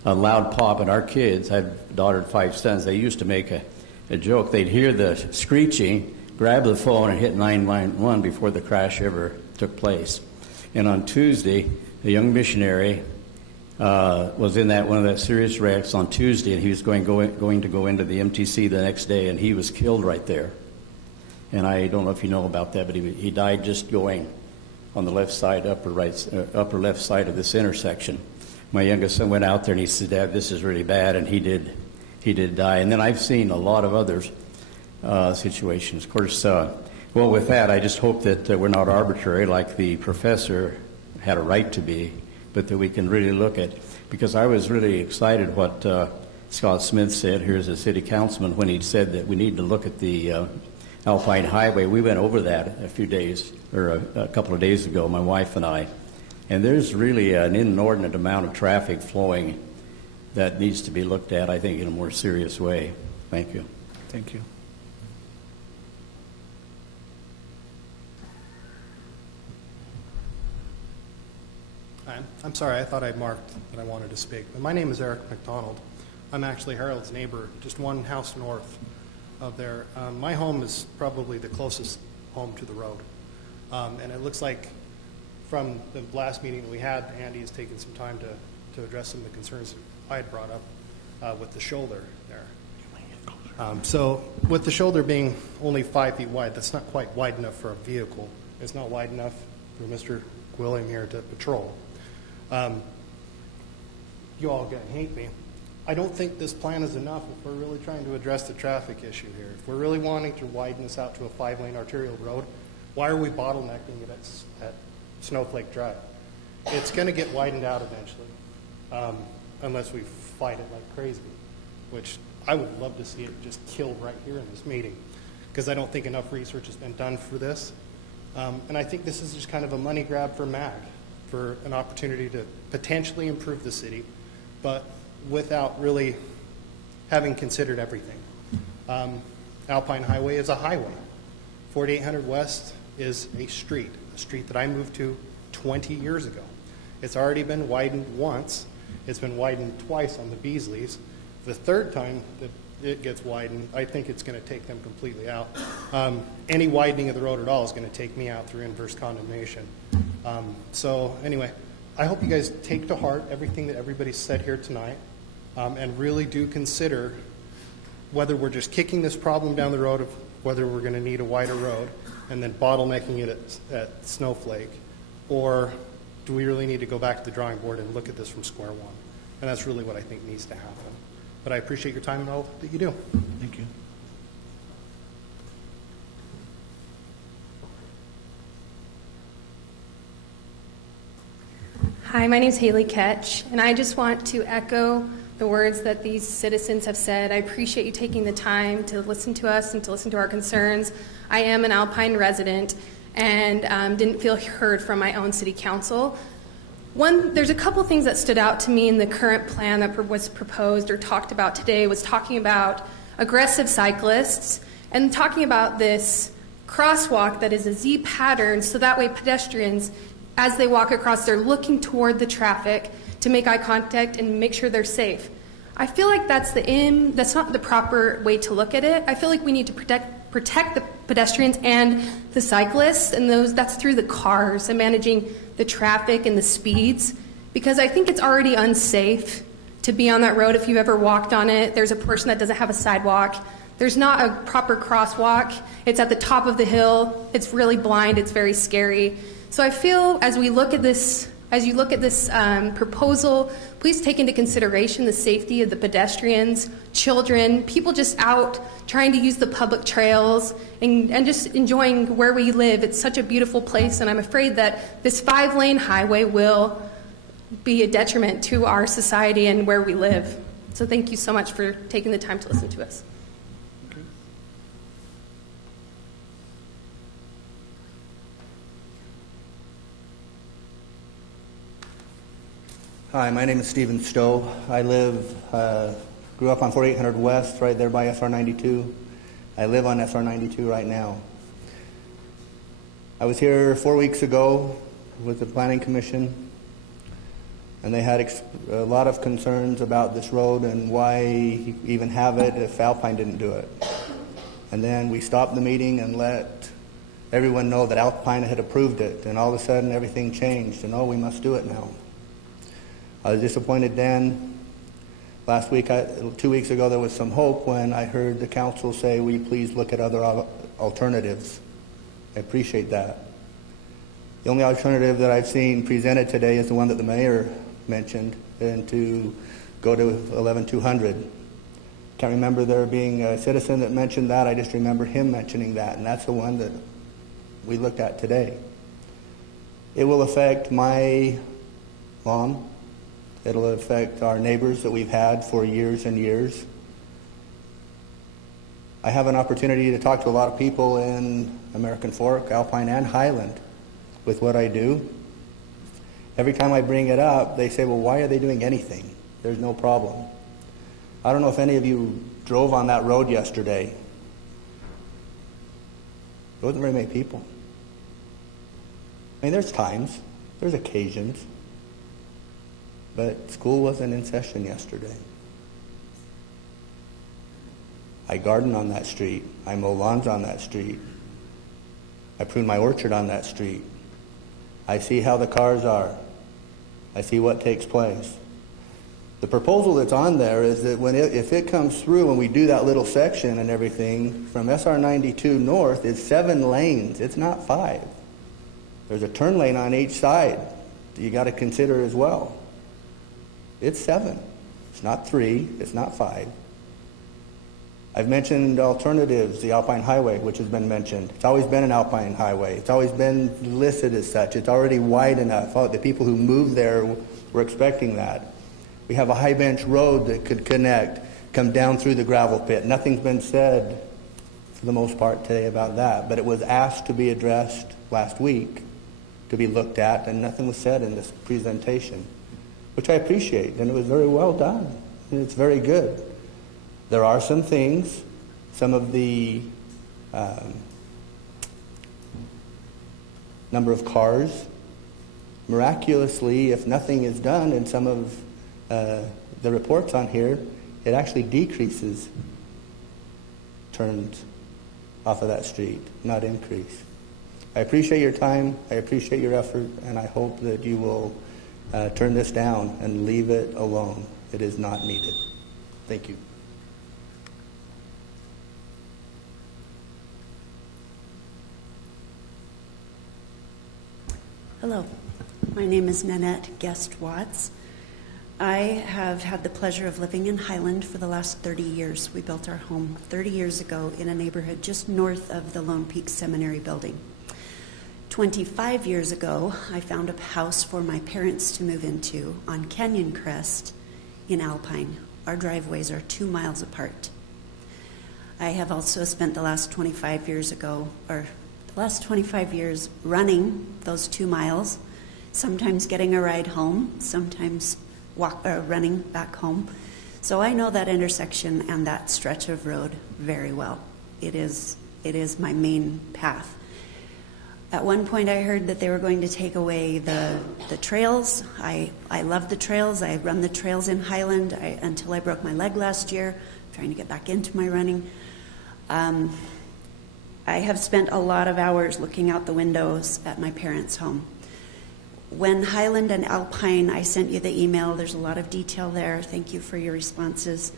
loud pop, and our kids, I have a daughter and 5 sons, they used to make a joke. They'd hear the screeching, grab the phone, and hit 911 before the crash ever took place. And on Tuesday, a young missionary was in one of that serious wrecks on Tuesday, and he was going to go into the MTC the next day, and he was killed right there. And I don't know if you know about that, but he died just going on the left side, upper left side of this intersection. My youngest son went out there and he said, Dad, this is really bad, and he did die. And then I've seen a lot of other situations. Of course, well, with that, I just hope that we're not arbitrary like the professor had a right to be, but that we can really look at, because I was really excited what Scott Smith said here as a city councilman when he said that we need to look at the Alpine Highway. We went over that a couple of days ago, my wife and I, and there's really an inordinate amount of traffic flowing that needs to be looked at, I think, in a more serious way. Thank you. Thank you. I'm sorry, I thought I marked that I wanted to speak. But my name is Eric McDonald. I'm actually Harold's neighbor, just one house north of there. My home is probably the closest home to the road. And it looks like from the last meeting we had, Andy has taken some time to address some of the concerns I had brought up with the shoulder there. So with the shoulder being only 5 feet wide, that's not quite wide enough for a vehicle. It's not wide enough for Mr. William here to patrol. You all are going to hate me. I don't think this plan is enough if we're really trying to address the traffic issue here. If we're really wanting to widen this out to a 5-lane arterial road, why are we bottlenecking it at Snowflake Drive? It's going to get widened out eventually, unless we fight it like crazy, which I would love to see it just killed right here in this meeting, because I don't think enough research has been done for this. And I think this is just kind of a money grab for MAG, for an opportunity to potentially improve the city, but without really having considered everything. Alpine Highway is a highway. 4800 West is a street that I moved to 20 years ago. It's already been widened once. It's been widened twice on the Beasleys. The third time that it gets widened, I think it's going to take them completely out. Any widening of the road at all is going to take me out through inverse condemnation. So anyway, I hope you guys take to heart everything that everybody said here tonight, and really do consider whether we're just kicking this problem down the road, of whether we're going to need a wider road and then bottlenecking it at Snowflake, or do we really need to go back to the drawing board and look at this from square one? And that's really what I think needs to happen. But I appreciate your time and all that you do. Thank you. Hi, my name is Haley Ketch, and I just want to echo the words that these citizens have said. I appreciate you taking the time to listen to us and to listen to our concerns. I am an Alpine resident and didn't feel heard from my own city council. There's a couple things that stood out to me in the current plan that was proposed or talked about today, was talking about aggressive cyclists and talking about this crosswalk that is a Z pattern, so that way pedestrians, as they walk across, they're looking toward the traffic to make eye contact and make sure they're safe. I feel like that's not the proper way to look at it. I feel like we need to protect the pedestrians and the cyclists, and that's through the cars and managing the traffic and the speeds, because I think it's already unsafe to be on that road. If you've ever walked on it, there's a portion that doesn't have a sidewalk. There's not a proper crosswalk. It's at the top of the hill. It's really blind. It's very scary. So I feel as you look at this proposal, please take into consideration the safety of the pedestrians, children, people just out trying to use the public trails and just enjoying where we live. It's such a beautiful place, and I'm afraid that this 5-lane highway will be a detriment to our society and where we live. So thank you so much for taking the time to listen to us. Hi, my name is Stephen Stowe. I grew up on 4800 West, right there by SR 92. I live on SR 92 right now. I was here 4 weeks ago with the Planning Commission, and they had a lot of concerns about this road and why even have it if Alpine didn't do it. And then we stopped the meeting and let everyone know that Alpine had approved it, and all of a sudden everything changed, and we must do it now. I was disappointed then. Last week, 2 weeks ago, there was some hope when I heard the council say, will you please look at other alternatives? I appreciate that. The only alternative that I've seen presented today is the one that the mayor mentioned, and to go to 11200. Can't remember there being a citizen that mentioned that. I just remember him mentioning that, and that's the one that we looked at today. It will affect my mom, It'll affect our neighbors that we've had for years and years. I have an opportunity to talk to a lot of people in American Fork, Alpine, and Highland with what I do. Every time I bring it up, they say, well, why are they doing anything? There's no problem. I don't know if any of you drove on that road yesterday. There wasn't very many people. I mean, there's times, there's occasions, but school wasn't in session yesterday. I garden on that street. I mow lawns on that street. I prune my orchard on that street. I see how the cars are. I see what takes place. The proposal that's on there is that if it comes through and we do that little section and everything, from SR 92 north, it's 7 lanes. It's not 5. There's a turn lane on each side that you got to consider as well. It's 7. It's not 3. It's not 5. I've mentioned alternatives, the Alpine Highway, which has been mentioned. It's always been an Alpine Highway. It's always been listed as such. It's already wide enough. The people who moved there were expecting that. We have a high bench road that could connect, come down through the gravel pit. Nothing's been said for the most part today about that, but it was asked to be addressed last week, to be looked at, and nothing was said in this presentation, which I appreciate, and it was very well done, and it's very good. There are some things, some of the number of cars, miraculously, if nothing is done in some of the reports on here, it actually decreases turns off of that street, not increase. I appreciate your time, I appreciate your effort, and I hope that you will turn this down and leave it alone. It is not needed. Thank you. Hello, my name is Nanette Guest-Watts. I have had the pleasure of living in Highland for the last 30 years. We built our home 30 years ago in a neighborhood just north of the Lone Peak Seminary building. 25 years ago, I found a house for my parents to move into on Canyon Crest in Alpine. Our driveways are 2 miles apart. I have also spent the last 25 years running those 2 miles, sometimes getting a ride home, sometimes running back home. So I know that intersection and that stretch of road very well. It is my main path. At one point I heard that they were going to take away the trails. I love the trails. I run the trails in Highland until I broke my leg last year, trying to get back into my running. I have spent a lot of hours looking out the windows at my parents' home. When Highland and Alpine, I sent you the email. There's a lot of detail there. Thank you for your responses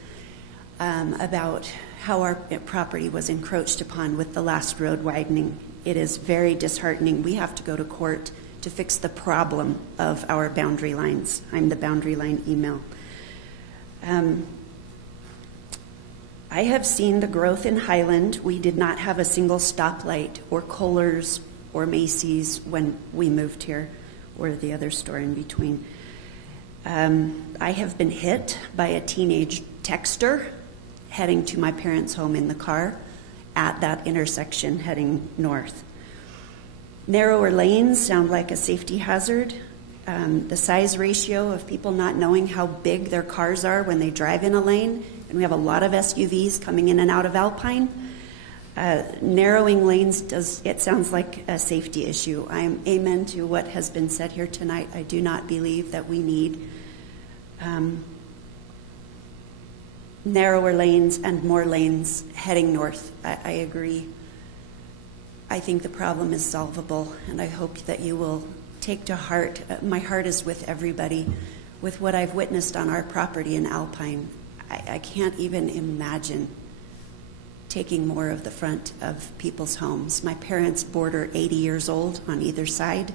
about how our property was encroached upon with the last road widening. It is very disheartening. We have to go to court to fix the problem of our boundary lines. I'm the boundary line email. I have seen the growth in Highland. We did not have a single stoplight or Kohler's or Macy's when we moved here, or the other store in between. I have been hit by a teenage texter heading to my parents' home in the car at that intersection heading north. Narrower lanes sound like a safety hazard. The size ratio of people not knowing how big their cars are when they drive in a lane, and we have a lot of SUVs coming in and out of Alpine. Narrowing lanes it sounds like a safety issue. I am amen to what has been said here tonight. I do not believe that we need narrower lanes and more lanes heading north. I agree. I think the problem is solvable, and I hope that you will take to heart. My heart is with everybody. With what I've witnessed on our property in Alpine, I can't even imagine taking more of the front of people's homes. My parents border 80 years old on either side,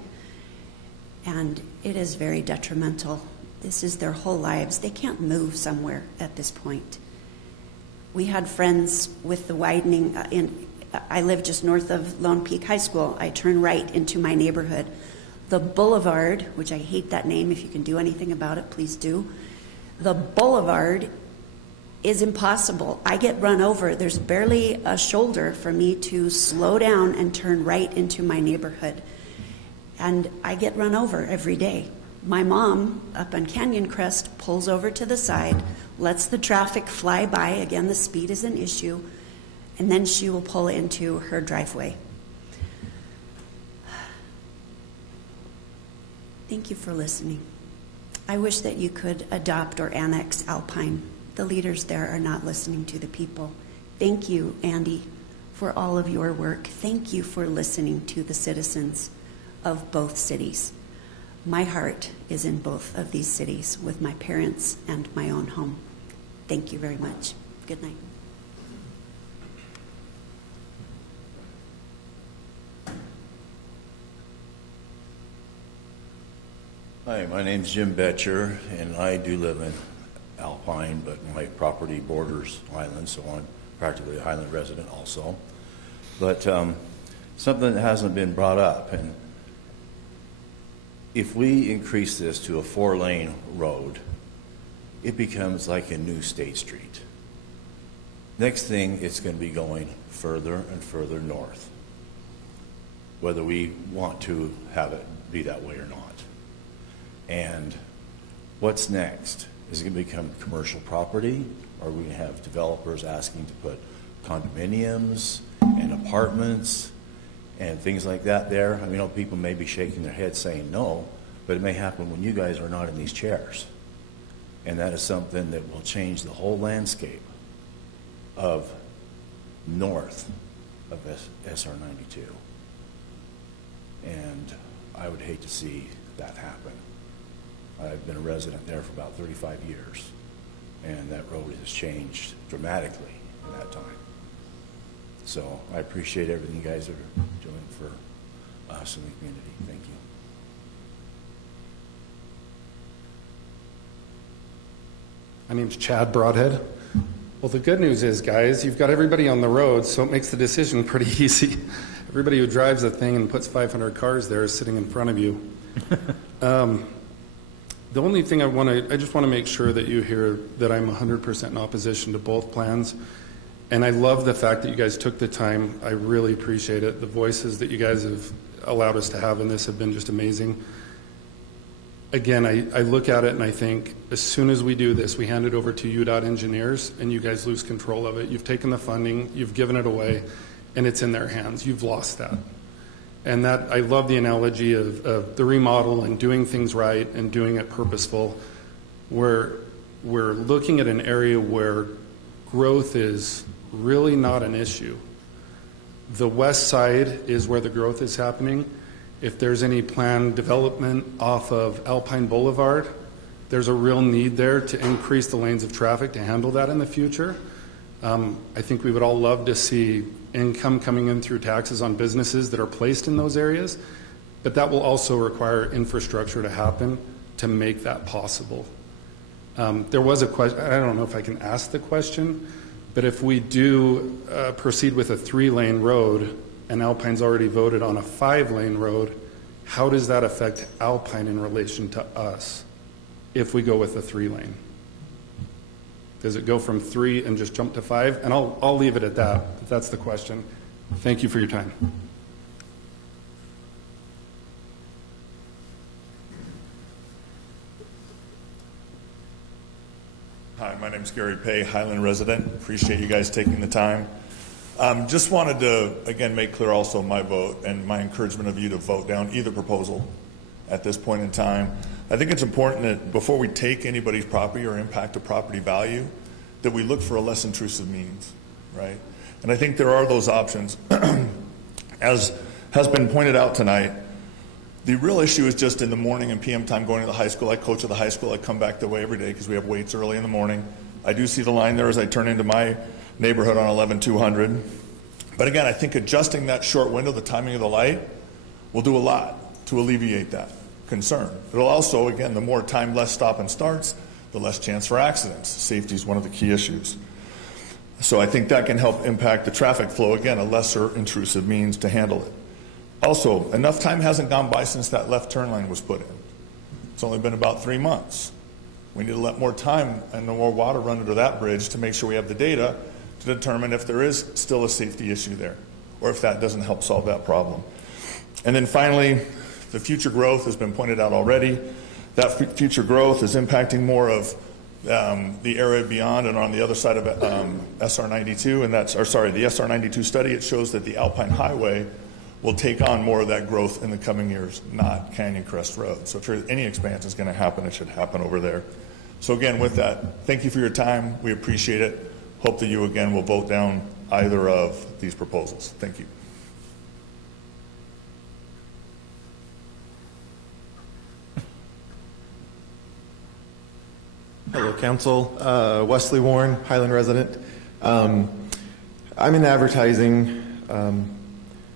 and it is very detrimental. This is their whole lives. They can't move somewhere at this point. We had friends with the widening. I live just north of Lone Peak High School. I turn right into my neighborhood. The boulevard, which I hate that name, if you can do anything about it, please do. The boulevard is impossible. I get run over. There's barely a shoulder for me to slow down and turn right into my neighborhood. And I get run over every day. My mom, up on Canyon Crest, pulls over to the side, lets the traffic fly by. Again, the speed is an issue. And then she will pull into her driveway. Thank you for listening. I wish that you could adopt or annex Alpine. The leaders there are not listening to the people. Thank you, Andy, for all of your work. Thank you for listening to the citizens of both cities. My heart is in both of these cities with my parents and my own home. Thank you very much. Good night. Hi, my name's Jim Betcher, and I do live in Alpine, but my property borders Highland, so I'm practically a Highland resident also. But something that hasn't been brought up, and if we increase this to a 4-lane road, it becomes like a new State Street. Next thing, it's going to be going further and further north, whether we want to have it be that way or not. And what's next? Is it going to become commercial property? Or are we going to have developers asking to put condominiums and apartments and things like that there? I mean, people may be shaking their heads saying no, but it may happen when you guys are not in these chairs. And that is something that will change the whole landscape of north of SR 92. And I would hate to see that happen. I've been a resident there for about 35 years, and that road has changed dramatically in that time. So I appreciate everything you guys are doing for us in the community. Thank you. My name's Chad Broadhead. Well, the good news is, guys, you've got everybody on the road, so it makes the decision pretty easy. Everybody who drives a thing and puts 500 cars there is sitting in front of you. The only thing I just want to make sure that you hear that I'm 100% in opposition to both plans. And I love the fact that you guys took the time. I really appreciate it. The voices that you guys have allowed us to have in this have been just amazing. Again, I look at it and I think as soon as we do this, we hand it over to UDOT engineers and you guys lose control of it. You've taken the funding, you've given it away, and it's in their hands. You've lost that. And that, I love the analogy of the remodel and doing things right and doing it purposeful. We're looking at an area where growth is really not an issue. The west side is where the growth is happening. If there's any planned development off of Alpine Boulevard, there's a real need there to increase the lanes of traffic to handle that in the future. I think we would all love to see income coming in through taxes on businesses that are placed in those areas, but that will also require infrastructure to happen to make that possible. There was a question, I don't know if I can ask the question, but if we do proceed with a 3-lane road and Alpine's already voted on a 5-lane road, how does that affect Alpine in relation to us if we go with a 3-lane? Does it go from 3 and just jump to 5? And I'll leave it at that, if that's the question. Thank you for your time. Hi, my name's Gary Pay, Highland resident. Appreciate you guys taking the time. Just wanted to, again, make clear also my vote and my encouragement of you to vote down either proposal at this point in time. I think it's important that before we take anybody's property or impact a property value, that we look for a less intrusive means, right? And I think there are those options. As has been pointed out tonight, the real issue is just in the morning and PM time going to the high school. I coach at the high school. I come back that way every day because we have weights early in the morning. I do see the line there as I turn into my neighborhood on 11200. But again, I think adjusting that short window, the timing of the light, will do a lot to alleviate that concern. It'll also, again, the more time, less stop and starts, the less chance for accidents. Safety is one of the key issues. So I think that can help impact the traffic flow. Again, a lesser intrusive means to handle it. Also, enough time hasn't gone by since that left turn lane was put in. It's only been about 3 months. We need to let more time and more water run under that bridge to make sure we have the data to determine if there is still a safety issue there, or if that doesn't help solve that problem. And then finally, the future growth has been pointed out already. That future growth is impacting more of the area beyond and on the other side of SR92, and that's, or sorry, the SR92 study. It shows that the Alpine Highway will take on more of that growth in the coming years, not Canyon Crest Road. So if any expansion is going to happen, it should happen over there. So again, with that, thank you for your time. We appreciate it. Hope that you again will vote down either of these proposals. Thank you. Hello, Council. Wesley Warren, Highland resident. I'm in advertising.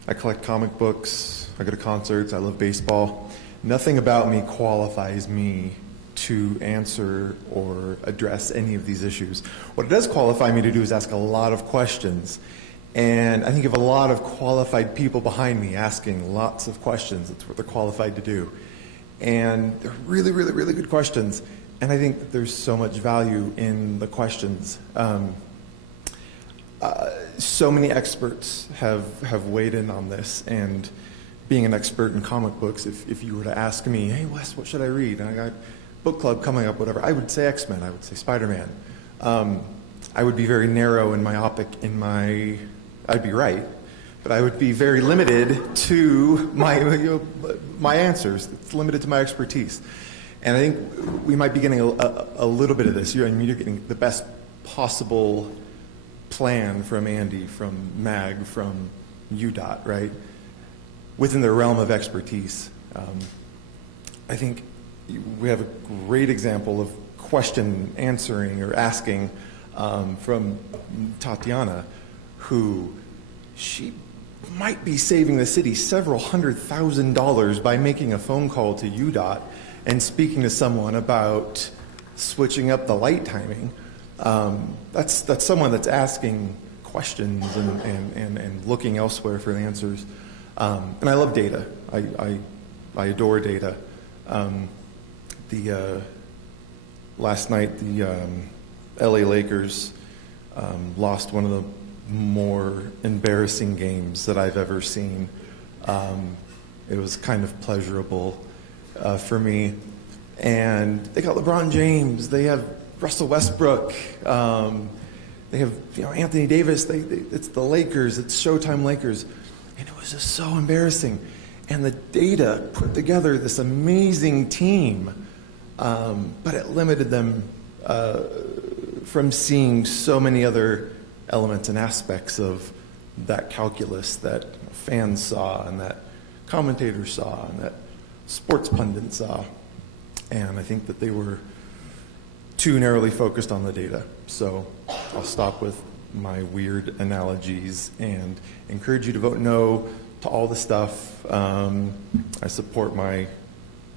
I collect comic books. I go to concerts. I love baseball. Nothing about me qualifies me to answer or address any of these issues. What it does qualify me to do is ask a lot of questions. And I think of a lot of qualified people behind me asking lots of questions. That's what they're qualified to do. And they're really, really, really good questions. And I think that there's so much value in the questions. So many experts have weighed in on this, and being an expert in comic books, if you were to ask me, hey Wes, what should I read? And I got book club coming up, whatever, I would say X-Men, I would say Spider-Man. I would be very narrow and myopic in I'd be right, but I would be very limited to my answers. It's limited to my expertise. And I think we might be getting a little bit of this. You're getting the best possible plan from Andy, from MAG, from UDOT, right? Within their realm of expertise. I think we have a great example of question answering or asking from Tatiana, who she might be saving the city several $100,000 by making a phone call to UDOT and speaking to someone about switching up the light timing. That's someone that's asking questions and looking elsewhere for the answers. And I love data. I adore data. Last night, the LA Lakers lost one of the more embarrassing games that I've ever seen. It was kind of pleasurable for me. And they got LeBron James. They have Russell Westbrook. They have Anthony Davis. It's the Lakers. It's Showtime Lakers. And it was just so embarrassing. And the data put together this amazing team, but it limited them from seeing so many other elements and aspects of that calculus that fans saw and that commentators saw and that sports pundits saw. And I think that they were too narrowly focused on the data. So I'll stop with my weird analogies and encourage you to vote no to all the stuff. I support my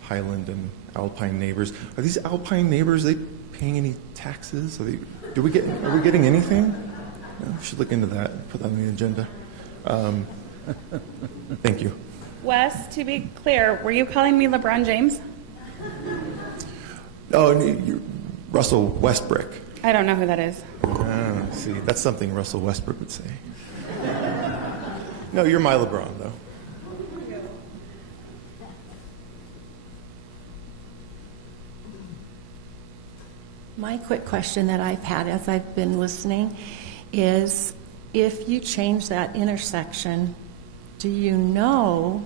Highland and Alpine neighbors. Are these Alpine neighbors, are they paying any taxes? Are we getting anything? No, we should look into that, put that on the agenda. Thank you. Wes, to be clear, were you calling me LeBron James? Oh, Russell Westbrook. I don't know who that is. See, that's something Russell Westbrook would say. No, you're my LeBron, though. My quick question that I've had as I've been listening is, if you change that intersection, do you know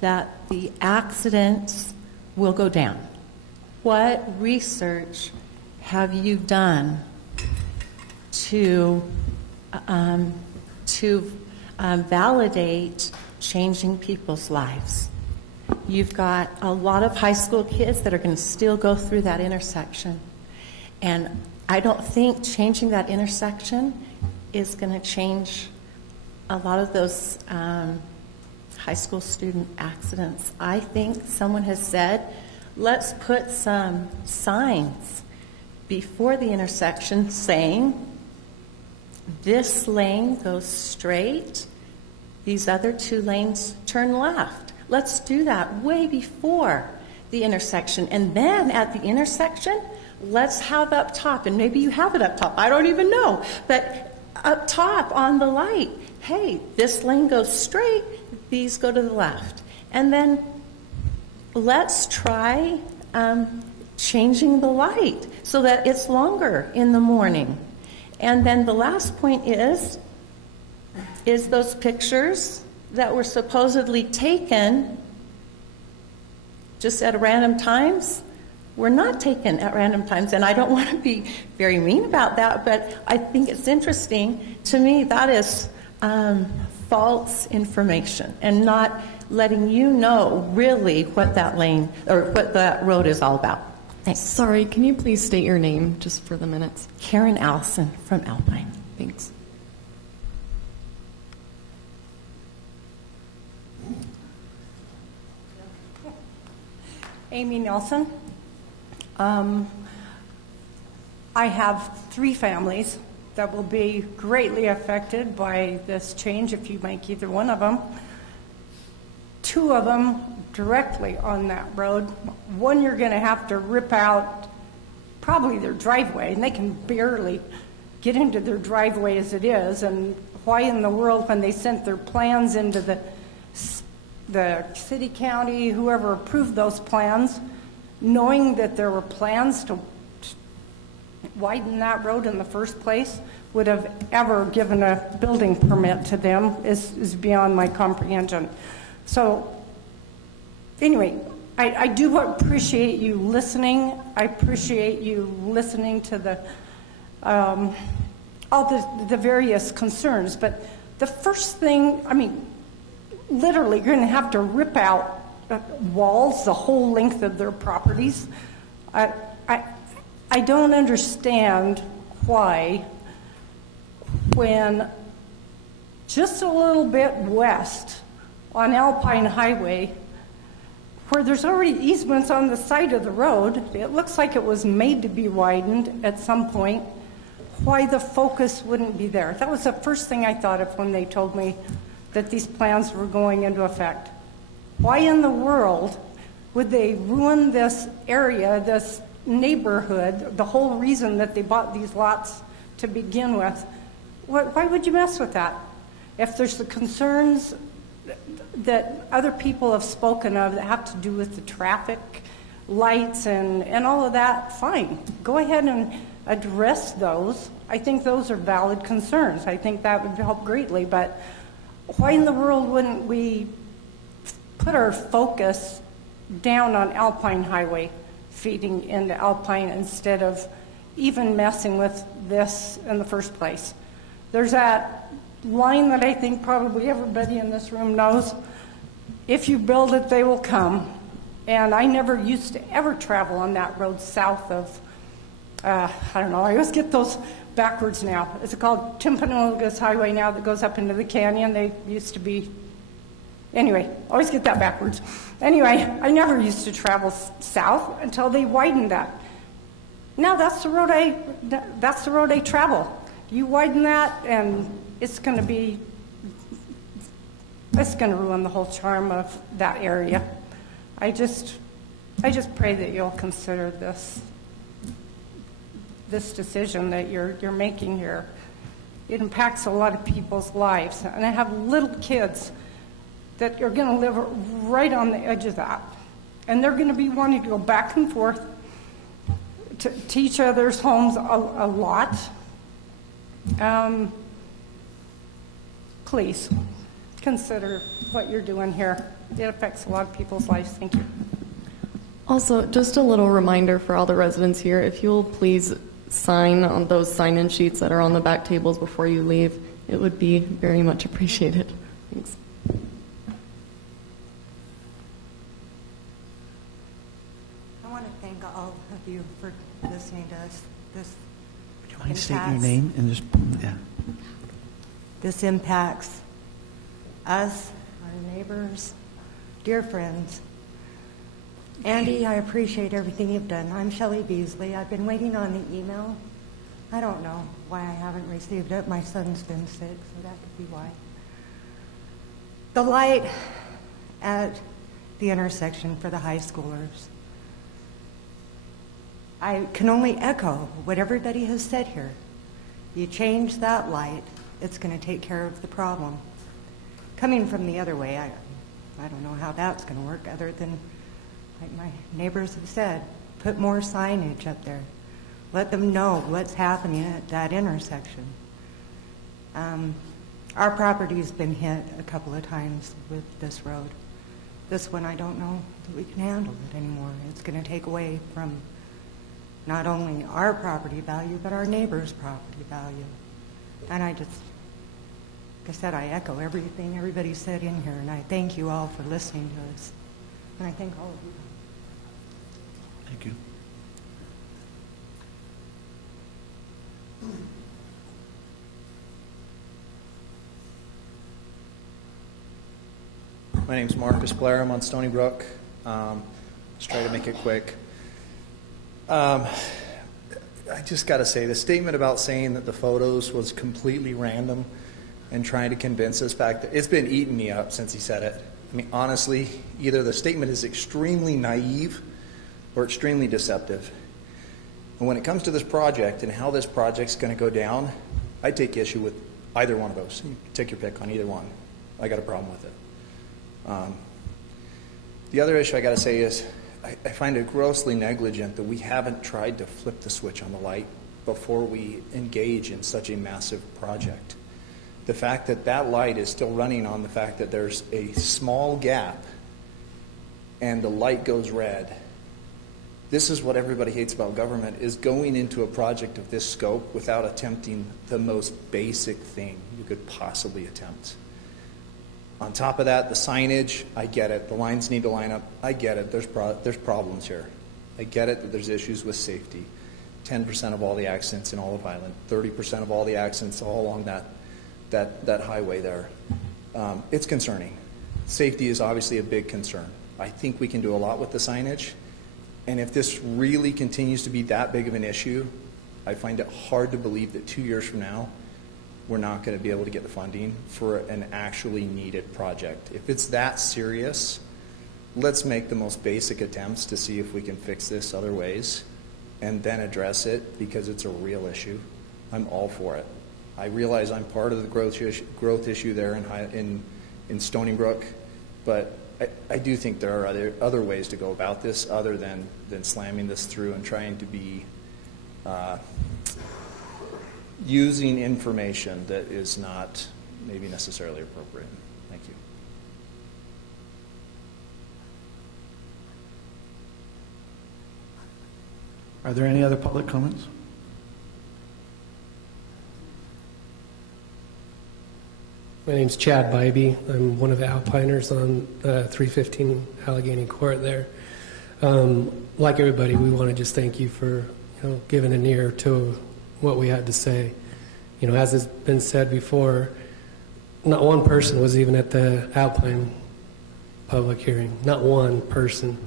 that the accidents will go down? What research have you done to validate changing people's lives? You've got a lot of high school kids that are going to still go through that intersection. And I don't think changing that intersection is going to change a lot of those high school student accidents. I think someone has said, let's put some signs before the intersection saying this lane goes straight these other 2 lanes turn left. Let's do that way before the intersection. And then at the intersection, let's have up top, and maybe you have it up top, I don't even know, but up top on the light, hey, this lane goes straight, these go to the left. And then let's try changing the light so that it's longer in the morning. And then the last point is those pictures that were supposedly taken just at random times were not taken at random times. And I don't want to be very mean about that, but I think it's interesting. To me, that is false information and not letting you know really what that lane or what that road is all about. Thanks. Sorry, can you please state your name just for the minutes? Karen Allison from Alpine. Thanks. Amy Nelson. I have 3 families that will be greatly affected by this change if you make either one of them. 2 of them directly on that road. One you're going to have to rip out probably their driveway, and they can barely get into their driveway as it is. And why in the world, when they sent their plans into the city, county, whoever approved those plans, knowing that there were plans to widen that road in the first place, would have ever given a building permit to them is beyond my comprehension. So anyway, I do appreciate you listening. I appreciate you listening to the all the various concerns. But the first thing, I mean, literally, you're going to have to rip out walls the whole length of their properties. I don't understand why, when just a little bit west on Alpine Highway, where there's already easements on the side of the road, it looks like it was made to be widened at some point, why the focus wouldn't be there. That was the first thing I thought of when they told me that these plans were going into effect. Why in the world would they ruin this area, this neighborhood, the whole reason that they bought these lots to begin with? Why would you mess with that? If there's the concerns that other people have spoken of that have to do with the traffic lights and all of that, fine. Go ahead and address those. I think those are valid concerns. I think that would help greatly. But why in the world wouldn't we put our focus down on Alpine Highway, feeding into Alpine, instead of even messing with this in the first place? There's that line that I think probably everybody in this room knows: if you build it, they will come. And I never used to ever travel on that road south of, I don't know, I always get those backwards now. Is it called Timpanogos Highway now that goes up into the canyon? They used to be, anyway, always get that backwards. Anyway, I never used to travel south until they widened that. Now that's the road I travel. You widen that, and it's going to ruin the whole charm of that area. I just pray that you'll consider this decision that you're making here. It impacts a lot of people's lives, and I have little kids that are going to live right on the edge of that, and they're going to be wanting to go back and forth to each other's homes a lot. Please consider what you're doing here. It affects a lot of people's lives. Thank you. Also, just a little reminder for all the residents here, if you'll please sign on those sign-in sheets that are on the back tables before you leave, it would be very much appreciated. Thanks. I want to thank all of you for listening to us. Do you mind stating your name and just, yeah. This impacts us, our neighbors, dear friends. Andy, I appreciate everything you've done. I'm Shelley Beasley. I've been waiting on the email. I don't know why I haven't received it. My son's been sick, so that could be why. The light at the intersection for the high schoolers. I can only echo what everybody has said here. You change that light, it's going to take care of the problem. Coming from the other way, I don't know how that's going to work other than, like my neighbors have said, put more signage up there. Let them know what's happening at that intersection. Our property's been hit a couple of times with this road. This one, I don't know that we can handle it anymore. It's going to take away from not only our property value, but our neighbor's property value. And I just, like I said, I echo everything everybody said in here, and I thank you all for listening to us. And I thank all of you. Thank you. My name's Marcus Blair. I'm on Stony Brook. Let's try to make it quick. I just got to say, the statement about saying that the photos was completely random and trying to convince us back that it's been eating me up since he said it. I mean, honestly, either the statement is extremely naive or extremely deceptive. And when it comes to this project and how this project's going to go down, I take issue with either one of those. You take your pick on either one. I got a problem with it. The other issue I got to say is I find it grossly negligent that we haven't tried to flip the switch on the light before we engage in such a massive project. The fact that that light is still running on the fact that there's a small gap and the light goes red. This is what everybody hates about government, is going into a project of this scope without attempting the most basic thing you could possibly attempt. On top of that, the signage, I get it. The lines need to line up. I get it. There's problems here. I get it that there's issues with safety. 10% of all the accidents in all of Highland, 30% of all the accidents all along that highway there. It's concerning. Safety is obviously a big concern. I think we can do a lot with the signage. And if this really continues to be that big of an issue, I find it hard to believe that 2 years from now, we're not going to be able to get the funding for an actually needed project. If it's that serious, let's make the most basic attempts to see if we can fix this other ways and then address it, because it's a real issue. I'm all for it. I realize I'm part of the growth issue there in Stony Brook, but I do think there are other ways to go about this other than slamming this through and trying to be using information that is not maybe necessarily appropriate. Thank you. Are there any other public comments? My name's Chad Bybee. I'm one of the Alpiners on 315 Allegheny Court there. Like everybody, we want to just thank you for giving an ear to what we had to say. As has been said before, not one person was even at the Alpine public hearing. Not one person.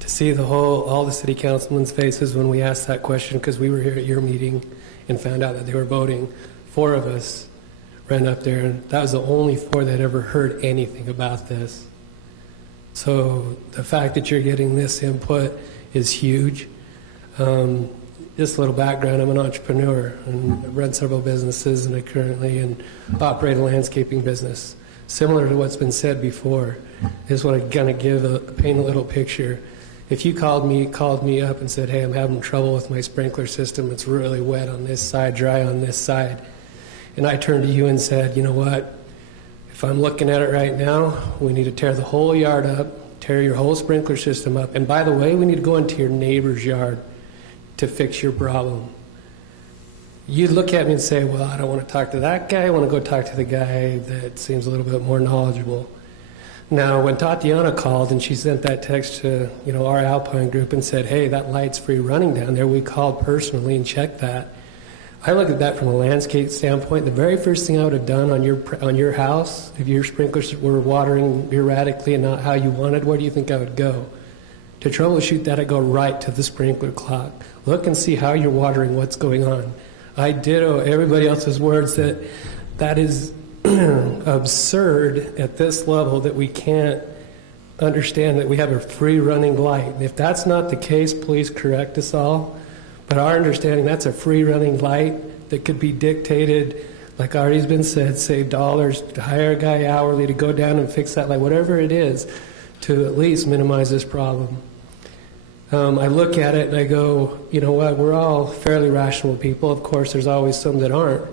To see all the city councilmen's faces when we asked that question, because we were here at your meeting and found out that they were voting, 4 of us ran up there, and that was the only 4 that ever heard anything about this. So the fact that you're getting this input is huge. Just a little background, I'm an entrepreneur and I run several businesses, and I currently operate a landscaping business. Similar to what's been said before, is what I'm going to paint a little picture. If you called me up and said, hey, I'm having trouble with my sprinkler system, it's really wet on this side, dry on this side, and I turned to you and said, you know what, if I'm looking at it right now, we need to tear the whole yard up, tear your whole sprinkler system up, and by the way, we need to go into your neighbor's yard to fix your problem. You'd look at me and say, well, I don't want to talk to that guy, I want to go talk to the guy that seems a little bit more knowledgeable. Now, when Tatiana called and she sent that text to our Alpine group and said, hey, that light's free running down there, we called personally and checked that. I look at that from a landscape standpoint. The very first thing I would have done on your house, if your sprinklers were watering erratically and not how you wanted, where do you think I would go? To troubleshoot that, I go right to the sprinkler clock. Look and see how you're watering, what's going on. I ditto everybody else's words that is absurd at this level that we can't understand that we have a free running light. If that's not the case, please correct us all. But our understanding, that's a free running light that could be dictated, like already's been said, save dollars, to hire a guy hourly to go down and fix that light, whatever it is, to at least minimize this problem. I look at it and I go, you know what, we're all fairly rational people. Of course, there's always some that aren't.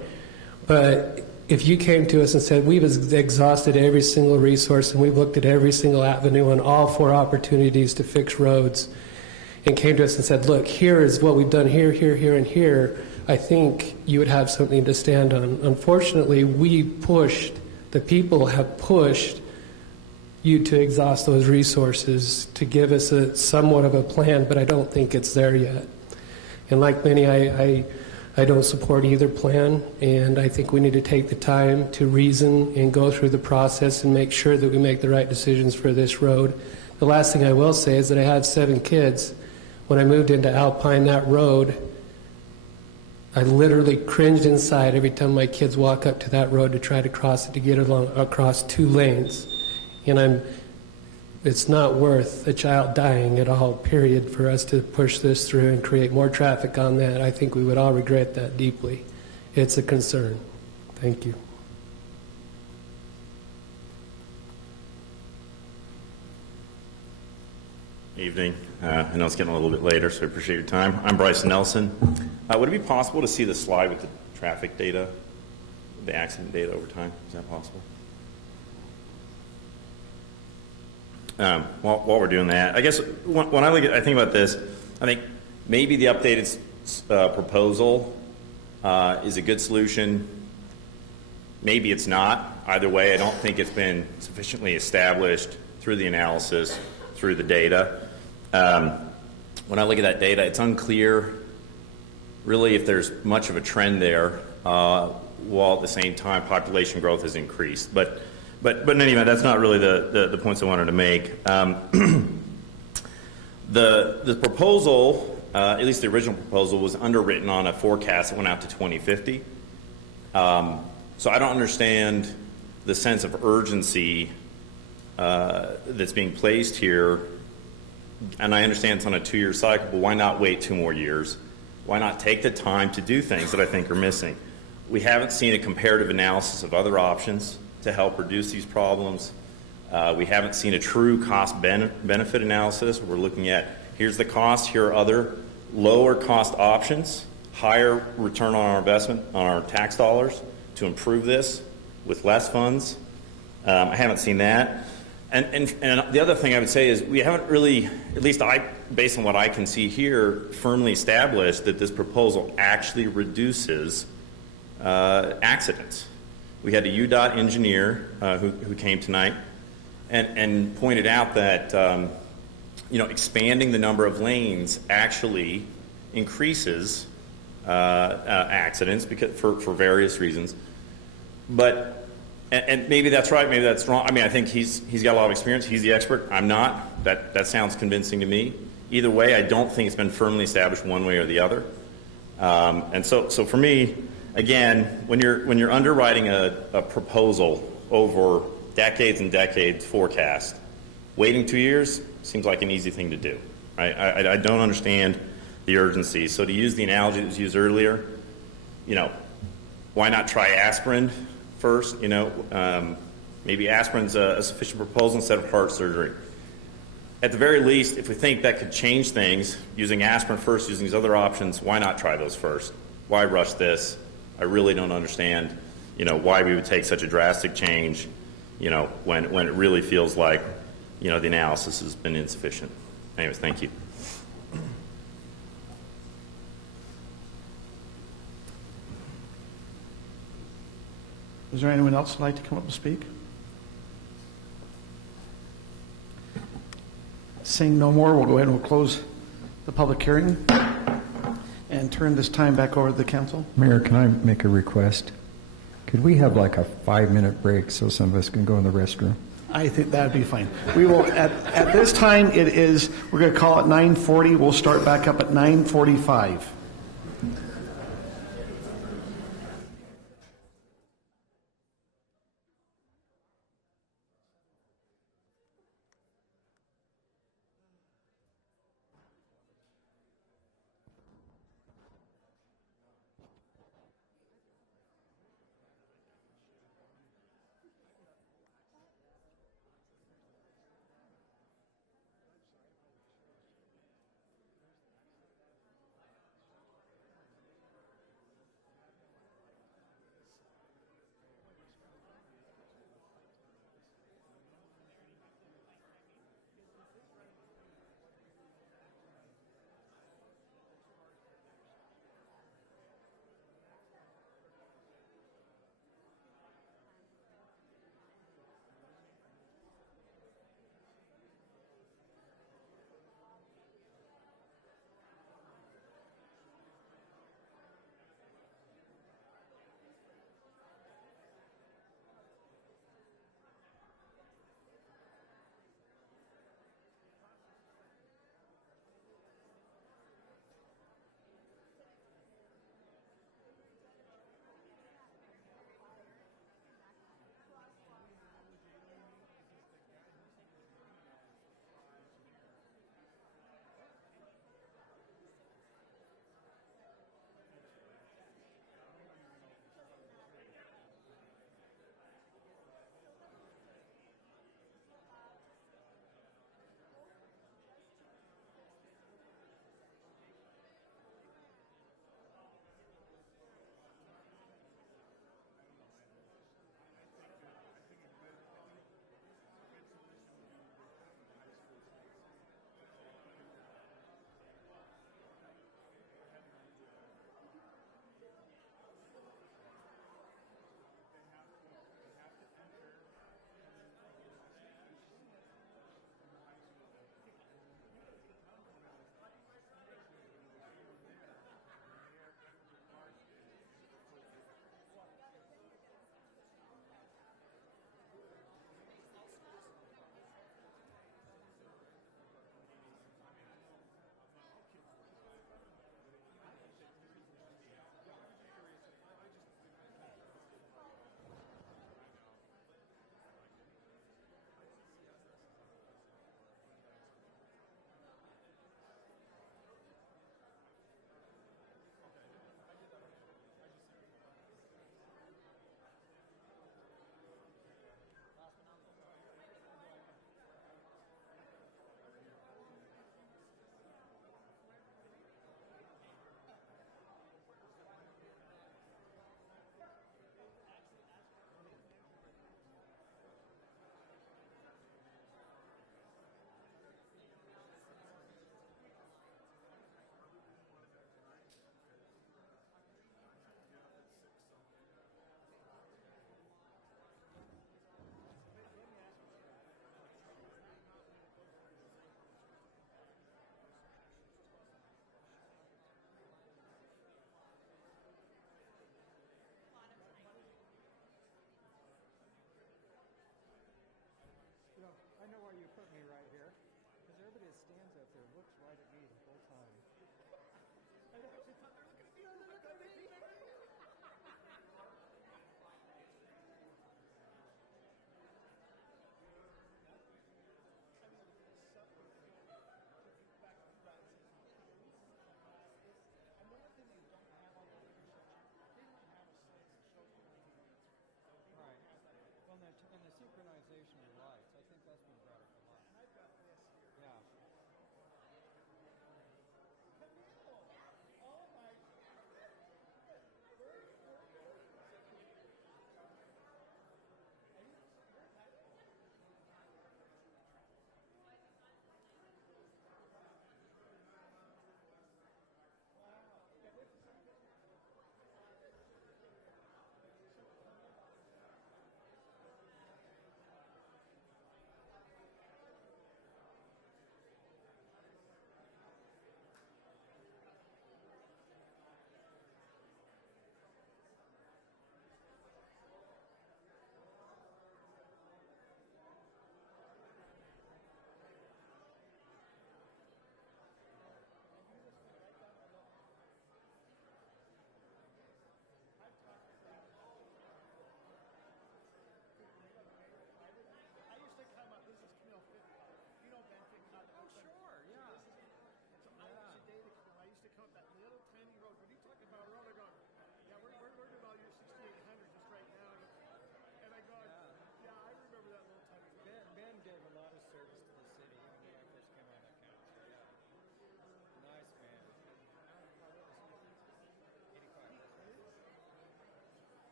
But if you came to us and said, we've exhausted every single resource and we've looked at every single avenue and all 4 opportunities to fix roads, and came to us and said, look, here is what we've done here, here, here, and here, I think you would have something to stand on. Unfortunately, the people have pushed you to exhaust those resources to give us somewhat of a plan, but I don't think it's there yet. And like many, I don't support either plan, and I think we need to take the time to reason and go through the process and make sure that we make the right decisions for this road. The last thing I will say is that I have 7 kids. When I moved into Alpine, that road, I literally cringed inside every time my kids walk up to that road to try to cross it, to get across 2 lanes. And it's not worth a child dying at all, period, for us to push this through and create more traffic on that. I think we would all regret that deeply. It's a concern. Thank you. Evening. I know it's getting a little bit later, so I appreciate your time. I'm Bryce Nelson. Would it be possible to see the slide with the traffic data, the accident data over time? Is that possible? While we're doing that, I guess when I think about this, I think maybe the updated proposal is a good solution. Maybe it's not. Either way, I don't think it's been sufficiently established through the analysis, through the data. When I look at that data, it's unclear really if there's much of a trend there, while at the same time population growth has increased. But in any event, that's not really the points I wanted to make. The proposal, at least the original proposal, was underwritten on a forecast that went out to 2050. So I don't understand the sense of urgency that's being placed here. And I understand it's on a 2-year cycle, but why not wait 2 more years? Why not take the time to do things that I think are missing? We haven't seen a comparative analysis of other options to help reduce these problems. We haven't seen a true cost-benefit analysis. We're looking at, here's the cost, here are other lower cost options, higher return on our investment, on our tax dollars to improve this with less funds. I haven't seen that. And the other thing I would say is we haven't really, at least based on what I can see here, firmly established that this proposal actually reduces accidents. We had a UDOT engineer who came tonight and pointed out that expanding the number of lanes actually increases accidents for various reasons. But and maybe that's right, maybe that's wrong. I mean, I think he's got a lot of experience. He's the expert. I'm not. That sounds convincing to me. Either way, I don't think it's been firmly established one way or the other. And so for me, again, when you're underwriting a proposal over decades and decades forecast, waiting 2 years seems like an easy thing to do. Right? I don't understand the urgency. So to use the analogy that was used earlier, why not try aspirin first? Maybe aspirin's a sufficient proposal instead of heart surgery. At the very least, if we think that could change things, using aspirin first, using these other options, why not try those first? Why rush this? I really don't understand, why we would take such a drastic change, when it really feels like, the analysis has been insufficient. Anyways, thank you. Is there anyone else who'd like to come up and speak? Seeing no more, we'll go ahead and we'll close the public hearing and turn this time back over to the council. Mayor, can I make a request? Could we have like a 5-minute break so some of us can go in the restroom? I think that'd be fine. We will, at this time, we're going to call it 9:40. We'll start back up at 9:45.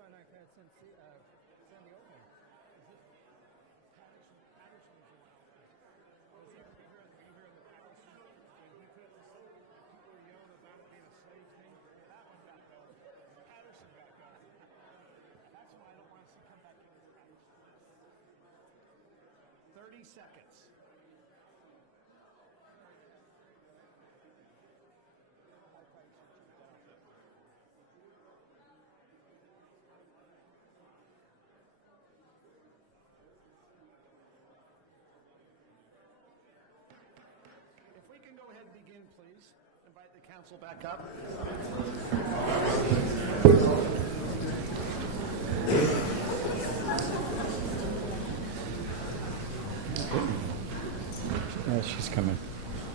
one I've had since San Diego. That's why I don't want to see come back in with Patterson. 30 seconds. If we can go ahead and begin, please. Invite the council back up. She's coming.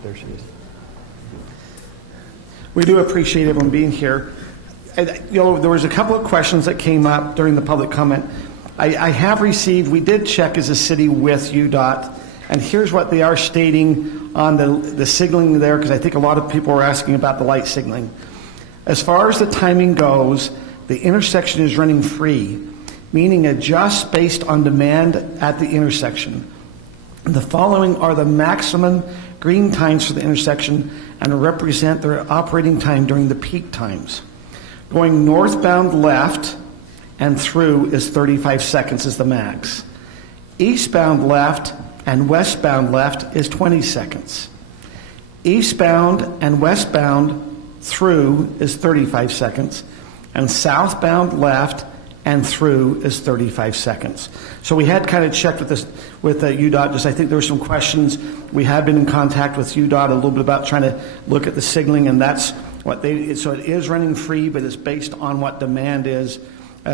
There she is. We do appreciate everyone being here. There was a couple of questions that came up during the public comment. I have received, we did check as a city with UDOT, and here's what they are stating on the signaling there, because I think a lot of people were asking about the light signaling. As far as the timing goes, the intersection is running free, meaning adjust based on demand at the intersection. The following are the maximum green times for the intersection and represent their operating time during the peak times. Going northbound left and through is 35 seconds is the max. Eastbound left and westbound left is 20 seconds. Eastbound and westbound through is 35 seconds. And southbound left and through is 35 seconds. So we had kind of checked with this with UDOT. Just I think there were some questions. We have been in contact with UDOT a little bit about trying to look at the signaling, and that's what so it is running free, but it's based on what demand is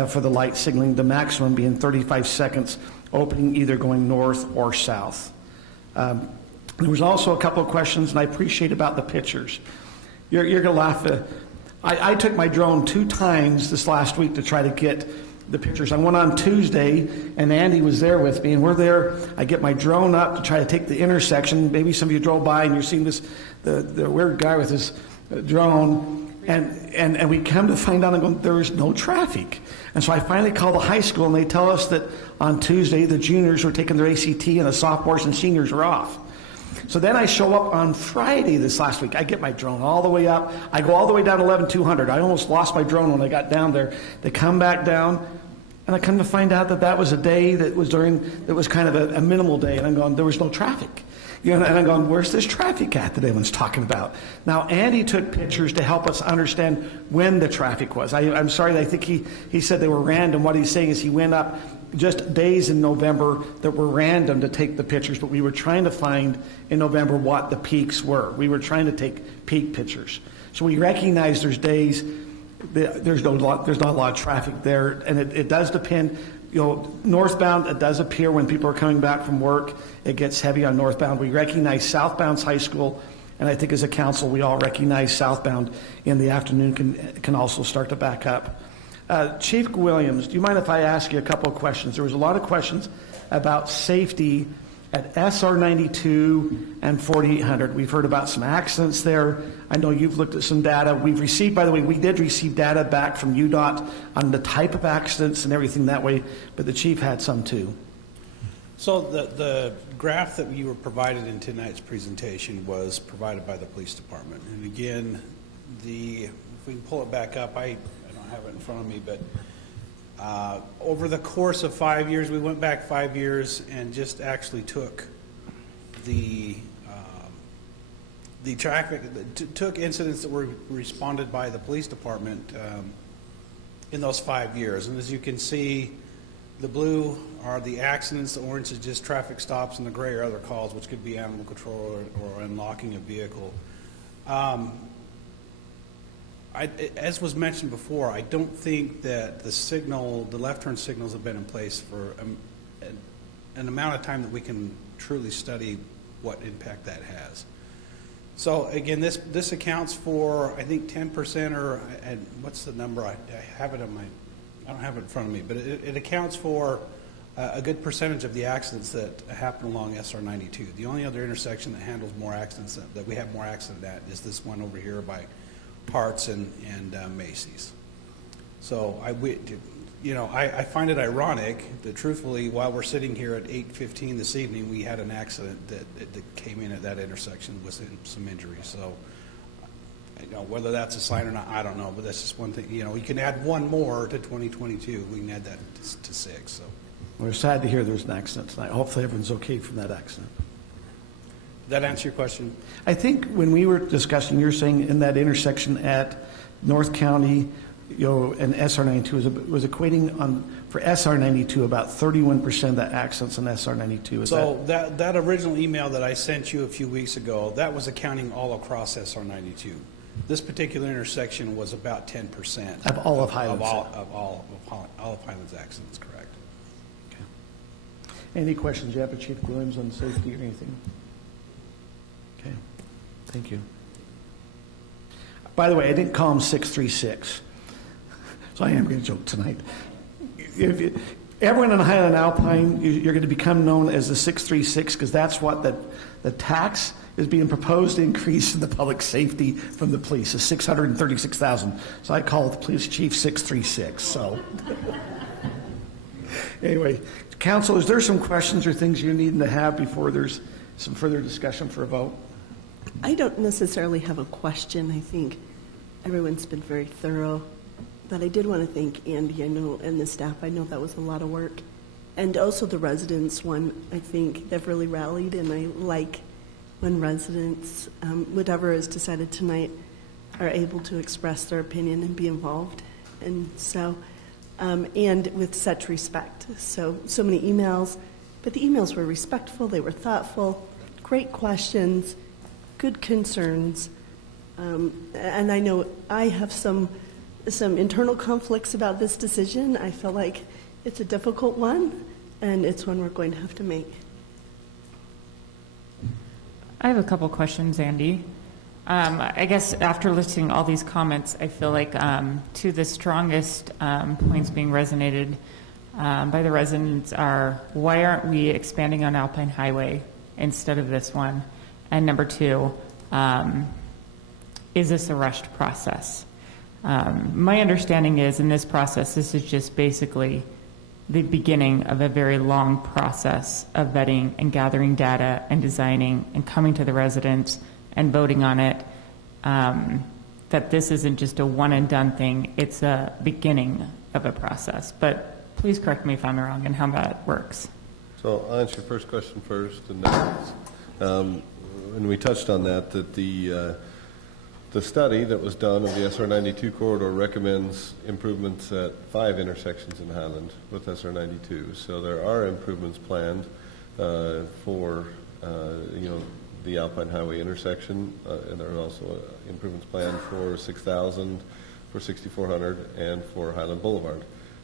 for the light signaling, the maximum being 35 seconds, opening either going north or south. There was also a couple of questions, and I appreciate about the pictures. You're going to laugh. I took my drone 2 times this last week to try to get the pictures. I went on Tuesday, and Andy was there with me, and we're there. I get my drone up to try to take the intersection. Maybe some of you drove by, and you're seeing this the weird guy with his drone, and we come to find out there is no traffic. And so I finally called the high school, and they tell us that on Tuesday the juniors were taking their ACT, and the sophomores and seniors were off. So then I show up on Friday this last week. I get my drone all the way up. I go all the way down 11200. I almost lost my drone when I got down there. They come back down, and I come to find out that was a day that was kind of a minimal day. And I'm going, there was no traffic. And I'm going, where's this traffic at that everyone's talking about? Now, Andy took pictures to help us understand when the traffic was. I'm sorry, I think he said they were random. What he's saying is he went up just days in November that were random to take the pictures, but we were trying to find in November what the peaks were. We were trying to take peak pictures. So we recognize there's days, there's not a lot of traffic there, and it does depend. Northbound, it does appear when people are coming back from work, it gets heavy on northbound. We recognize southbound's high school, and I think as a council, we all recognize southbound in the afternoon can also start to back up. Chief Williams, do you mind if I ask you a couple of questions? There was a lot of questions about safety at SR 92 and 4800. We've heard about some accidents there. I know you've looked at some data. We've received, by the way, we did receive data back from UDOT on the type of accidents and everything that way, but the chief had some too. So the graph that you were provided in tonight's presentation was provided by the police department. And again, if we can pull it back up, I don't have it in front of me, but over the course of 5 years, we went back 5 years and just actually took the traffic, took incidents that were responded by the police department in those 5 years. And as you can see, the blue are the accidents, the orange is just traffic stops, and the gray are other calls, which could be animal control or unlocking a vehicle. As was mentioned before, I don't think that the left turn signals have been in place for an amount of time that we can truly study what impact that has. So again, this accounts for, I think, 10% or, and what's the number? I have it on I don't have it in front of me, but it accounts for a good percentage of the accidents that happen along SR 92. The only other intersection that handles more accidents that we have more accident at is this one over here by Parts and Macy's. So I find it ironic that truthfully, while we're sitting here at 8:15 this evening, we had an accident that came in at that intersection with some injuries. So, whether that's a sign or not, I don't know, but that's just one thing. You can add one more to 2022. We can add that to 6. So. We're sad to hear there's an accident tonight. Hopefully everyone's okay from that accident. Did that answer your question? I think when we were discussing, you were saying in that intersection at North County, and SR92 was equating for SR92 about 31% of the accidents on SR92. That original email that I sent you a few weeks ago, that was accounting all across SR92. This particular intersection was about 10% of all of Highlands. Of all of Highlands accidents, correct. Okay. Any questions you have for Chief Williams on safety or anything? Okay, thank you. By the way, I didn't call him 636, so I am going to joke tonight. Everyone in Highland Alpine, you're going to become known as the 636 because that's what the tax is being proposed to increase in the public safety from the police is $636,000. So I call the police chief 636. So anyway, council, is there some questions or things you need to have before there's some further discussion for a vote? I don't necessarily have a question. I think everyone's been very thorough. But I did want to thank Andy, and the staff. I know that was a lot of work. And also the residents I think they've really rallied, and I like when residents, whatever is decided tonight, are able to express their opinion and be involved. And so, and with such respect. So many emails, but the emails were respectful, they were thoughtful, great questions, good concerns. And I know I have some internal conflicts about this decision. I feel like it's a difficult one, and it's one we're going to have to make. I have a couple questions, Andy. I guess after listening to all these comments, I feel like two of the strongest points being resonated by the residents are, why aren't we expanding on Alpine Highway instead of this one? And number two, is this a rushed process? My understanding is in this process, this is just basically the beginning of a very long process of vetting and gathering data and designing and coming to the residents and voting on it, that this isn't just a one and done thing, it's a beginning of a process. But please correct me if I'm wrong in how that works. So I'll answer your first question first, and that and we touched on that the study that was done of the SR92 corridor recommends improvements at 5 intersections in Highland with SR92. So there are improvements planned for the Alpine Highway intersection, and there are also improvements planned for 6,000, for 6,400, and for Highland Boulevard.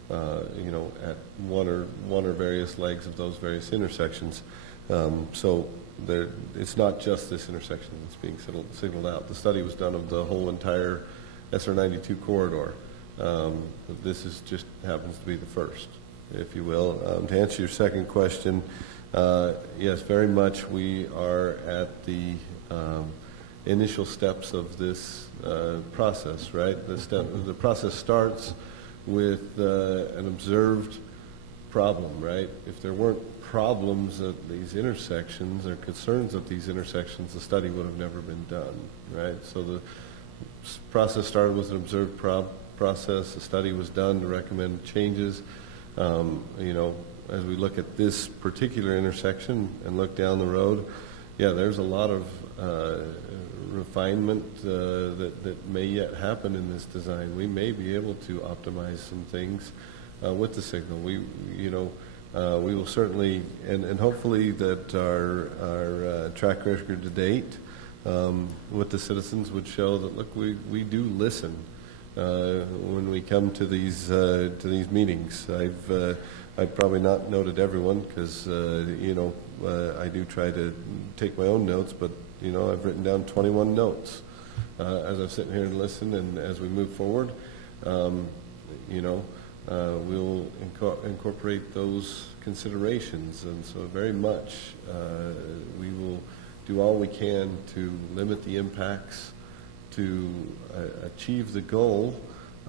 At one or various legs of those various intersections. So it's not just this intersection that's being signaled out. The study was done of the whole entire SR92 corridor. This just happens to be the first, if you will. To answer your second question, yes, very much we are at the initial steps of this process, right? The process starts with an observed problem, right? If there weren't problems at these intersections or concerns at these intersections, the study would have never been done, right? So the process started with an observed process. The study was done to recommend changes. As we look at this particular intersection and look down the road, yeah, there's a lot of refinement that may yet happen in this design. We may be able to optimize some things with the signal. We will certainly, and hopefully that our track record to date with the citizens would show that, look, we do listen when we come to these meetings. I've probably not noted everyone because I do try to take my own notes, but I've written down 21 notes as I'm sitting here and listen, and as we move forward, we'll incorporate those considerations, and so very much we will do all we can to limit the impacts, to achieve the goal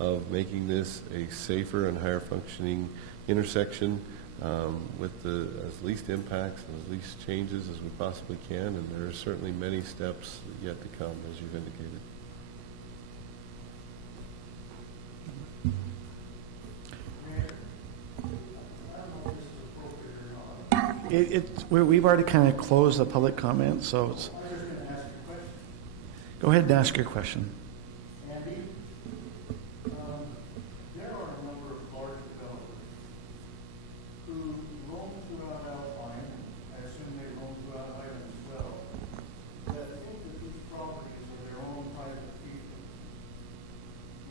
of making this a safer and higher functioning intersection with as least impacts and as least changes as we possibly can, and there are certainly many steps yet to come, as you've indicated. We've already kind of closed the public comment, so it's... Go ahead and ask your question. Andy, there are a number of large developers who roam throughout Alpine, I assume they roam throughout Highland as well, that think that these properties are their own private people.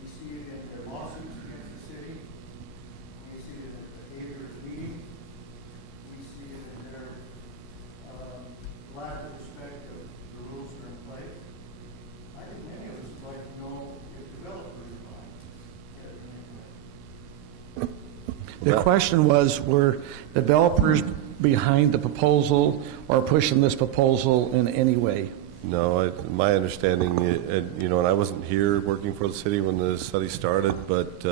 We see it in their lawsuits against the city. We see it at the Auditor's meeting. We see it in their lack of respect of the rules that are in place. I think many of us would like to know if developers are behind it. The question was, were developers behind the proposal or pushing this proposal in any way? No, my understanding, and I wasn't here working for the city when the study started, but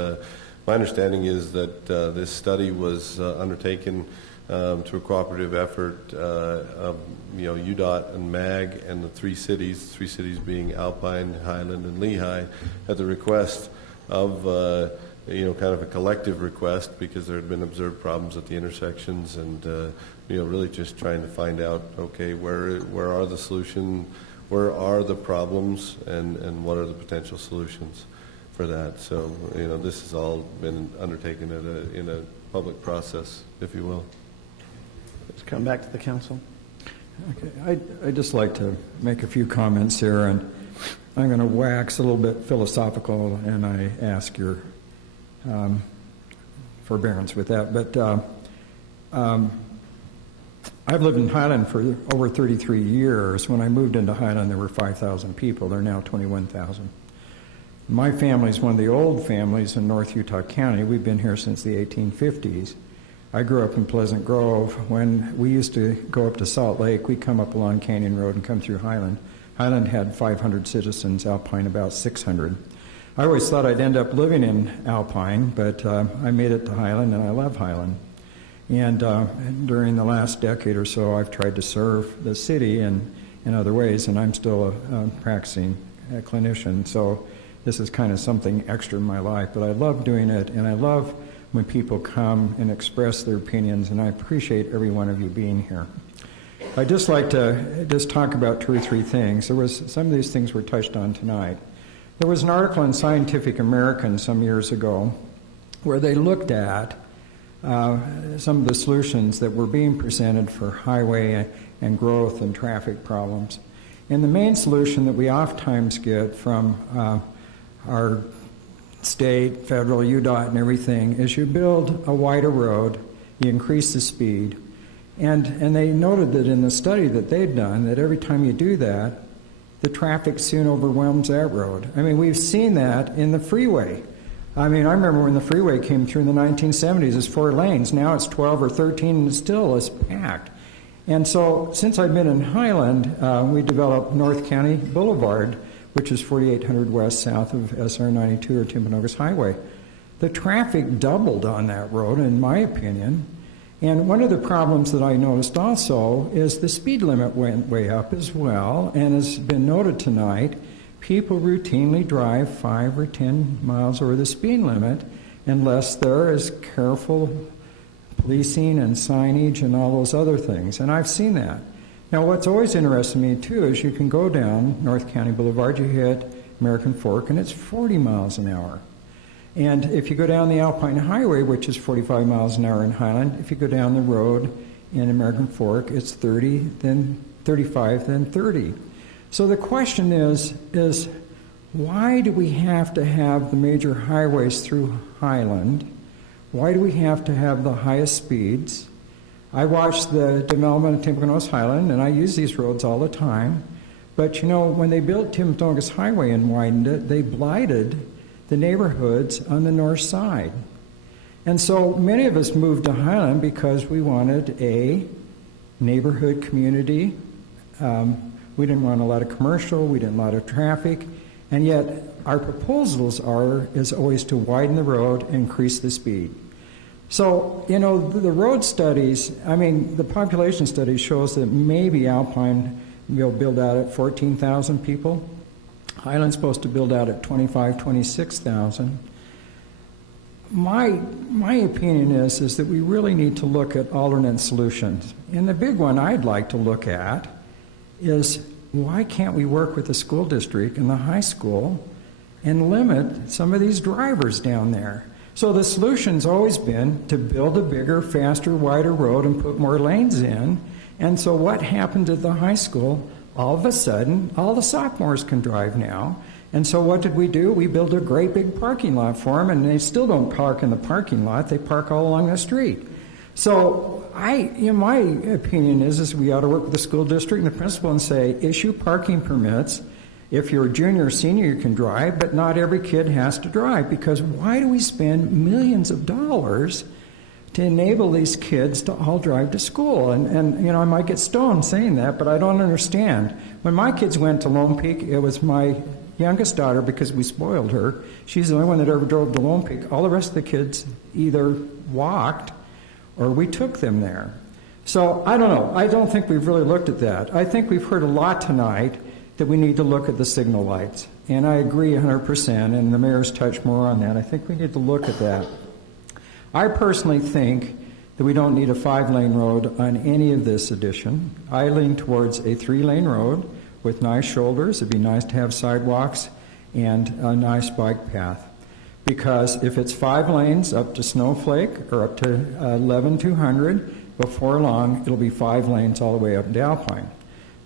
my understanding is that this study was undertaken through a cooperative effort of UDOT and MAG and the three cities being Alpine, Highland, and Lehigh, at the request of kind of a collective request, because there had been observed problems at the intersections, and really just trying to find out, okay, where are the solutions, where are the problems, and what are the potential solutions for that. So this has all been undertaken in a public process, if you will. Let's come back to the council. Okay, I'd just like to make a few comments here, and I'm going to wax a little bit philosophical, and I ask your forbearance with that. But I've lived in Highland for over 33 years. When I moved into Highland, there were 5,000 people. There are now 21,000. My family is one of the old families in North Utah County. We've been here since the 1850s. I grew up in Pleasant Grove. When we used to go up to Salt Lake, we'd come up along Canyon Road and come through Highland. Highland had 500 citizens, Alpine about 600. I always thought I'd end up living in Alpine, but I made it to Highland, and I love Highland. And during the last decade or so, I've tried to serve the city in other ways, and I'm still a practicing clinician, so this is kind of something extra in my life. But I love doing it, and I love when people come and express their opinions, and I appreciate every one of you being here. I'd just like to just talk about two or three things. Some of these things were touched on tonight. There was an article in Scientific American some years ago where they looked at some of the solutions that were being presented for highway and growth and traffic problems. And the main solution that we oftentimes get from our state, federal, UDOT, and everything is you build a wider road, you increase the speed, and they noted that in the study that they'd done, that every time you do that, the traffic soon overwhelms that road. I mean, we've seen that in the freeway. I mean, I remember when the freeway came through in the 1970s, it's 4 lanes. Now it's 12 or 13, and still it's packed. And so since I've been in Highland, we developed North County Boulevard, which is 4800 west south of SR 92 or Timpanogos Highway. The traffic doubled on that road, in my opinion. And one of the problems that I noticed also is the speed limit went way up as well, and has been noted tonight, people routinely drive 5 or 10 miles over the speed limit unless there is careful policing and signage and all those other things, and I've seen that. Now, what's always interested me, too, is you can go down North County Boulevard, you hit American Fork, and it's 40 miles an hour. And if you go down the Alpine Highway, which is 45 miles an hour in Highland, if you go down the road in American Fork, it's 30, then 35, then 30. So the question is why do we have to have the major highways through Highland? Why do we have to have the highest speeds? I watched the development of Timpanogos Highland, and I use these roads all the time. But, when they built Timpanogos Highway and widened it, they blighted the neighborhoods on the north side. And so many of us moved to Highland because we wanted a neighborhood community. We didn't want a lot of commercial, we didn't want a lot of traffic, And yet our proposals is always to widen the road and increase the speed. So, you know, the road studies, I mean, the population study shows that maybe Alpine will build out at 14,000 people. Highland's supposed to build out at 26,000. My opinion is that we really need to look at alternate solutions. And the big one I'd like to look at is, why can't we work with the school district and the high school and limit some of these drivers down there? So the solution's always been to build a bigger, faster, wider road and put more lanes in. And so what happened at the high school? All of a sudden, all the sophomores can drive now. And so what did we do? We built a great big parking lot for them, and they still don't park in the parking lot. They park all along the street. So my opinion is we ought to work with the school district and the principal and say, issue parking permits. If you're a junior or senior, you can drive, but not every kid has to drive, because why do we spend millions of dollars to enable these kids to all drive to school? And you know, I might get stoned saying that, but I don't understand. When my kids went to Lone Peak, it was my youngest daughter, because we spoiled her. She's the only one that ever drove to Lone Peak. All the rest of the kids either walked or we took them there. So I don't know. I don't think we've really looked at that. I think we've heard a lot tonight that we need to look at the signal lights. And I agree 100%, and the mayor's touched more on that. I think we need to look at that. I personally think that we don't need a 5-lane road on any of this addition. I lean towards a 3-lane road with nice shoulders. It'd be nice to have sidewalks and a nice bike path. Because if it's 5 lanes up to Snowflake or up to 11,200, before long it'll be 5 lanes all the way up to Alpine.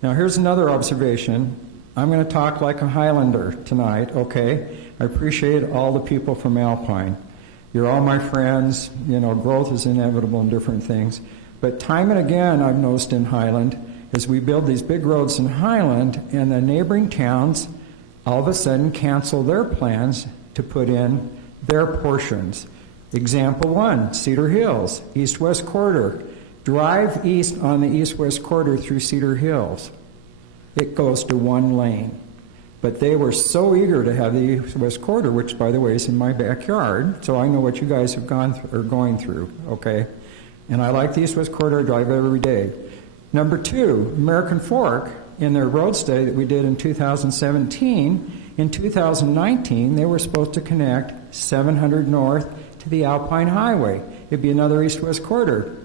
Now here's another observation. I'm going to talk like a Highlander tonight, okay? I appreciate all the people from Alpine. You're all my friends. You know, growth is inevitable in different things. But time and again, I've noticed in Highland, as we build these big roads in Highland, and the neighboring towns all of a sudden cancel their plans to put in their portions. Example 1, Cedar Hills, east-west corridor. Drive east on the east-west corridor through Cedar Hills. It goes to 1 lane. But they were so eager to have the east-west corridor, which, by the way, is in my backyard, so I know what you guys have gone through, or going through, okay? And I like the east-west corridor. I drive every day. Number 2, American Fork, in their road study that we did in 2017, in 2019, they were supposed to connect 700 north to the Alpine Highway. It'd be another east-west corridor.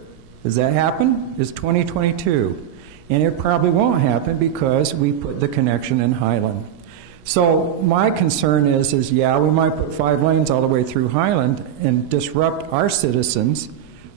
Does that happen? It's 2022. And it probably won't happen because we put the connection in Highland. So my concern is yeah, we might put 5 lanes all the way through Highland and disrupt our citizens,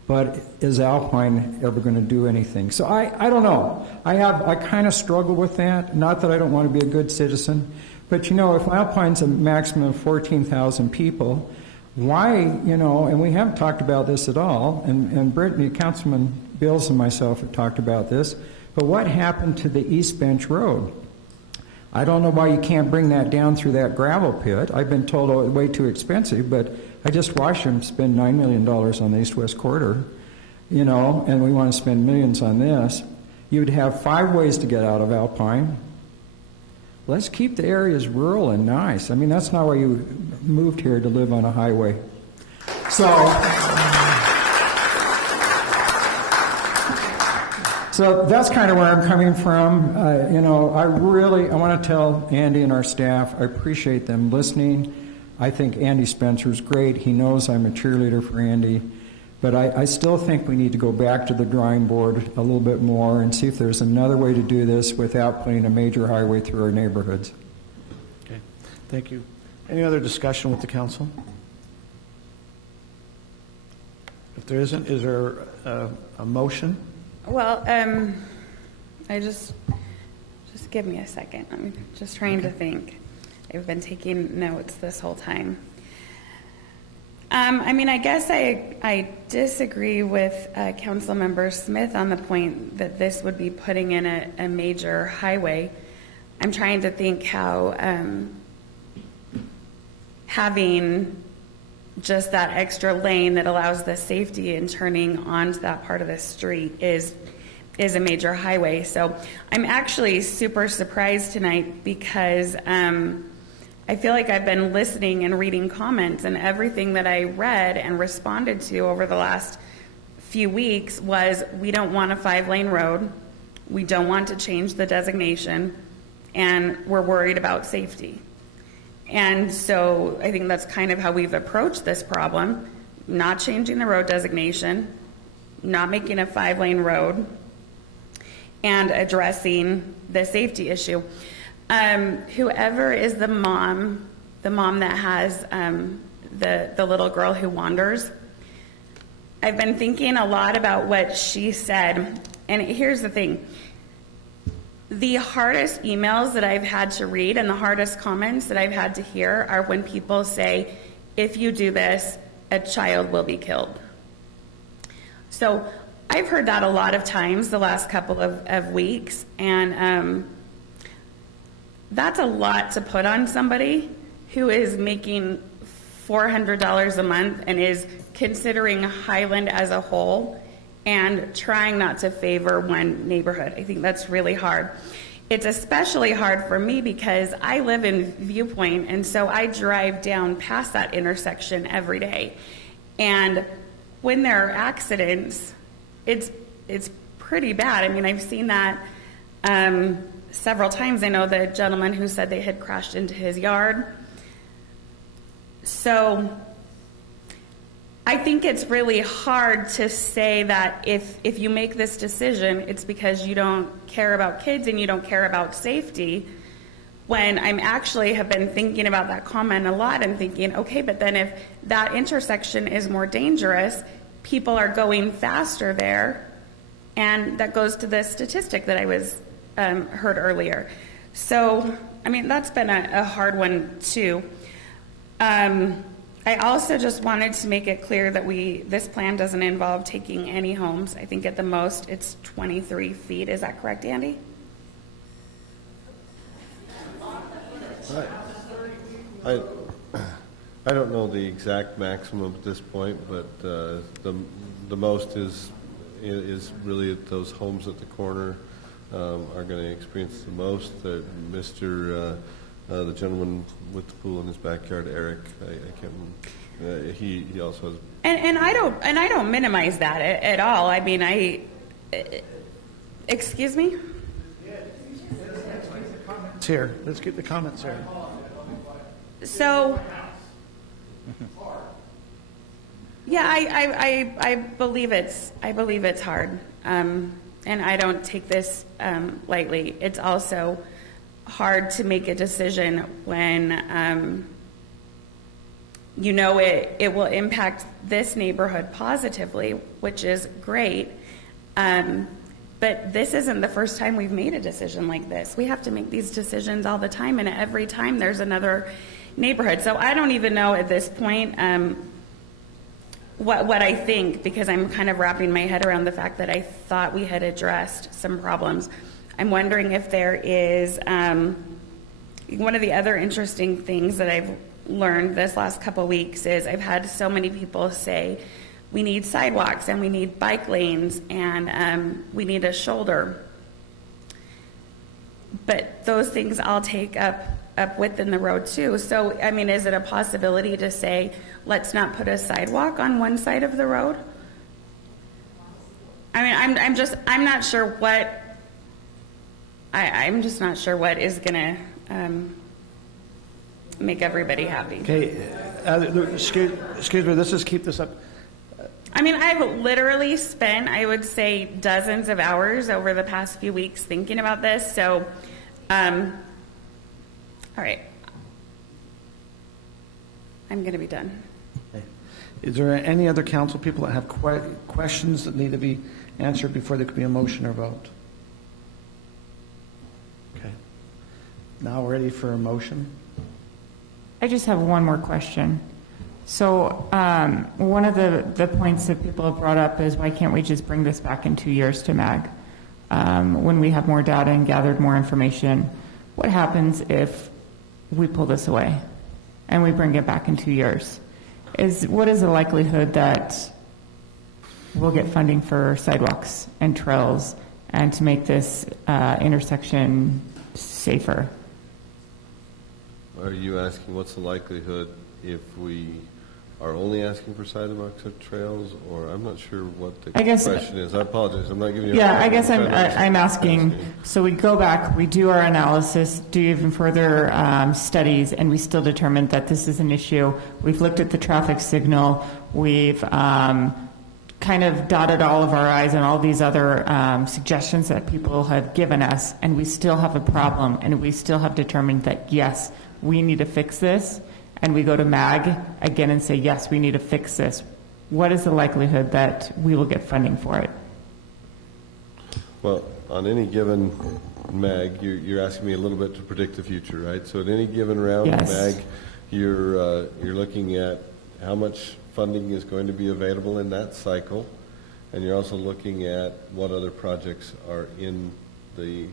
but is Alpine ever going to do anything? So I don't know. I kind of struggle with that. Not that I don't want to be a good citizen, but you know, if Alpine's a maximum of 14,000 people, why, you know, and we haven't talked about this at all, and Brittany, Councilman Bills and myself have talked about this, but what happened to the East Bench Road? I don't know why you can't bring that down through that gravel pit. I've been told, oh, it's way too expensive, but I just watched them spend $9 million on the east-west corridor, you know, and we want to spend millions on this. You'd have 5 ways to get out of Alpine. Let's keep the areas rural and nice. I mean, that's not why you moved here, to live on a highway. So that's kind of where I'm coming from. You know, I want to tell Andy and our staff, I appreciate them listening. I think Andy Spencer's great. He knows I'm a cheerleader for Andy. But I still think we need to go back to the drawing board a little bit more and see if there's another way to do this without putting a major highway through our neighborhoods. Okay, thank you. Any other discussion with the council? If there isn't, is there a motion? Well, I just give me a second. I'm just trying to think. I've been taking notes this whole time. I mean, I guess I disagree with Councilmember Smith on the point that this would be putting in a major highway. I'm trying to think how having just that extra lane that allows the safety in turning onto that part of the street is a major highway. So I'm actually super surprised tonight because I feel like I've been listening and reading comments, and everything that I read and responded to over the last few weeks was, we don't want a 5-lane road, we don't want to change the designation, and we're worried about safety. And so I think that's kind of how we've approached this problem, not changing the road designation, not making a 5-lane road, and addressing the safety issue. Whoever is the mom that has the little girl who wanders, I've been thinking a lot about what she said, and here's the thing. The hardest emails that I've had to read and the hardest comments that I've had to hear are when people say, if you do this, a child will be killed. So I've heard that a lot of times the last couple of weeks, and that's a lot to put on somebody who is making $400 a month and is considering Highland as a whole and trying not to favor one neighborhood. I think that's really hard. It's especially hard for me because I live in Viewpoint, and so I drive down past that intersection every day. And when there are accidents, it's pretty bad. I mean, I've seen that several times. I know the gentleman who said they had crashed into his yard. So I think it's really hard to say that if you make this decision, it's because you don't care about kids and you don't care about safety, when I'm actually have been thinking about that comment a lot and thinking, okay, but then if that intersection is more dangerous, people are going faster there, and that goes to the statistic that I was heard earlier. So, I mean, that's been a hard one too. I also just wanted to make it clear that this plan doesn't involve taking any homes. I think at the most it's 23 feet. Is that correct, Andy? I don't know the exact maximum at this point, but the most is really at those homes at the corner are going to experience the most. The gentleman with the pool in his backyard, Eric, I can't remember. He also has. And I don't minimize that at all. I mean, excuse me. It's here. Let's get the comments here. So, yeah, I believe it's hard, and I don't take this lightly. It's also hard to make a decision when you know it will impact this neighborhood positively, which is great. But this isn't the first time we've made a decision like this. We have to make these decisions all the time, and every time there's another neighborhood. So I don't even know at this point what I think, because I'm kind of wrapping my head around the fact that I thought we had addressed some problems. I'm wondering if there is one of the other interesting things that I've learned this last couple weeks is I've had so many people say we need sidewalks and we need bike lanes and we need a shoulder. But those things all take up width in the road too. So, I mean, is it a possibility to say, let's not put a sidewalk on one side of the road? I mean, I'm just not sure what, I'm just not sure what is going to make everybody happy. Okay, excuse me, let's just keep this up. I mean, I've literally spent, I would say, dozens of hours over the past few weeks thinking about this. So, all right, I'm going to be done. Okay. Is there any other council people that have questions that need to be answered before there could be a motion or vote? Okay. Now we're ready for a motion. I just have one more question. So one of the points that people have brought up is, why can't we just bring this back in 2 years to MAG when we have more data and gathered more information? What happens if we pull this away and we bring it back in 2 years? What is the likelihood that we'll get funding for sidewalks and trails and to make this intersection safer? are you asking what's the likelihood if we are only asking for sidewalks or trails, or I'm not sure what the question is. I apologize. I'm not giving you. Yeah, I guess I'm asking. So we go back, we do our analysis, do even further studies, and we still determine that this is an issue. We've looked at the traffic signal. We've kind of dotted all of our I's and all these other suggestions that people have given us, and we still have a problem, and we still have determined that, yes, we need to fix this, and we go to MAG again and say, yes, we need to fix this. What is the likelihood that we will get funding for it? Well, on any given MAG, you're asking me a little bit to predict the future, right? So at any given round of MAG, you're looking at how much funding is going to be available in that cycle, and you're also looking at what other projects are in the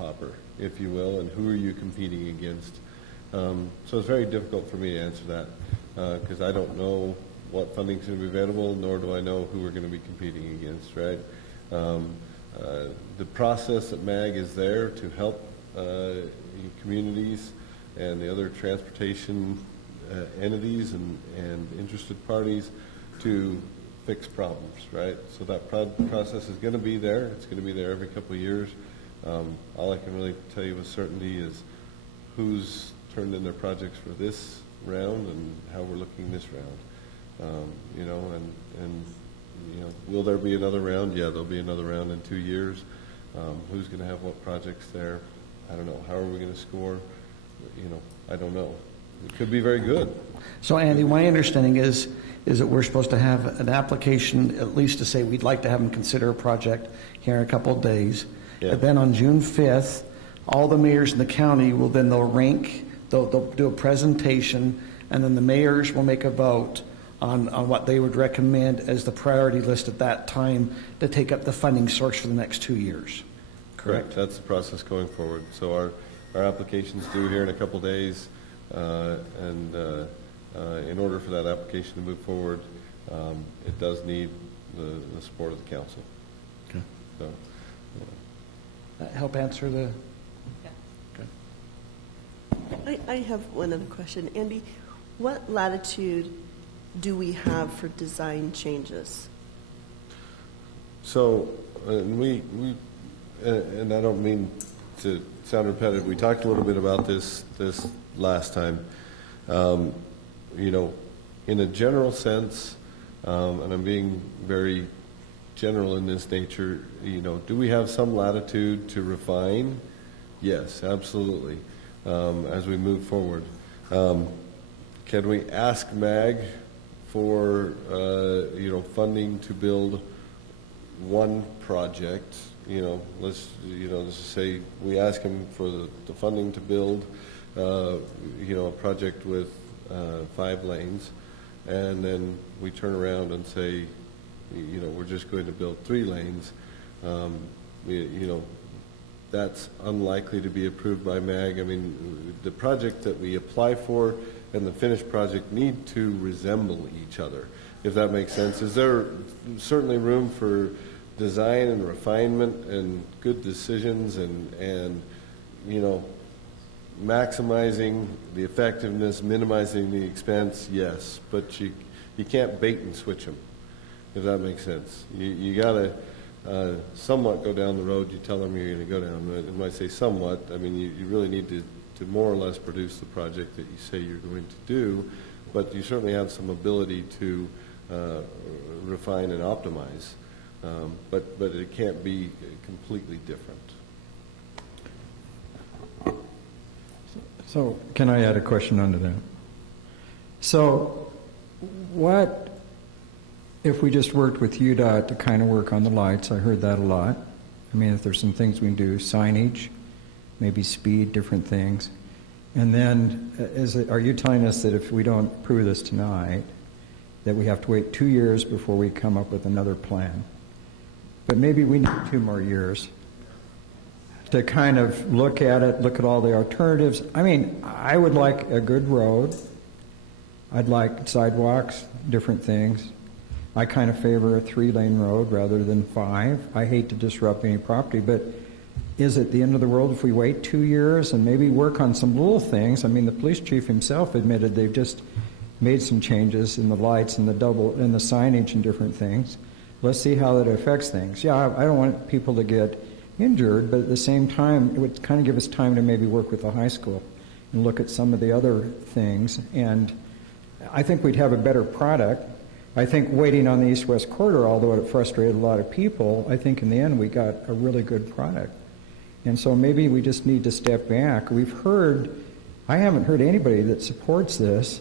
hopper, if you will, and who are you competing against. So it's very difficult for me to answer that because I don't know what funding is going to be available, nor do I know who we're going to be competing against, right? The process at MAG is there to help communities and the other transportation entities and interested parties to fix problems, right? So that process is going to be there. It's going to be there every couple of years. All I can really tell you with certainty is who's turned in their projects for this round and how we're looking this round. You know, and you know, will there be another round? Yeah, there'll be another round in 2 years. Who's going to have what projects there? I don't know. How are we going to score? You know, I don't know. It could be very good. So, Andy, my understanding is that we're supposed to have an application at least to say we'd like to have them consider a project here in a couple of days. Yeah. And then on June 5th, all the mayors in the county will then they'll do a presentation, and then the mayors will make a vote on what they would recommend as the priority list at that time to take up the funding source for the next 2 years. Correct. That's the process going forward. So our application's due here in a couple of days, and in order for that application to move forward, it does need the support of the council. Okay. So, help answer the... I have one other question. Andy, what latitude do we have for design changes? So, and I don't mean to sound repetitive. We talked a little bit about this last time. You know, in a general sense, and I'm being very general in this nature, you know, do we have some latitude to refine? Yes, absolutely. As we move forward, can we ask MAG for you know, funding to build one project? You know, let's just say we ask them for the funding to build you know, a project with 5 lanes, and then we turn around and say, you know, we're just going to build 3 lanes. You know, that's unlikely to be approved by MAG. I mean, the project that we apply for and the finished project need to resemble each other, if that makes sense. Is there certainly room for design and refinement and good decisions and you know, maximizing the effectiveness, minimizing the expense? Yes, but you can't bait and switch them, if that makes sense. You got to somewhat go down the road you tell them you're going to go down. And when I say somewhat, I mean you really need to more or less produce the project that you say you're going to do, but you certainly have some ability to refine and optimize. But it can't be completely different. So can I add a question onto that? So what if we just worked with UDOT to kind of work on the lights? I heard that a lot. I mean, if there's some things we can do, signage, maybe speed, different things. And then are you telling us that if we don't approve this tonight, that we have to wait 2 years before we come up with another plan? But maybe we need 2 more years to kind of look at it, look at all the alternatives. I mean, I would like a good road. I'd like sidewalks, different things. I kind of favor a 3-lane road rather than 5. I hate to disrupt any property, but is it the end of the world if we wait 2 years and maybe work on some little things? I mean, the police chief himself admitted they've just made some changes in the lights and the signage and different things. Let's see how that affects things. Yeah, I don't want people to get injured, but at the same time, it would kind of give us time to maybe work with the high school and look at some of the other things. And I think we'd have a better product. I think waiting on the east-west corridor, although it frustrated a lot of people, I think in the end we got a really good product. And so maybe we just need to step back. I haven't heard anybody that supports this,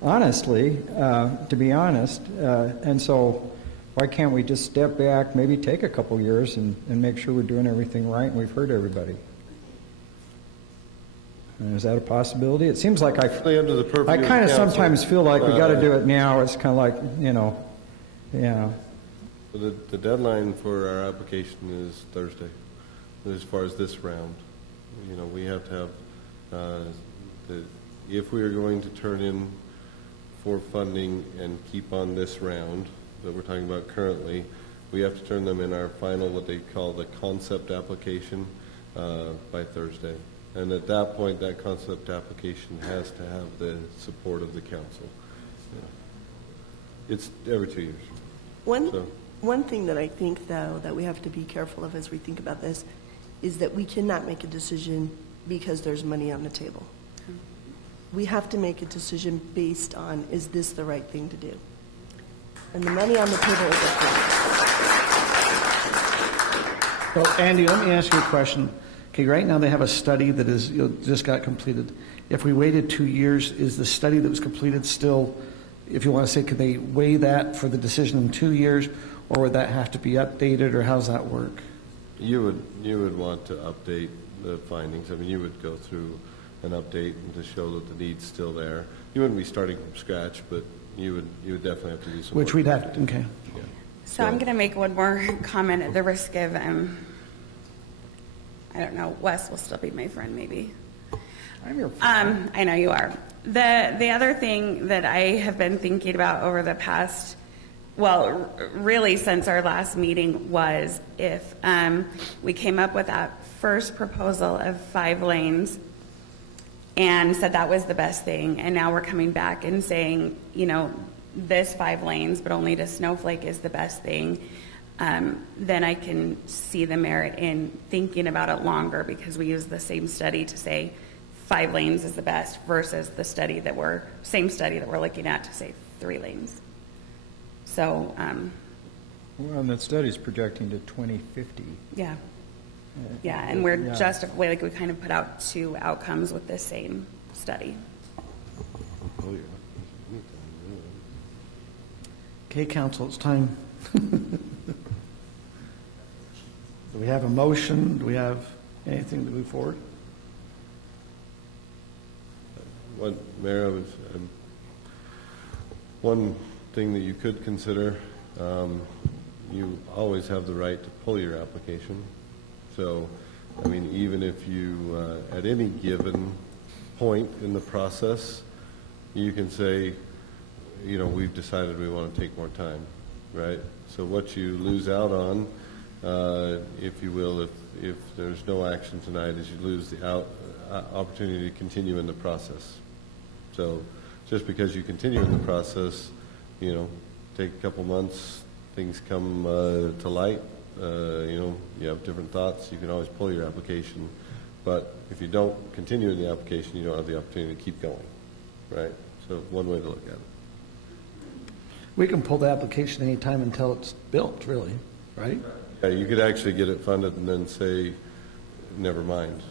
honestly, to be honest. And so why can't we just step back, maybe take a couple years and make sure we're doing everything right and we've heard everybody? Is that a possibility? It seems like I kind of sometimes feel like we got to do it now. It's kind of like, yeah. The deadline for our application is Thursday, as far as this round. We have to have, if we are going to turn in for funding and keep on this round that we're talking about currently, we have to turn them in our final, what they call the concept application, by Thursday. And at that point, that concept application has to have the support of the council. It's every 2 years. One thing that I think, though, that we have to be careful of as we think about this is that we cannot make a decision because there's money on the table. We have to make a decision based on, is this the right thing to do? And the money on the table is a thing. Well, Andy, let me ask you a question. Okay, right now they have a study that is just got completed. If we waited 2 years, is the study that was completed still, if you want to say, could they weigh that for the decision in 2 years, or would that have to be updated, or how does that work? You would want to update the findings. I mean, you would go through an update to show that the need's still there. You wouldn't be starting from scratch, but you would definitely have to do some Which work. we'd have to, okay. Yeah. So I'm going to make one more comment at the risk of, I don't know, Wes will still be my friend maybe. I'm your friend. I know you are. The other thing that I have been thinking about over the past, well, really since our last meeting, was if we came up with that first proposal of 5 lanes and said that was the best thing, and now we're coming back and saying, this 5 lanes, but only to Snowflake is the best thing, then I can see the merit in thinking about it longer, because we use the same study to say 5 lanes is the best versus the same study that we're looking at to say 3 lanes. So, well, and that study's projecting to 2050. Yeah. Yeah, and we're we kind of put out 2 outcomes with the same study. Okay, council, it's time. Do we have a motion? Do we have anything to move forward? Mayor, one thing that you could consider, you always have the right to pull your application. So, I mean, even if you, at any given point in the process, you can say, we've decided we want to take more time, right? So what you lose out on, if you will, if there's no action tonight, is you lose the opportunity to continue in the process. So just because you continue in the process, take a couple months, things come to light, you have different thoughts, you can always pull your application. But if you don't continue in the application, you don't have the opportunity to keep going, right? So one way to look at it. We can pull the application any time until it's built, really, right? Yeah, you could actually get it funded and then say, never mind.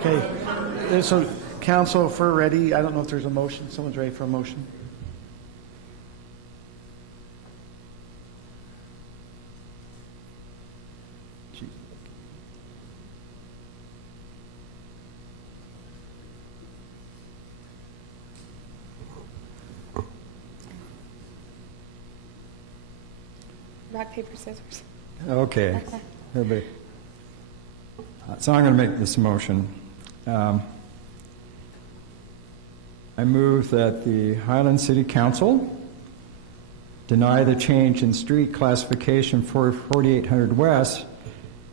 Okay, so council, if we're ready, I don't know if there's a motion. Someone's ready for a motion? Rock, paper, scissors. Okay. Everybody. So I'm going to make this motion. I move that the Highland City Council deny the change in street classification for 4800 West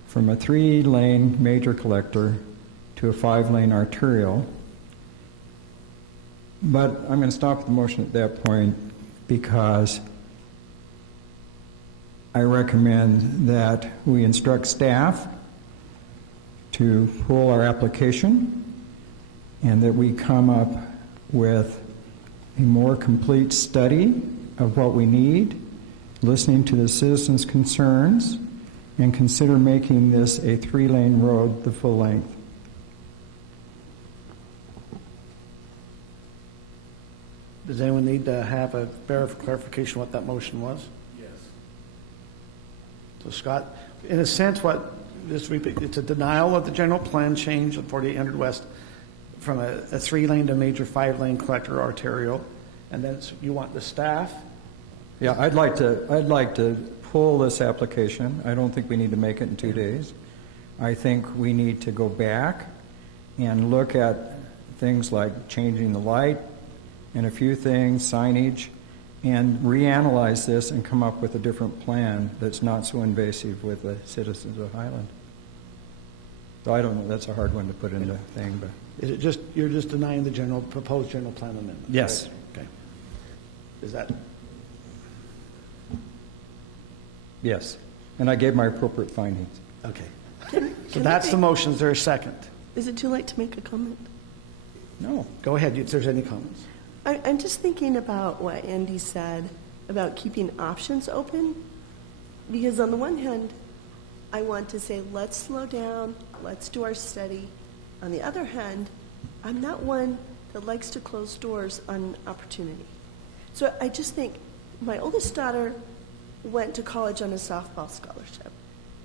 from a 3-lane major collector to a 5-lane arterial. But I'm going to stop the motion at that point because I recommend that we instruct staff to pull our application and that we come up with a more complete study of what we need, listening to the citizens' concerns, and consider making this a 3-lane road the full length. Does anyone need to have a clarification what that motion was? Yes. So Scott, in a sense, it's a denial of the general plan change of 4800 West from a 3-lane to major 5-lane collector arterial, and then you want the staff? Yeah, I'd like to pull this application. I don't think we need to make it in 2 days. I think we need to go back and look at things like changing the light and a few things, signage, and reanalyze this and come up with a different plan that's not so invasive with the citizens of Highland. So I don't know, that's a hard one to put into thing, but. Is it just, you're just denying the proposed general plan amendment? Yes. Right? Okay. Is that? Yes, and I gave my appropriate findings. Okay. So that's the motion. Is there a second? Is it too late to make a comment? No. Go ahead if there's any comments. I'm just thinking about what Andy said about keeping options open, because on the one hand, I want to say, let's slow down, let's do our study. On the other hand, I'm not one that likes to close doors on opportunity. So I just think my oldest daughter went to college on a softball scholarship.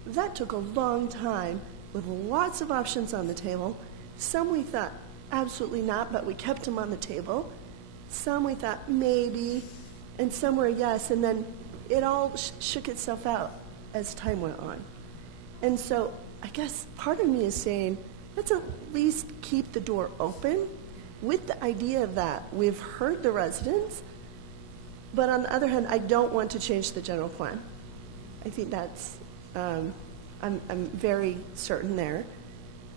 That took a long time with lots of options on the table. Some we thought absolutely not, but we kept them on the table. Some we thought maybe, and some were a yes, and then it all shook itself out as time went on. And so I guess part of me is saying, let's at least keep the door open with the idea that we've heard the residents, but on the other hand, I don't want to change the general plan. I think that's, I'm very certain there.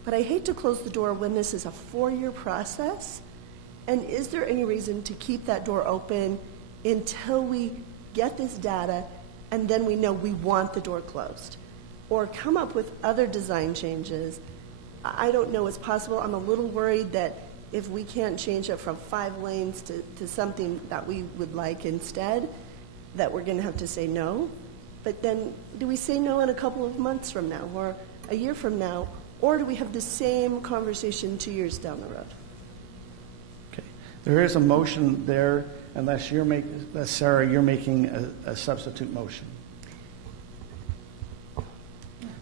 But I hate to close the door when this is a 4-year process. And is there any reason to keep that door open until we get this data and then we know we want the door closed? Or come up with other design changes? I don't know what's possible. I'm a little worried that if we can't change it from 5 lanes to something that we would like instead, that we're going to have to say no. But then do we say no in a couple of months from now or a year from now? Or do we have the same conversation 2 years down the road? Okay. There is a motion there, unless Sarah, you're making a substitute motion.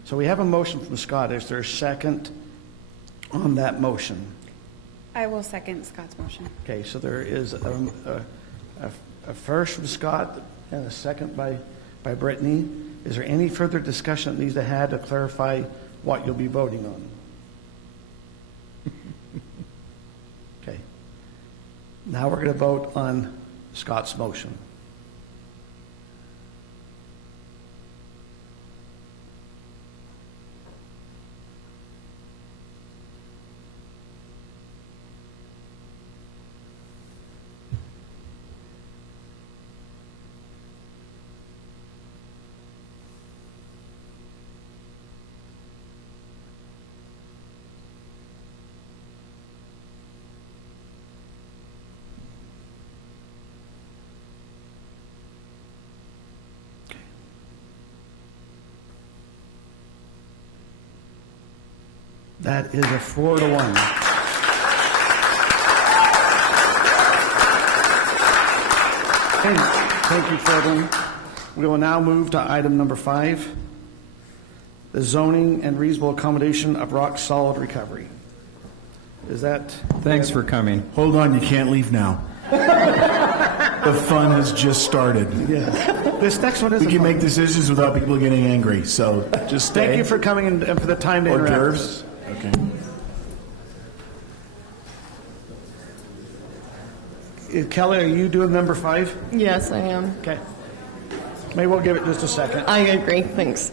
So we have a motion from Scott. Is there a second on that motion? I will second Scott's motion. Okay, so there is a first from Scott and a second by Brittany. Is there any further discussion that needs to have to clarify what you'll be voting on? Okay. Now we're going to vote on Scott's motion. That is a 4-1. Thank you, Fredlin. We will now move to item number 5, the zoning and reasonable accommodation of rock solid recovery. Is that? Thanks for coming. Hold on, you can't leave now. The fun has just started. Yeah. This next one is. We can make decisions without people getting angry, so just stay. Thank you for coming and for the time to Hors interact. d'oeuvres. Okay. Kelly, are you doing number 5? Yes, I am. Okay. Maybe we'll give it just a second. I agree. Thanks.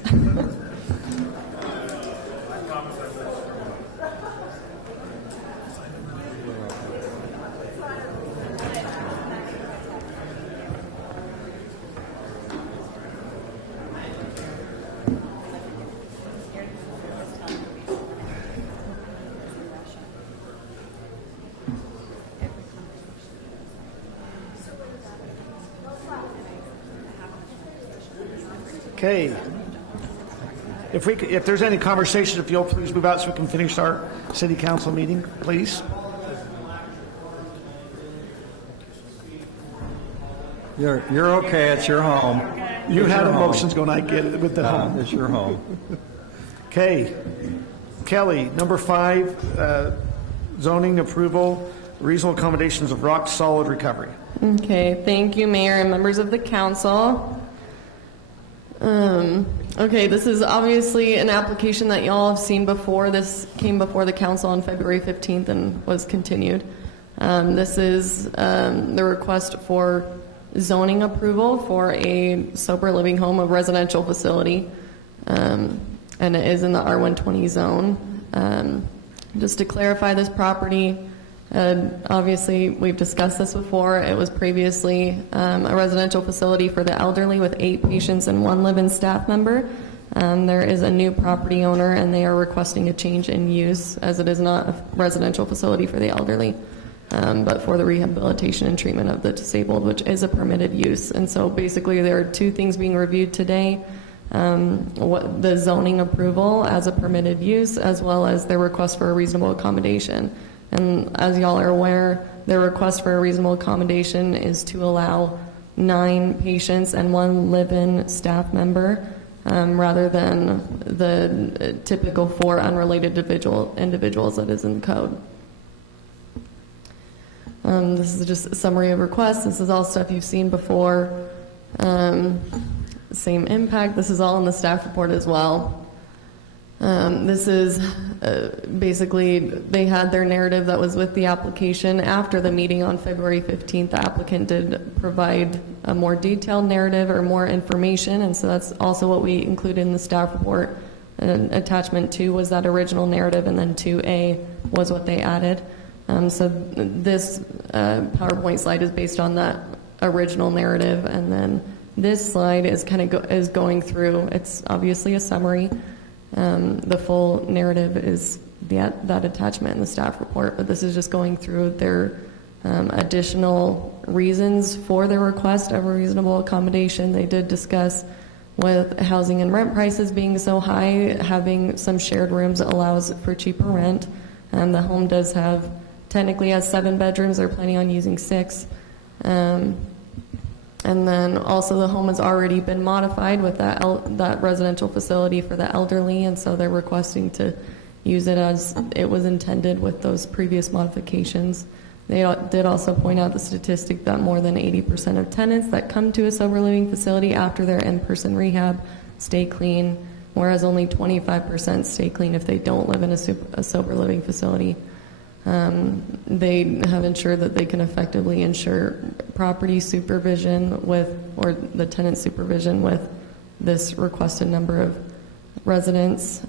Okay. If there's any conversation, if you'll please move out so we can finish our city council meeting, please. You're okay. It's your home. You It's had your emotions home. going, I get it with the home. It's your home. Okay. Kelly, number 5, zoning approval, reasonable accommodations of rock solid recovery. Okay, thank you, Mayor and members of the council. Okay, this is obviously an application that y'all have seen before. This came before the council on February 15th and was continued. This is the request for zoning approval for a sober living home, a residential facility, and it is in the R120 zone. Just to clarify this property, obviously we've discussed this before. It was previously a residential facility for the elderly with 8 patients and 1 live-in staff member. There is a new property owner and they are requesting a change in use as it is not a residential facility for the elderly, but for the rehabilitation and treatment of the disabled, which is a permitted use. And so basically there are 2 things being reviewed today. The zoning approval as a permitted use, as well as their request for a reasonable accommodation. And as y'all are aware, their request for a reasonable accommodation is to allow 9 patients and 1 live-in staff member, rather than the typical 4 unrelated individuals that is in code. This is just a summary of requests. This is all stuff you've seen before. Same impact. This is all in the staff report as well. This is basically, they had their narrative that was with the application. After the meeting on February 15th, the applicant did provide a more detailed narrative or more information, and so that's also what we included in the staff report. And attachment 2 was that original narrative, and then 2A was what they added. So this PowerPoint slide is based on that original narrative, and then this slide is is going through. It's obviously a summary. The full narrative is that attachment in the staff report, but this is just going through their additional reasons for their request of a reasonable accommodation. They did discuss with housing and rent prices being so high, having some shared rooms allows for cheaper rent. The home does technically has 7 bedrooms. They're planning on using 6. And then also the home has already been modified with that residential facility for the elderly, and so they're requesting to use it as it was intended with those previous modifications. They did also point out the statistic that more than 80% of tenants that come to a sober living facility after their in-person rehab stay clean, whereas only 25% stay clean if they don't live in a sober living facility. They have ensured that they can effectively ensure property supervision or the tenant supervision with this requested number of residents.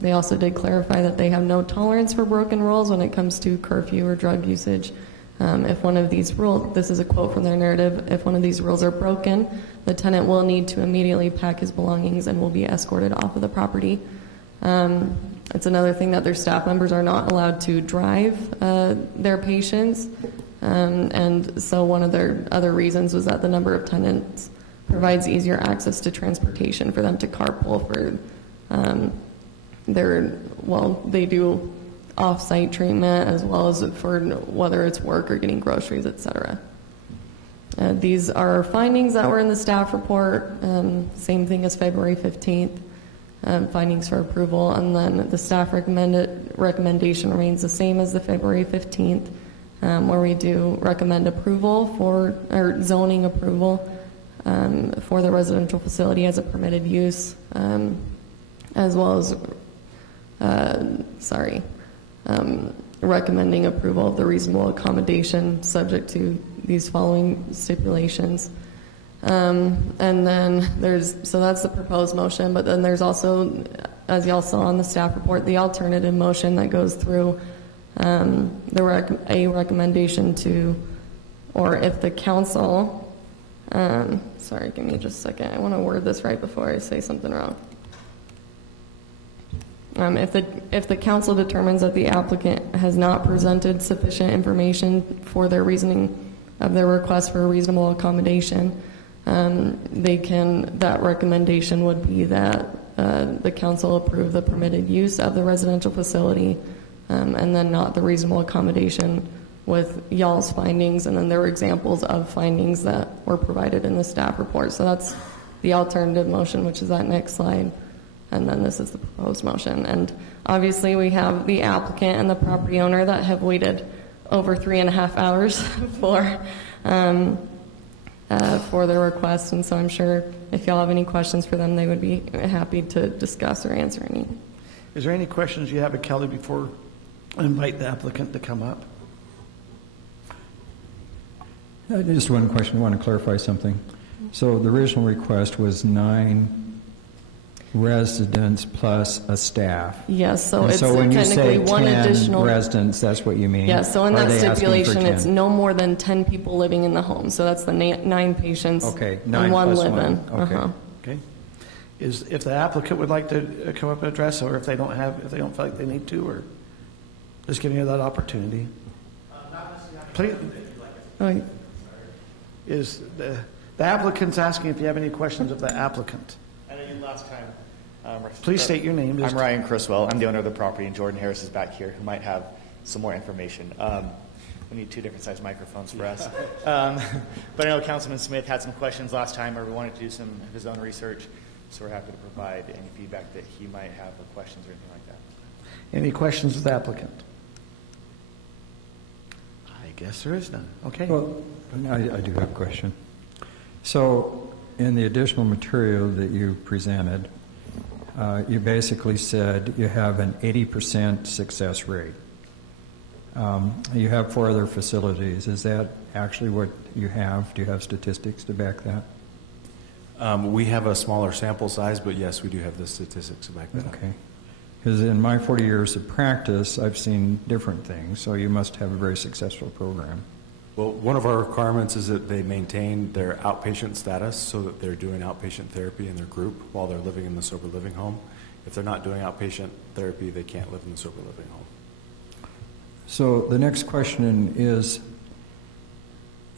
They also did clarify that they have no tolerance for broken rules when it comes to curfew or drug usage. If one of these rules, this is a quote from their narrative, if one of these rules are broken, the tenant will need to immediately pack his belongings and will be escorted off of the property. It's another thing that their staff members are not allowed to drive their patients. And so one of their other reasons was that the number of tenants provides easier access to transportation for them to carpool for they do off-site treatment as well as for whether it's work or getting groceries, etc. These are findings that were in the staff report, same thing as February 15th. Findings for approval, and then the staff recommendation remains the same as the February 15th, where we do recommend approval or zoning approval for the residential facility as a permitted use, as well as recommending approval of the reasonable accommodation subject to these following stipulations. And then so that's the proposed motion, but then there's also, as y'all saw on the staff report, the alternative motion that goes through a recommendation to, or if the council, sorry, give me just a second. I want to word this right before I say something wrong. If the council determines that the applicant has not presented sufficient information for their reasoning of their request for a reasonable accommodation, that recommendation would be that the council approve the permitted use of the residential facility, and then not the reasonable accommodation with y'all's findings, and then there were examples of findings that were provided in the staff report. So that's the alternative motion, which is that next slide, and then this is the proposed motion. And obviously we have the applicant and the property owner that have waited over 3.5 hours for their request, and so I'm sure if y'all have any questions for them, they would be happy to discuss or answer any. Is there any questions you have of Kelly before I invite the applicant to come up? Just one question. I want to clarify something. So the original request was 9 residents plus a staff. Yes, so it's when you technically say one 10 additional residents, that's what you mean? Yeah, so in Or are that they asking for stipulation, 10? it's no more than 10 people living in the home. So that's the 9 patients. Okay, and 9 one plus live-in. 1. Okay. Okay. If the applicant would like to come up and address, or if they don't feel like they need to, or just giving you that opportunity. Please. Is the applicant's asking if you have any questions of the applicant. And then last time. Please state your name. I'm Ryan Criswell. I'm the owner of the property, and Jordan Harris is back here, who might have some more information. We need 2 different sized microphones for us. But I know Councilman Smith had some questions last time, or wanted to do some of his own research, so we're happy to provide any feedback that he might have, or questions or anything like that. Any questions of the applicant? I guess there is none. Okay. Well, I do have a question. So in the additional material that you presented, you basically said you have an 80% success rate. You have 4 other facilities. Is that actually what you have? Do you have statistics to back that? We have a smaller sample size, but yes, we do have the statistics to back that up. Okay. Because in my 40 years of practice, I've seen different things, so you must have a very successful program. Well, one of our requirements is that they maintain their outpatient status so that they're doing outpatient therapy in their group while they're living in the sober living home. If they're not doing outpatient therapy, they can't live in the sober living home. So the next question is,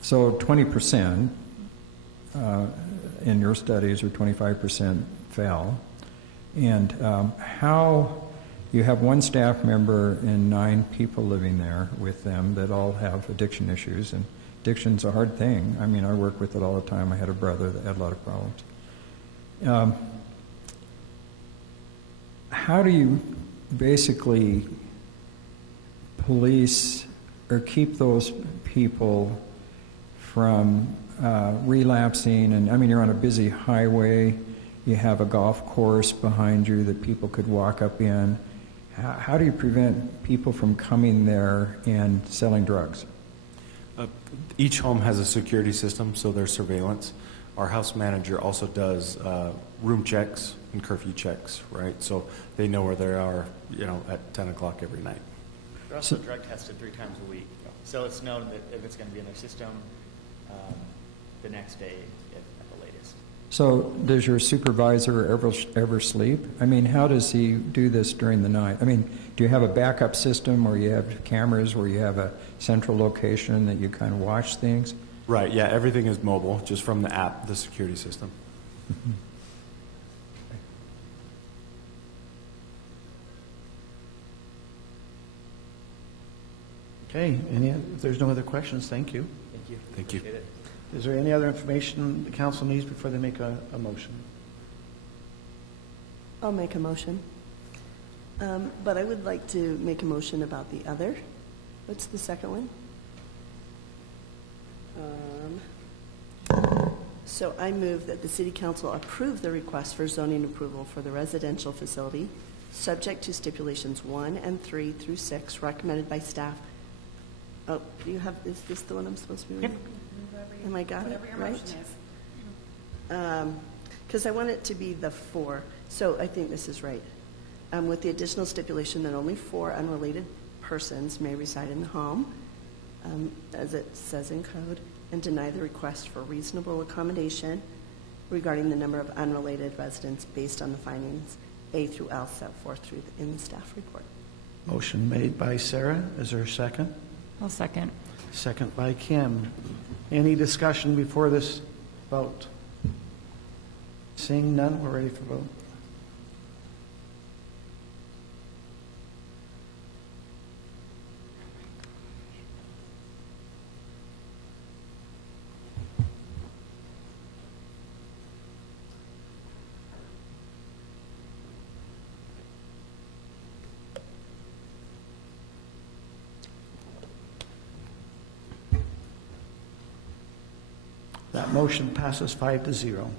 so 20% in your studies, or 25% fell, and how you have 1 staff member and 9 people living there with them that all have addiction issues, and addiction's a hard thing. I mean, I work with it all the time. I had a brother that had a lot of problems. How do you basically police or keep those people from relapsing? And I mean, you're on a busy highway, you have a golf course behind you that people could walk up in. How do you prevent people from coming there and selling drugs? Each home has a security system, so there's surveillance. Our house manager also does room checks and curfew checks, right? So they know where they are, at 10 o'clock every night. They're also drug tested 3 times a week, so it's known that if it's going to be in their system, the next day at the latest. So does your supervisor ever sleep? I mean, how does he do this during the night? I mean, do you have a backup system where you have cameras, where you have a central location that you kind of watch things? Right, yeah, everything is mobile, just from the app, the security system. Mm-hmm. Okay, if there's no other questions, thank you. Thank you. Thank you. Appreciate it. Is there any other information the council needs before they make a motion? I'll make a motion. But I would like to make a motion about the other. What's the second one? So I move that the City Council approve the request for zoning approval for the residential facility, subject to stipulations 1 and 3 through 6 recommended by staff. Oh, do you have, is this the one I'm supposed to be reading? Am I got it right? Because I want it to be the 4, so I think this is right. With the additional stipulation that only 4 unrelated persons may reside in the home, as it says in code, and deny the request for reasonable accommodation regarding the number of unrelated residents based on the findings A through L set forth in the staff report. Motion made by Sarah. Is there a second? I'll second. Second by Kim. Any discussion before this vote? Seeing none, we're ready for vote. That motion passes 5-0.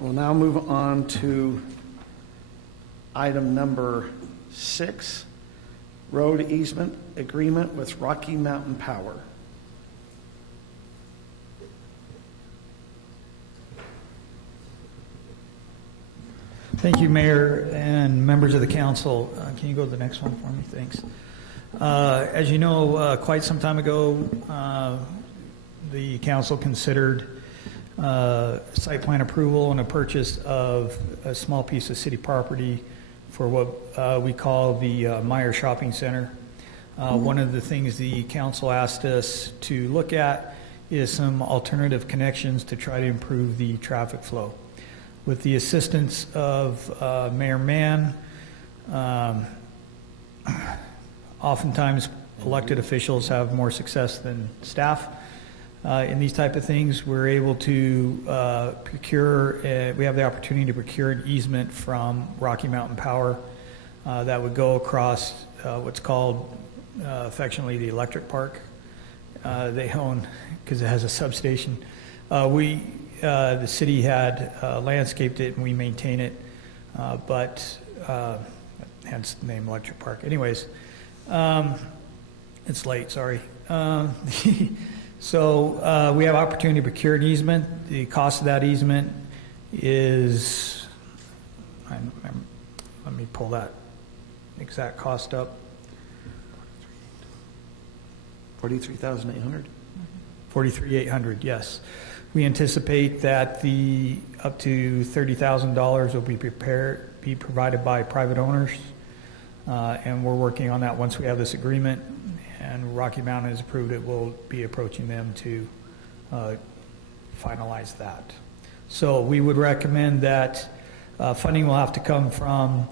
We'll now move on to item number 6, road easement agreement with Rocky Mountain Power. Thank you, Mayor and members of the council. Can you go to the next one for me? Thanks. As you know, quite some time ago, the council considered site plan approval and a purchase of a small piece of city property for what we call the Meyer Shopping Center. One of the things the council asked us to look at is some alternative connections to try to improve the traffic flow. With the assistance of Mayor Mann, oftentimes elected officials have more success than staff. In these type of things, we're able to procure, we have the opportunity to procure an easement from Rocky Mountain Power that would go across what's called affectionately the electric park. They own, because it has a substation. The city had landscaped it and we maintain it, but hence the name Electric Park. Anyways, it's late, sorry. So we have opportunity to procure an easement. The cost of that easement is, let me pull that exact cost up. $43,800? $43,800, yes. We anticipate that the up to $30,000 will be provided by private owners, and we're working on that. Once we have this agreement and Rocky Mountain has approved it, we'll be approaching them to finalize that. So we would recommend that funding will have to come from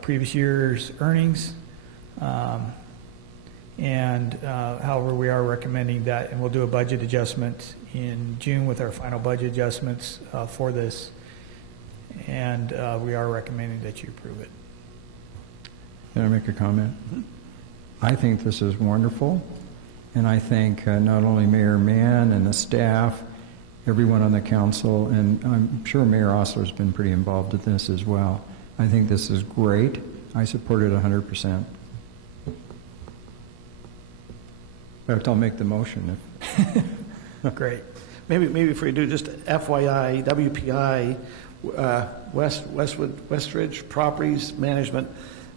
previous year's earnings, however, we are recommending that, and we'll do a budget adjustment in June with our final budget adjustments for this, and we are recommending that you approve it. Can I make a comment? Mm-hmm. I think this is wonderful, and I think not only Mayor Mann and the staff, everyone on the council, and I'm sure Mayor Osler's been pretty involved in this as well. I think this is great. I support it 100%. In fact, I'll make the motion. Great. Maybe before you do, just FYI, WPI, Westridge Properties Management,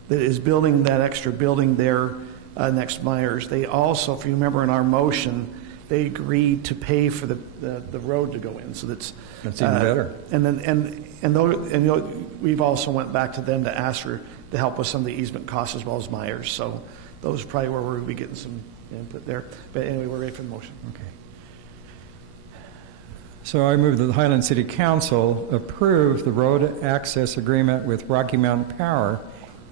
that is building that extra building there next Myers. They also, if you remember in our motion, they agreed to pay for the road to go in. So that's even better. And we've also went back to them to ask for to help with some of the easement costs as well as Myers. So those are probably where we'll be getting some input there. But anyway, we're ready for the motion. Okay. So I move that the Highland City Council approve the road access agreement with Rocky Mountain Power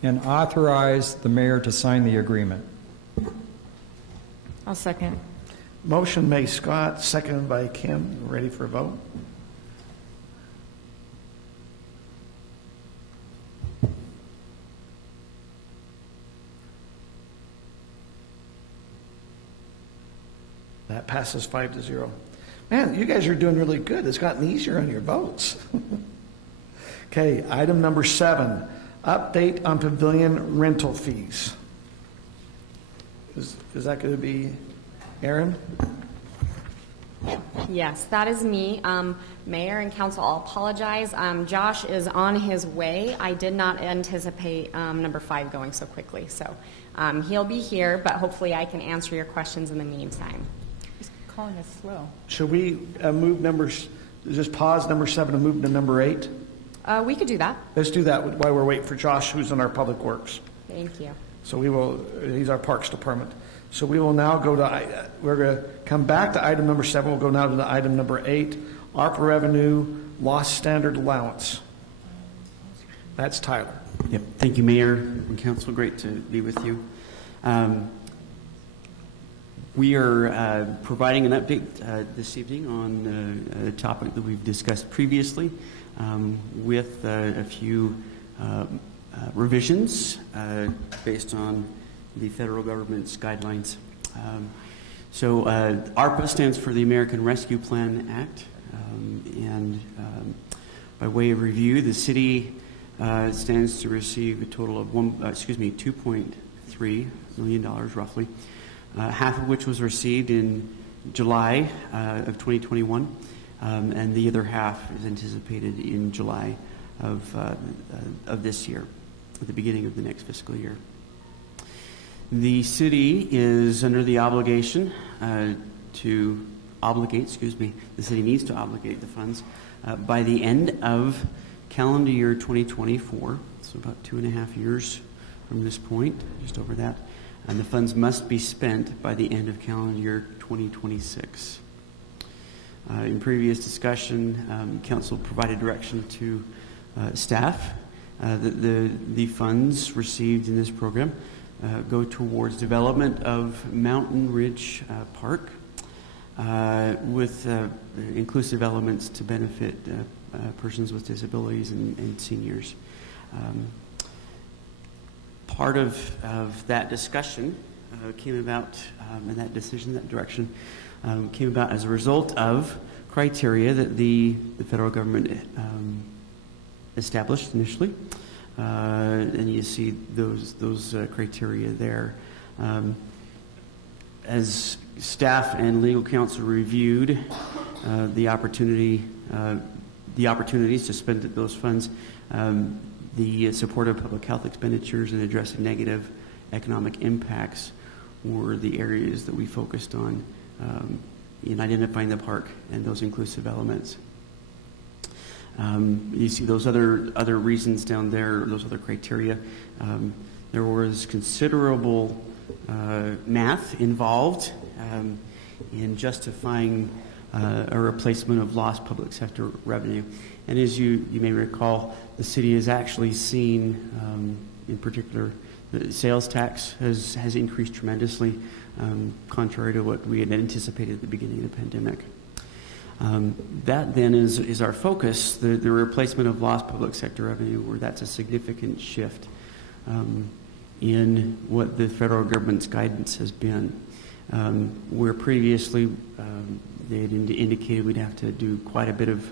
and authorize the mayor to sign the agreement. I'll second. Motion made Scott, seconded by Kim. Ready for a vote? That passes 5-0. Man, you guys are doing really good. It's gotten easier on your votes. Okay, item number 7, update on pavilion rental fees. Is that going to be Aaron? Yes, that is me. Mayor and council, I'll apologize. Josh is on his way. I did not anticipate number 5 going so quickly. So he'll be here, but hopefully I can answer your questions in the meantime. Calling us slow. Should we just pause number 7 and move to number 8? We could do that. Let's do that while we're waiting for Josh, who's in our public works. Thank you. So he's our parks department. So we will now go to, we're going to come back to item number 7. We'll go now to the item number 8, ARPA revenue, lost standard allowance. That's Tyler. Yep. Thank you, Mayor and Council. Great to be with you. We are providing an update this evening on a topic that we've discussed previously with a few revisions based on the federal government's guidelines. So ARPA stands for the American Rescue Plan Act, and by way of review, the city stands to receive a total of $2.3 million roughly, half of which was received in July of 2021, and the other half is anticipated in July of this year, at the beginning of the next fiscal year. The city is under the obligation the city needs to obligate the funds by the end of calendar year 2024, so about 2.5 years from this point, just over that, and the funds must be spent by the end of calendar year 2026. In previous discussion, Council provided direction to staff that the funds received in this program go towards development of Mountain Ridge Park with inclusive elements to benefit persons with disabilities and seniors. Part of that discussion came about, and that decision, that direction, came about as a result of criteria that the federal government established initially. And you see those criteria there. As staff and legal counsel reviewed the opportunities to spend those funds, the support of public health expenditures and addressing negative economic impacts were the areas that we focused on in identifying the park and those inclusive elements. You see those other reasons down there, those other criteria. There was considerable math involved in justifying a replacement of lost public sector revenue. And as you may recall, the city has actually seen, in particular, the sales tax has increased tremendously, contrary to what we had anticipated at the beginning of the pandemic. That then is our focus, the replacement of lost public sector revenue, where that's a significant shift in what the federal government's guidance has been. Where previously they had indicated we'd have to do quite a bit of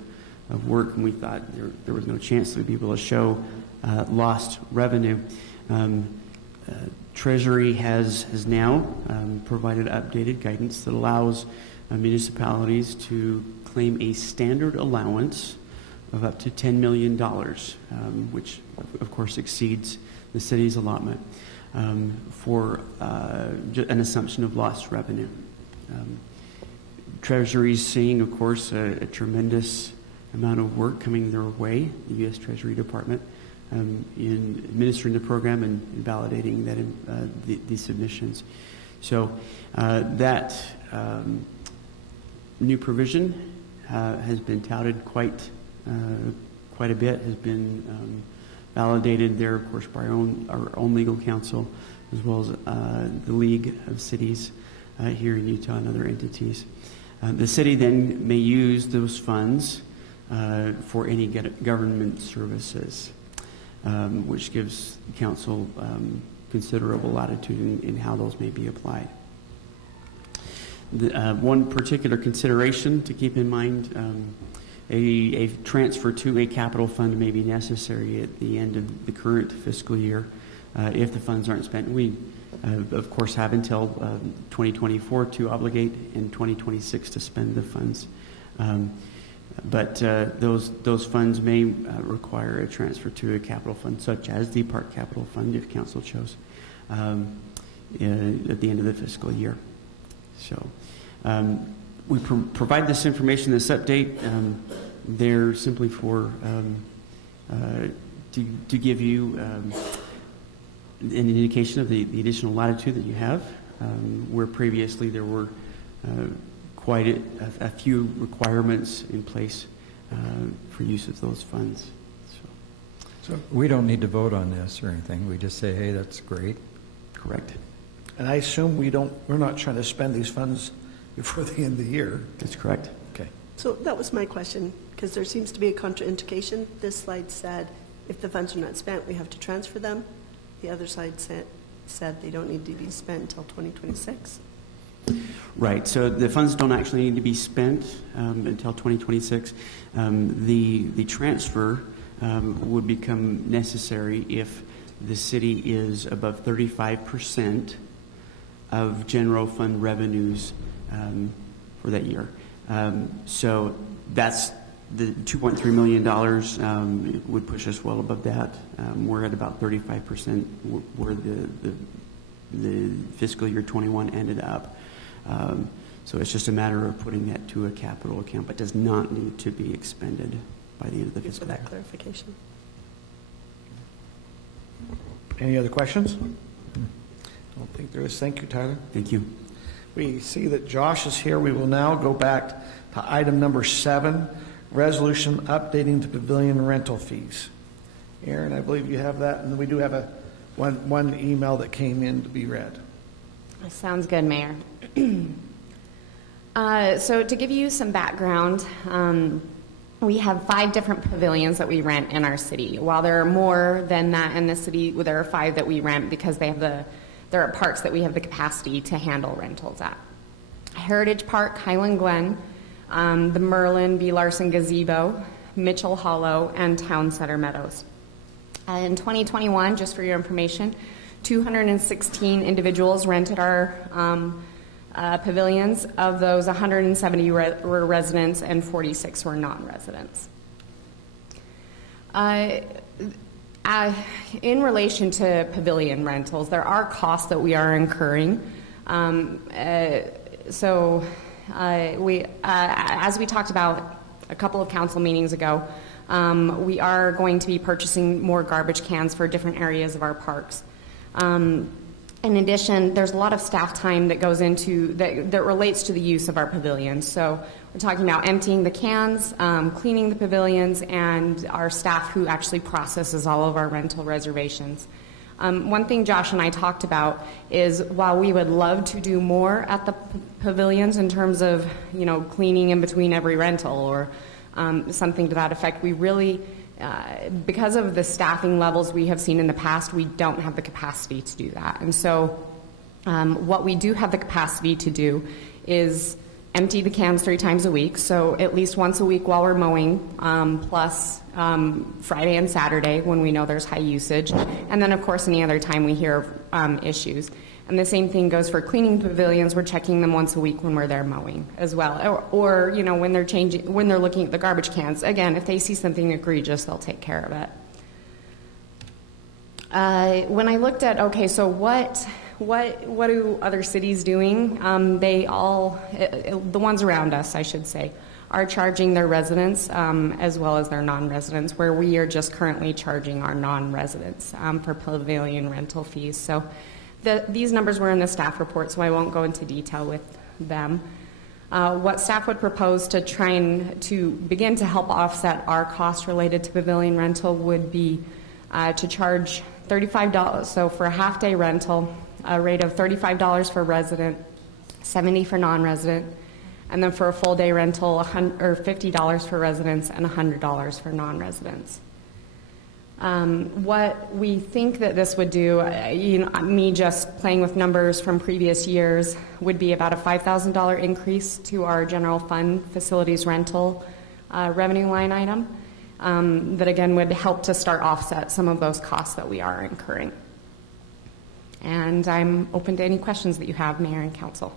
work, and we thought there was no chance that we'd be able to show lost revenue. Treasury has now provided updated guidance that allows municipalities to claim a standard allowance of up to $10 million, which of course exceeds the city's allotment, for an assumption of lost revenue. Treasury's seeing, of course, a tremendous amount of work coming their way, the U.S. Treasury Department, in administering the program and validating that these submissions. So that new provision has been touted quite a bit, has been validated there, of course, by our own legal counsel, as well as the League of Cities here in Utah and other entities. The city then may use those funds for any government services, which gives the council considerable latitude in how those may be applied. One particular consideration to keep in mind, a transfer to a capital fund may be necessary at the end of the current fiscal year if the funds aren't spent. We, of course, have until 2024 to obligate and 2026 to spend the funds. But those funds may require a transfer to a capital fund, such as the Park Capital Fund, if council chose, at the end of the fiscal year. So we provide this information, this update, there simply for to give you an indication of the additional latitude that you have, where previously there were quite a few requirements in place for use of those funds. So we don't need to vote on this or anything. We just say, hey, that's great. Correct. And I assume we're not trying to spend these funds before the end of the year. That's correct. Okay. So that was my question, because there seems to be a contraindication. This slide said if the funds are not spent, we have to transfer them. The other side said they don't need to be spent until 2026. Right. So the funds don't actually need to be spent until 2026. The transfer would become necessary if the city is above 35% of general fund revenues for that year. So that's the $2.3 million would push us well above that. We're at about 35% where the fiscal year 21 ended up. So it's just a matter of putting that to a capital account, but does not need to be expended by the end of the fiscal year. For that clarification. Any other questions? I don't think there is. Thank you, Tyler. Thank you. We see that Josh is here. We will now go back to item number 7, resolution updating the pavilion rental fees. Aaron, I believe you have that, and we do have one email that came in to be read. That sounds good, Mayor. So to give you some background, we have 5 different pavilions that we rent in our city. While there are more than that in the city, there are 5 that we rent because there are parks that we have the capacity to handle rentals at. Heritage Park, Highland Glen, the Merlin B. Larson Gazebo, Mitchell Hollow, and Town Center Meadows. In 2021, just for your information, 216 individuals rented our pavilions. Of those, 170 were residents and 46 were non-residents. In relation to pavilion rentals, there are costs that we are incurring. As we talked about a couple of council meetings ago, we are going to be purchasing more garbage cans for different areas of our parks. In addition, there's a lot of staff time that goes into that relates to the use of our pavilions. So we're talking about emptying the cans, cleaning the pavilions, and our staff who actually processes all of our rental reservations. One thing Josh and I talked about is while we would love to do more at the pavilions in terms of, cleaning in between every rental or something to that effect, we really, because of the staffing levels we have seen in the past, we don't have the capacity to do that. And so what we do have the capacity to do is empty the cans 3 times a week, so at least once a week while we're mowing, plus Friday and Saturday when we know there's high usage, and then of course any other time we hear of issues. And the same thing goes for cleaning pavilions. We're checking them once a week when we're there mowing as well. Or when they're looking at the garbage cans. Again, if they see something egregious, they'll take care of it. When I looked at, so what do other cities doing? They all, the ones around us, I should say, are charging their residents as well as their non-residents, where we are just currently charging our non-residents for pavilion rental fees. So these numbers were in the staff report, so I won't go into detail with them. What staff would propose to try and to begin to help offset our costs related to pavilion rental would be to charge $35. So for a half-day rental, a rate of $35 for resident, $70 for non-resident, and then for a full-day rental, $50 for residents and $100 for non-residents. What we think that this would do, me just playing with numbers from previous years, would be about a $5,000 increase to our general fund facilities rental revenue line item. That again would help to start offset some of those costs that we are incurring. And I'm open to any questions that you have, Mayor and Council.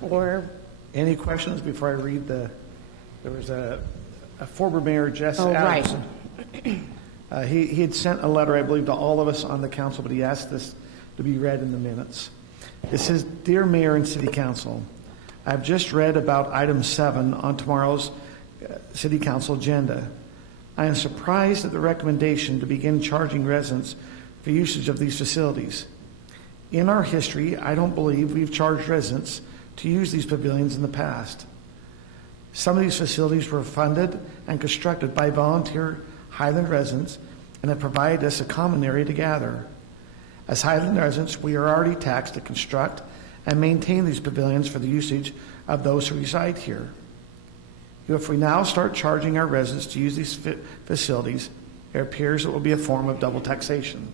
Or any questions before I read there was a former mayor, Jess Adamson. Right. He had sent a letter, I believe, to all of us on the council, but he asked this to be read in the minutes. It says, "Dear Mayor and City Council, I've just read about item 7 on tomorrow's City Council agenda. I am surprised at the recommendation to begin charging residents for usage of these facilities. In our history, I don't believe we've charged residents to use these pavilions in the past. Some of these facilities were funded and constructed by volunteer Highland residents and have provided us a common area to gather. As Highland residents, we are already taxed to construct and maintain these pavilions for the usage of those who reside here. If we now start charging our residents to use these facilities, it appears it will be a form of double taxation.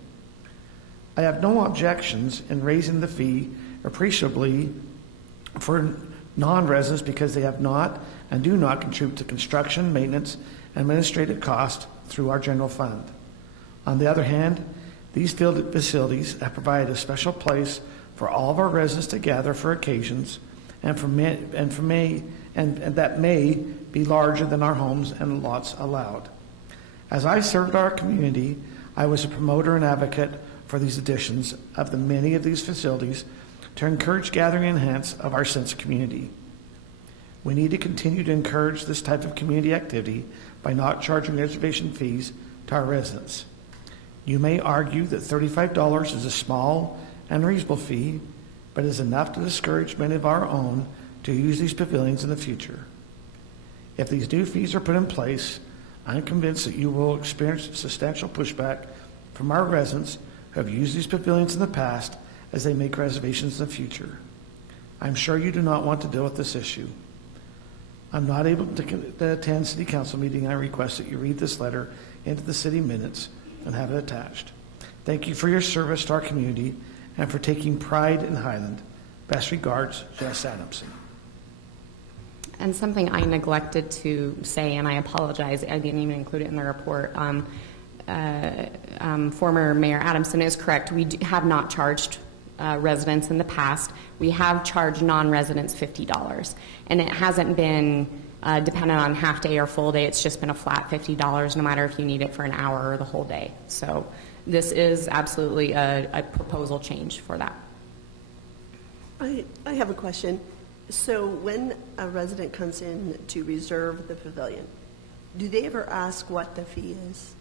I have no objections in raising the fee appreciably for non-residents because they have not and do not contribute to construction, maintenance, and administrative costs through our general fund. On the other hand, these facilities have provided a special place for all of our residents to gather for occasions and that may be larger than our homes and lots allowed. As I served our community, I was a promoter and advocate for these additions of the many of these facilities to encourage gathering and enhance of our sense of community. We need to continue to encourage this type of community activity by not charging reservation fees to our residents. You may argue that $35 is a small and reasonable fee, but is enough to discourage many of our own to use these pavilions in the future. If these new fees are put in place, I'm convinced that you will experience substantial pushback from our residents who have used these pavilions in the past as they make reservations in the future. I'm sure you do not want to deal with this issue. I'm not able to attend City Council meeting. I request that you read this letter into the city minutes and have it attached. Thank you for your service to our community and for taking pride in Highland. Best regards, Jess Adamson. And something I neglected to say, and I apologize, I didn't even include it in the report. Former Mayor Adamson is correct. We have not charged residents in the past. We have charged non-residents $50, and it hasn't been dependent on half day or full day. It's just been a flat $50, no matter if you need it for an hour or the whole day. So this is absolutely a proposal change for that. I have a question. So when a resident comes in to reserve the pavilion, do they ever ask what the fee is?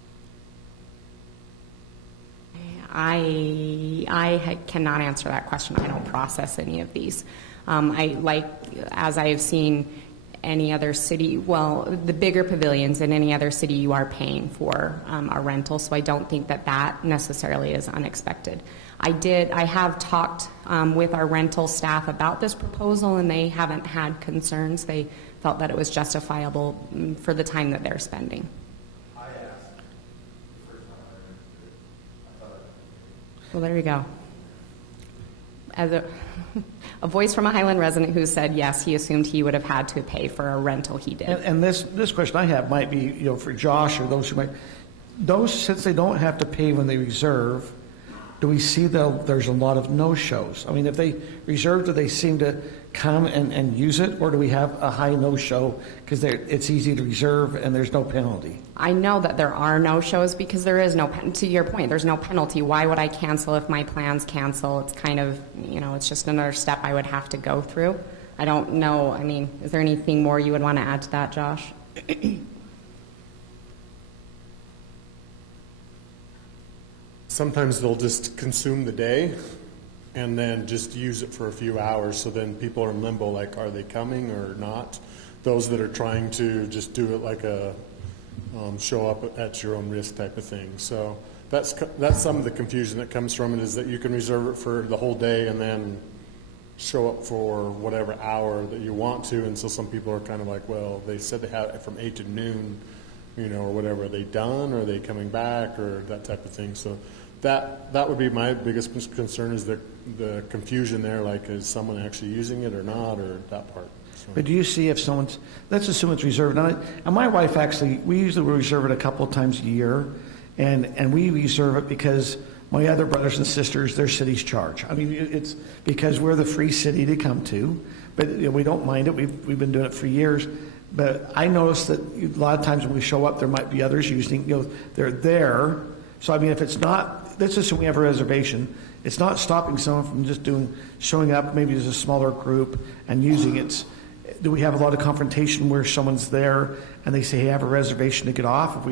I cannot answer that question. I don't process any of these. As I have seen any other city, well, the bigger pavilions in any other city, you are paying for a rental, so I don't think that necessarily is unexpected. I have talked with our rental staff about this proposal, and they haven't had concerns. They felt that it was justifiable for the time that they're spending. Well, there you go. As a voice from a Highland resident who said yes, he assumed he would have had to pay for a rental he did. And this question I have might be, for Josh or those who might, since they don't have to pay when they reserve, do we see there's a lot of no-shows? I mean, if they reserve, do they seem to come and use it, or do we have a high no-show because it's easy to reserve and there's no penalty? I know that there are no-shows because there is to your point, there's no penalty. Why would I cancel if my plans cancel? It's kind of, it's just another step I would have to go through. I don't know. I mean, is there anything more you would want to add to that, Josh? Sometimes they'll just consume the day and then just use it for a few hours. So then people are in limbo, like, are they coming or not? Those that are trying to just do it like a show up at your own risk type of thing. So that's some of the confusion that comes from it, is that you can reserve it for the whole day and then show up for whatever hour that you want to. And so some people are kind of like, well, they said they had it from 8 to noon, or whatever. Are they done? Or are they coming back? Or that type of thing. So that would be my biggest concern, is the confusion there, like, is someone actually using it or not, or that part. So. But do you see if let's assume it's reserved. And my wife actually, we usually reserve it a couple of times a year, and we reserve it because my other brothers and sisters, their cities charge. I mean, it's because we're the free city to come to, but we don't mind it. We've been doing it for years. But I noticed that a lot of times when we show up, there might be others using, they're there. So, I mean, if it's not, let's assume we have a reservation, it's not stopping someone from just showing up, maybe as a smaller group and using it. do we have a lot of confrontation where someone's there and they say, hey, I have a reservation to get off?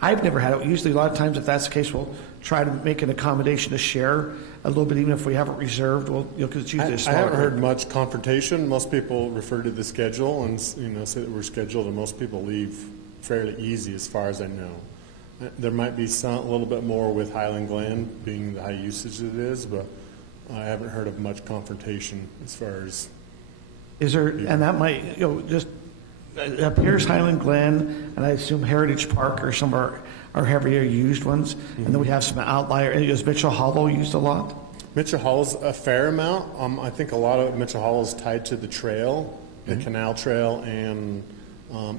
I've never had it. Usually a lot of times if that's the case, we'll try to make an accommodation to share a little bit, even if we haven't reserved, because it's usually a I smaller haven't heard group. much confrontation. Most people refer to the schedule and, say that we're scheduled, and most people leave fairly easy as far as I know. There might be a little bit more with Highland Glen being the high usage it is, but I haven't heard of much confrontation as far as. Is there, and that might, just, it appears Highland Glen, and I assume Heritage Park are some of our heavier used ones, and then we have some outlier. Is Mitchell Hollow used a lot? Mitchell Hollow's a fair amount. I think a lot of Mitchell Hollow is tied to the trail, the canal trail, and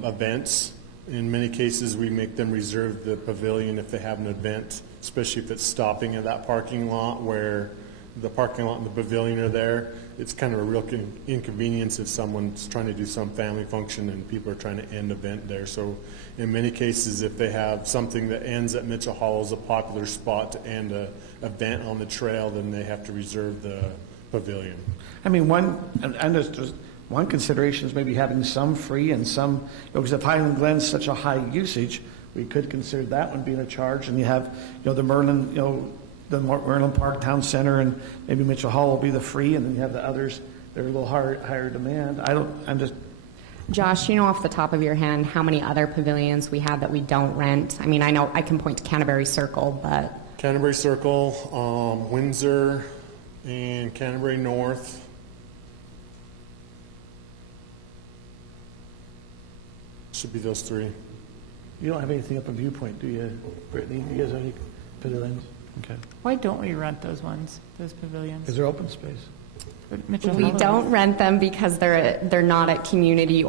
events. In many cases, we make them reserve the pavilion if they have an event, especially if it's stopping at that parking lot where the parking lot and the pavilion are there. It's kind of a real inconvenience if someone's trying to do some family function and people are trying to end event there. So in many cases, if they have something that ends at Mitchell Hollow is a popular spot to end an event on the trail, then they have to reserve the pavilion. I mean, one consideration is maybe having some free and some, because if Highland Glen's such a high usage, we could consider that one being a charge. And you have, the Merlin, the Merlin Park Town Center, and maybe Mitchell Hall will be the free, and then you have the others that are a little higher demand. Josh, off the top of your hand how many other pavilions we have that we don't rent? I mean, I know I can point to Canterbury Circle, but. Canterbury Circle, Windsor, and Canterbury North. Should be those three. You don't have anything up in Viewpoint, do you, Brittany? Do you guys have any pavilions? Okay. Why don't we rent those pavilions? Is there open space? We don't rent them because they're not at community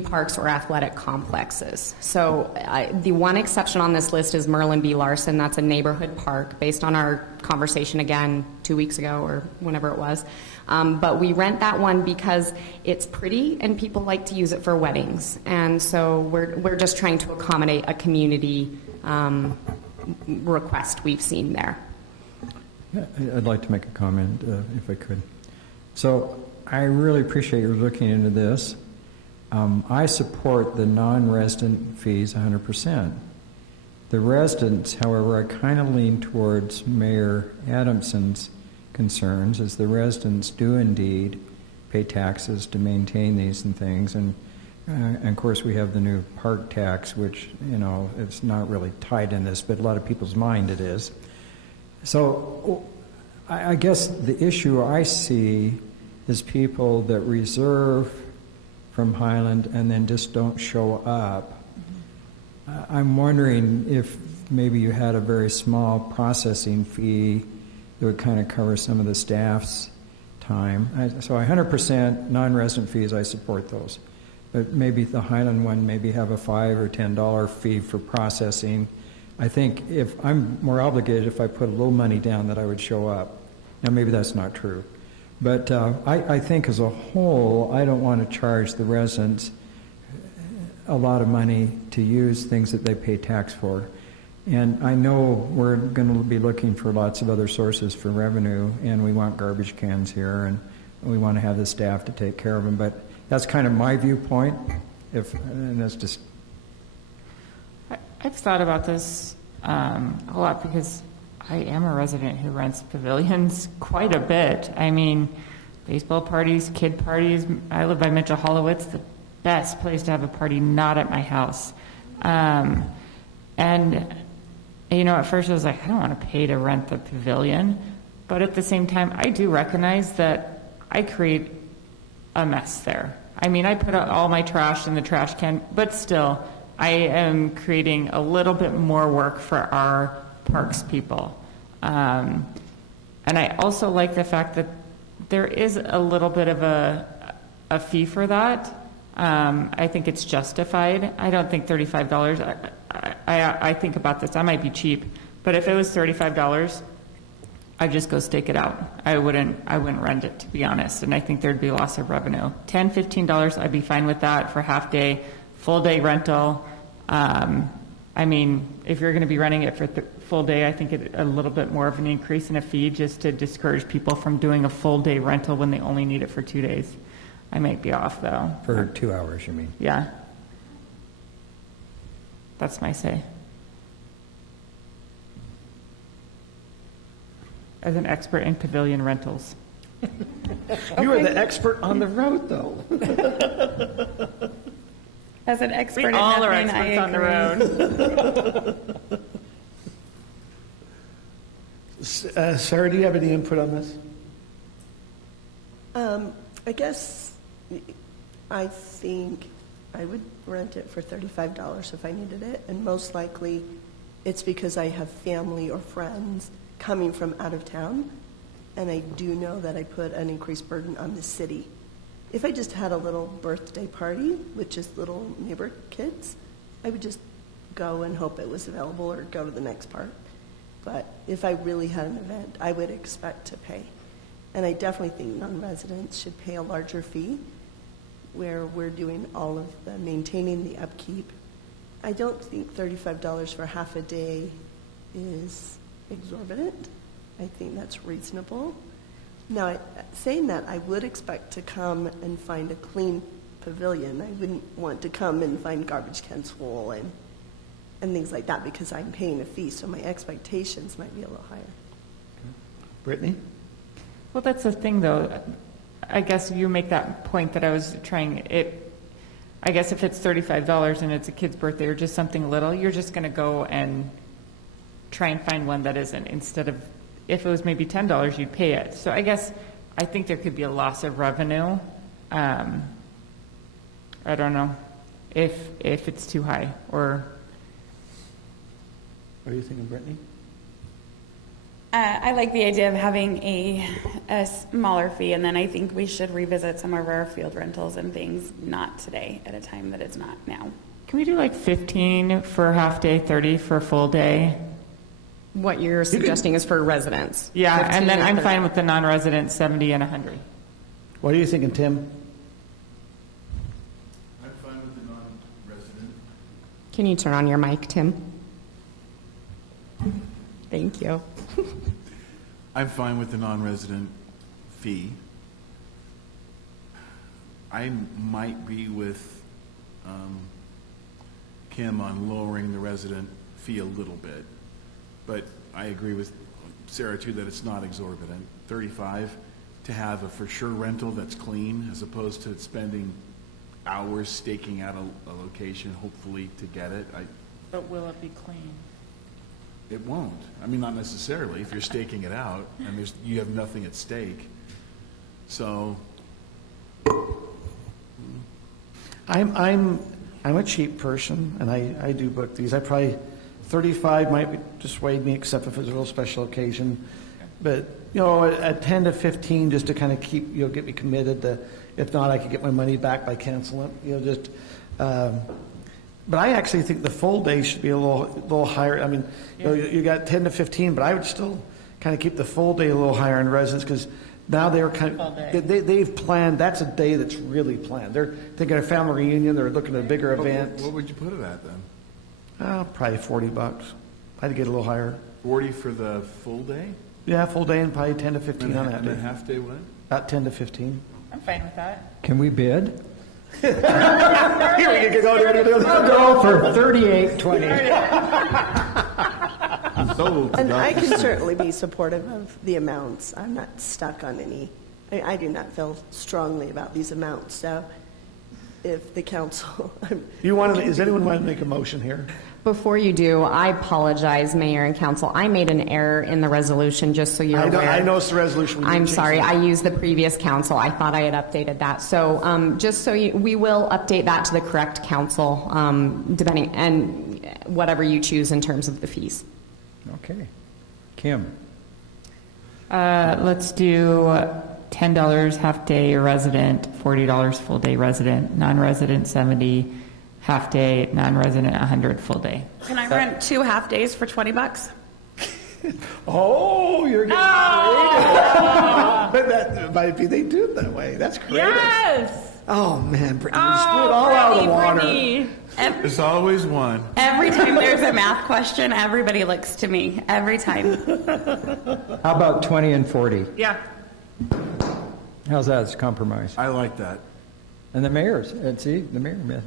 parks or athletic complexes. So the one exception on this list is Merlin B. Larson. That's a neighborhood park based on our conversation again 2 weeks ago or whenever it was. But we rent that one because it's pretty and people like to use it for weddings. And so we're just trying to accommodate a community request we've seen there. I'd like to make a comment, if I could. So I really appreciate you looking into this. I support the non-resident fees 100%. The residents, however, I kind of lean towards Mayor Adamson's concerns, as the residents do indeed pay taxes to maintain these and things. And of course, we have the new park tax, which, it's not really tied in this, but a lot of people's mind it is. So I guess the issue I see is people that reserve from Highland and then just don't show up. I'm wondering if maybe you had a very small processing fee that would kind of cover some of the staff's time. So 100% non-resident fees, I support those. But maybe the Highland one maybe have a $5 or $10 fee for processing. I think if I'm more obligated if I put a little money down that I would show up. Now maybe that's not true. But I think as a whole, I don't want to charge the residents a lot of money to use things that they pay tax for. And I know we're going to be looking for lots of other sources for revenue, and we want garbage cans here, and we want to have the staff to take care of them. But that's kind of my viewpoint. And that's just. I've thought about this a lot because I am a resident who rents pavilions quite a bit. I mean, baseball parties, kid parties. I live by Mitchell Hollow. It's the best place to have a party, not at my house. And, at first I was like, I don't want to pay to rent the pavilion. But at the same time, I do recognize that I create a mess there. I mean, I put out all my trash in the trash can, but still, I am creating a little bit more work for our parks people. And I also like the fact that there is a little bit of a fee for that. I think it's justified. I don't think $35. I think about this. I might be cheap, but if it was $35, I'd just go stake it out. I wouldn't rent it, to be honest. And I think there'd be loss of revenue. $10, $15, I'd be fine with that for half day, full day rental. I mean, if you're going to be renting it for full day, I think a little bit more of an increase in a fee just to discourage people from doing a full day rental when they only need it for 2 days. I might be off, though. For 2 hours, you mean? Yeah. That's my say. As an expert in pavilion rentals. You are the expert on the road, though. As an expert We in all are nothing, I experts on the agree. Sarah, do you have any input on this? I guess I think I would rent it for $35 if I needed it, and most likely it's because I have family or friends coming from out of town, and I do know that I put an increased burden on the city. If I just had a little birthday party with just little neighbor kids, I would just go and hope it was available or go to the next park. But if I really had an event, I would expect to pay. And I definitely think non-residents should pay a larger fee where we're doing all of the maintaining the upkeep. I don't think $35 for half a day is exorbitant. I think that's reasonable. Now, saying that, I would expect to come and find a clean pavilion. I wouldn't want to come and find garbage cans full and things like that because I'm paying a fee, so my expectations might be a little higher. Brittany? Well, that's the thing, though. I guess you make that point that I was trying. I guess if it's $35 and it's a kid's birthday or just something little, you're just going to go and try and find one that isn't. Instead of, if it was maybe $10, you'd pay it. So I think there could be a loss of revenue. I don't know if it's too high or. What are you thinking, Brittany? I like the idea of having a smaller fee, and then I think we should revisit some of our field rentals and things, not today, at a time that it's not now. Can we do like 15 for a half day, 30 for a full day? What you're suggesting is for residents. Yeah, 15 and then I'm 30. fine with the non-resident 70 and 100. What are you thinking, Tim? I'm fine with the non-resident. Can you turn on your mic, Tim? Thank you. I'm fine with the non-resident fee. I might be with Kim on lowering the resident fee a little bit, but I agree with Sarah too that it's not exorbitant. 35 to have a for sure rental that's clean as opposed to spending hours staking out a location hopefully to get it. But will it be clean? It won't. I mean, not necessarily. If you're staking it out and you have nothing at stake. So, I'm a cheap person, and I do book these. I probably 35 might dissuade me, except if it's a real special occasion. But at 10 to 15, just to kind of keep get me committed. If not, I could get my money back by canceling. But I actually think the full day should be a little higher. I mean, you got 10 to 15, but I would still kind of keep the full day a little higher in residents because now they're kind of they've planned. That's a day that's really planned. They're thinking of family reunion. They're looking at a bigger event. What would you put it at then? Probably $40. I'd get a little higher. 40 for the full day? Yeah, full day and probably 10 to 15 on that And day. then half day what? About 10 to 15. I'm fine with that. Can we bid? Here we go. I'll go for $38.20. And I can certainly be supportive of the amounts. I'm not stuck on any. I do not feel strongly about these amounts. So if the council. Does anyone want to make a motion here? Before you do, I apologize, Mayor and Council. I made an error in the resolution, just so you're aware. I know it's the resolution. I'm sorry. I used the previous council. I thought I had updated that. So just so we will update that to the correct council, depending, and whatever you choose in terms of the fees. Okay. Kim? Let's do $10 half day resident, $40 full day resident, non-resident 70, half day, non-resident 100 full day. Can I rent 2 half days for $20? Oh, you're getting creative. But that might be, they do it that way. That's creative. Yes. Oh, man, Brittany, you screwed it all out of the water. There's always one. Every time there's a math question, everybody looks to me. Every time. How about 20 and 40? Yeah. How's that as a compromise? I like that. And the mayor's, and see, the mayor,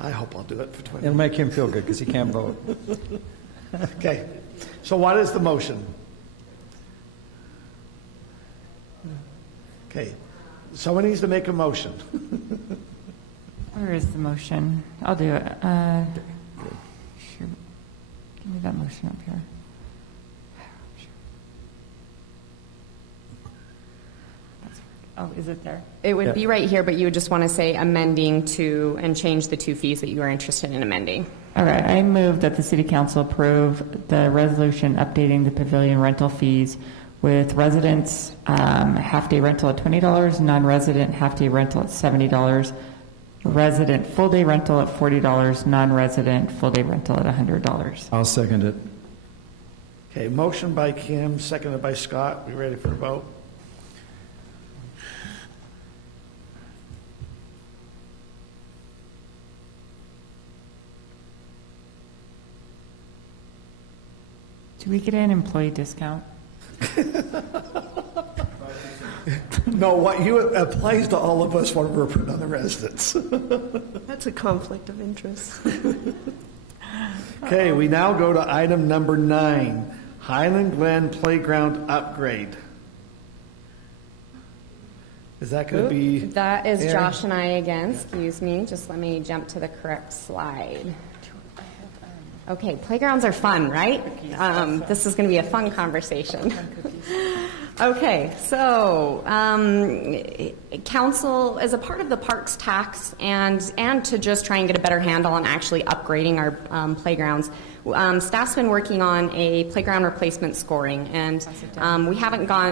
I hope I'll do it for 20 it'll make him feel good because he can't vote. Okay, so what is the motion? Okay, someone needs to make a motion. Where is the motion? I'll do it. Sure. Give me that motion up here. Oh, is it there? It would be right here, but you would just want to say amending to and change the 2 fees that you are interested in amending. All right. I move that the City Council approve the resolution updating the pavilion rental fees with residents half-day rental at $20, non-resident half-day rental at $70, resident full-day rental at $40, non-resident full-day rental at $100. I'll second it. Okay, motion by Kim, seconded by Scott. We ready for a vote? Do we get an employee discount? No, what you applies to all of us when we're putting on the residents. That's a conflict of interest. Okay, we now go to item number 9, Highland Glen Playground Upgrade. Is that going to be? That is Aaron? Josh and I again. Excuse me. Just let me jump to the correct slide. Okay, playgrounds are fun, right? This is going to be a fun conversation. Okay, so council, as a part of the parks tax and to just try and get a better handle on actually upgrading our playgrounds, staff's been working on a playground replacement scoring, and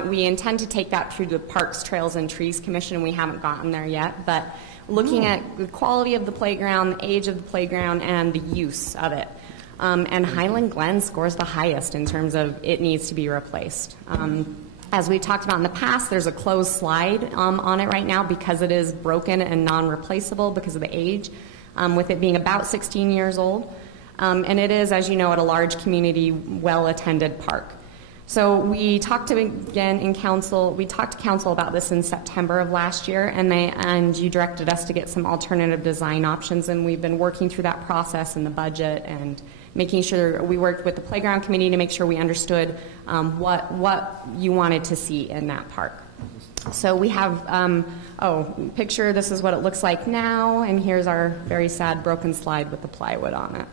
we intend to take that through the Parks, Trails, and Trees Commission. We haven't gotten there yet, but looking at the quality of the playground, the age of the playground, and the use of it. And Highland Glen scores the highest in terms of it needs to be replaced. As we talked about in the past, there's a closed slide on it right now because it is broken and non-replaceable because of the age, with it being about 16 years old. And it is, as you know, at a large community, well-attended park. So we talked to council about this in September of last year, and you directed us to get some alternative design options, and we've been working through that process in the budget and making sure we worked with the playground committee to make sure we understood what you wanted to see in that park. So we have, picture, this is what it looks like now, and here's our very sad broken slide with the plywood on it.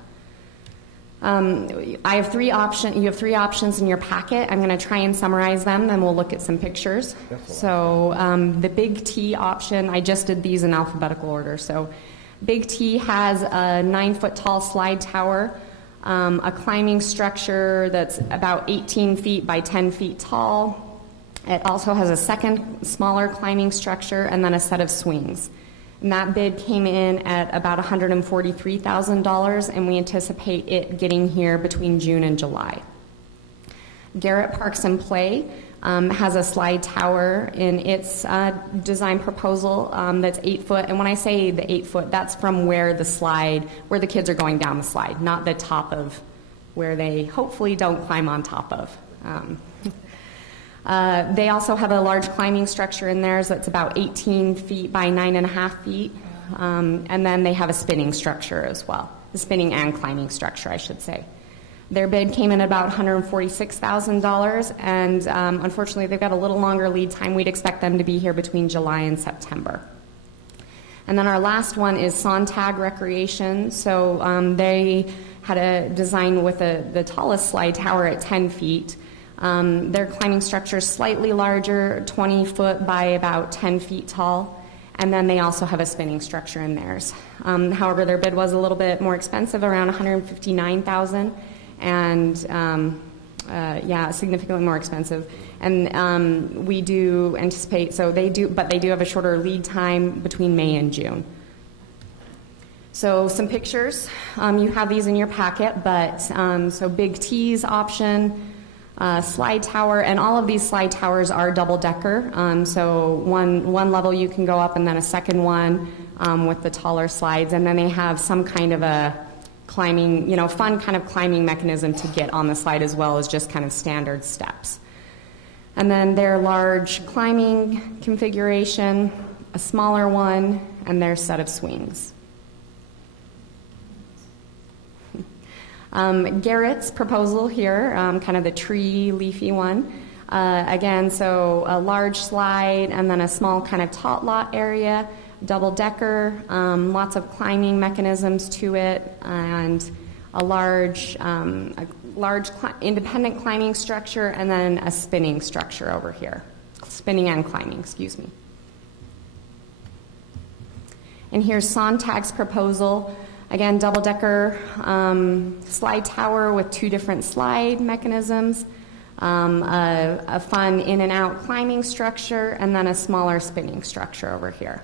I have 3 options. You have 3 options in your packet. I'm going to try and summarize them, then we'll look at some pictures. So the Big T option, I just did these in alphabetical order. So Big T has a 9-foot tall slide tower, a climbing structure that's about 18 feet by 10 feet tall. It also has a second smaller climbing structure and then a set of swings. And that bid came in at about $143,000, and we anticipate it getting here between June and July. Garrett Parks and Play has a slide tower in its design proposal that's 8 foot. And when I say the 8 foot, that's from where the kids are going down the slide, not the top of where they hopefully don't climb on top of. They also have a large climbing structure in theirs that's about 18 feet by 9.5 feet. And then they have a spinning structure as well, the spinning and climbing structure, I should say. Their bid came in at about $146,000, and unfortunately they've got a little longer lead time. We'd expect them to be here between July and September. And then our last one is Sontag Recreation. So they had a design with the tallest slide tower at 10 feet. Their climbing structure is slightly larger, 20 foot by about 10 feet tall, and then they also have a spinning structure in theirs. However, their bid was a little bit more expensive, around $159,000, and significantly more expensive. And we do anticipate, but they do have a shorter lead time between May and June. So some pictures. You have these in your packet, but so Big T's option. Slide tower, and all of these slide towers are double-decker. So one level you can go up, and then a second one with the taller slides, and then they have some kind of a climbing, fun kind of climbing mechanism to get on the slide, as well as just kind of standard steps. And then their large climbing configuration, a smaller one, and their set of swings. Garrett's proposal here, kind of the tree leafy one. Again, so a large slide and then a small kind of tot lot area, double decker, lots of climbing mechanisms to it, and a large independent climbing structure, and then a spinning structure over here. Spinning and climbing, excuse me. And here's Sontag's proposal. Again, double-decker slide tower with 2 different slide mechanisms, a fun in and out climbing structure, and then a smaller spinning structure over here.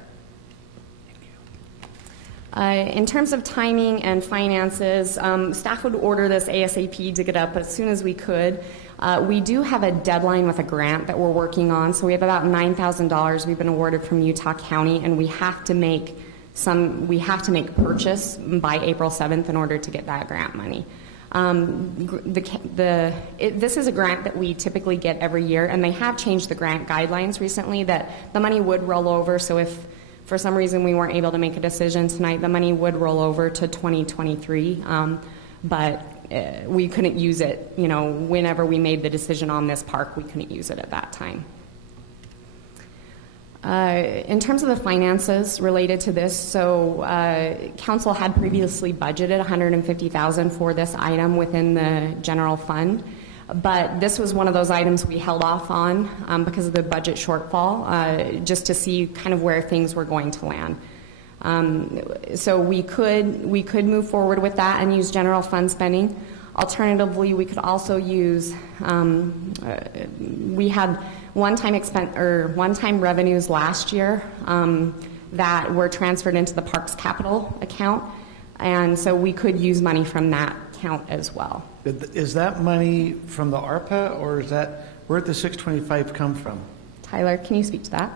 In terms of timing and finances, staff would order this ASAP to get up as soon as we could. We do have a deadline with a grant that we're working on, so we have about $9,000 we've been awarded from Utah County, and we have to make purchase by April 7th in order to get that grant money. This is a grant that we typically get every year, and they have changed the grant guidelines recently that the money would roll over. So if for some reason we weren't able to make a decision tonight, the money would roll over to 2023, but we couldn't use it, whenever we made the decision on this park, we couldn't use it at that time. In terms of the finances related to this, so council had previously budgeted $150,000 for this item within the general fund, but this was one of those items we held off on because of the budget shortfall, just to see kind of where things were going to land. So we could move forward with that and use general fund spending. Alternatively, we could also use, we had one-time revenues last year that were transferred into the Parks Capital account, and so we could use money from that account as well. Is that money from the ARPA, or where'd the 625 come from? Tyler, can you speak to that?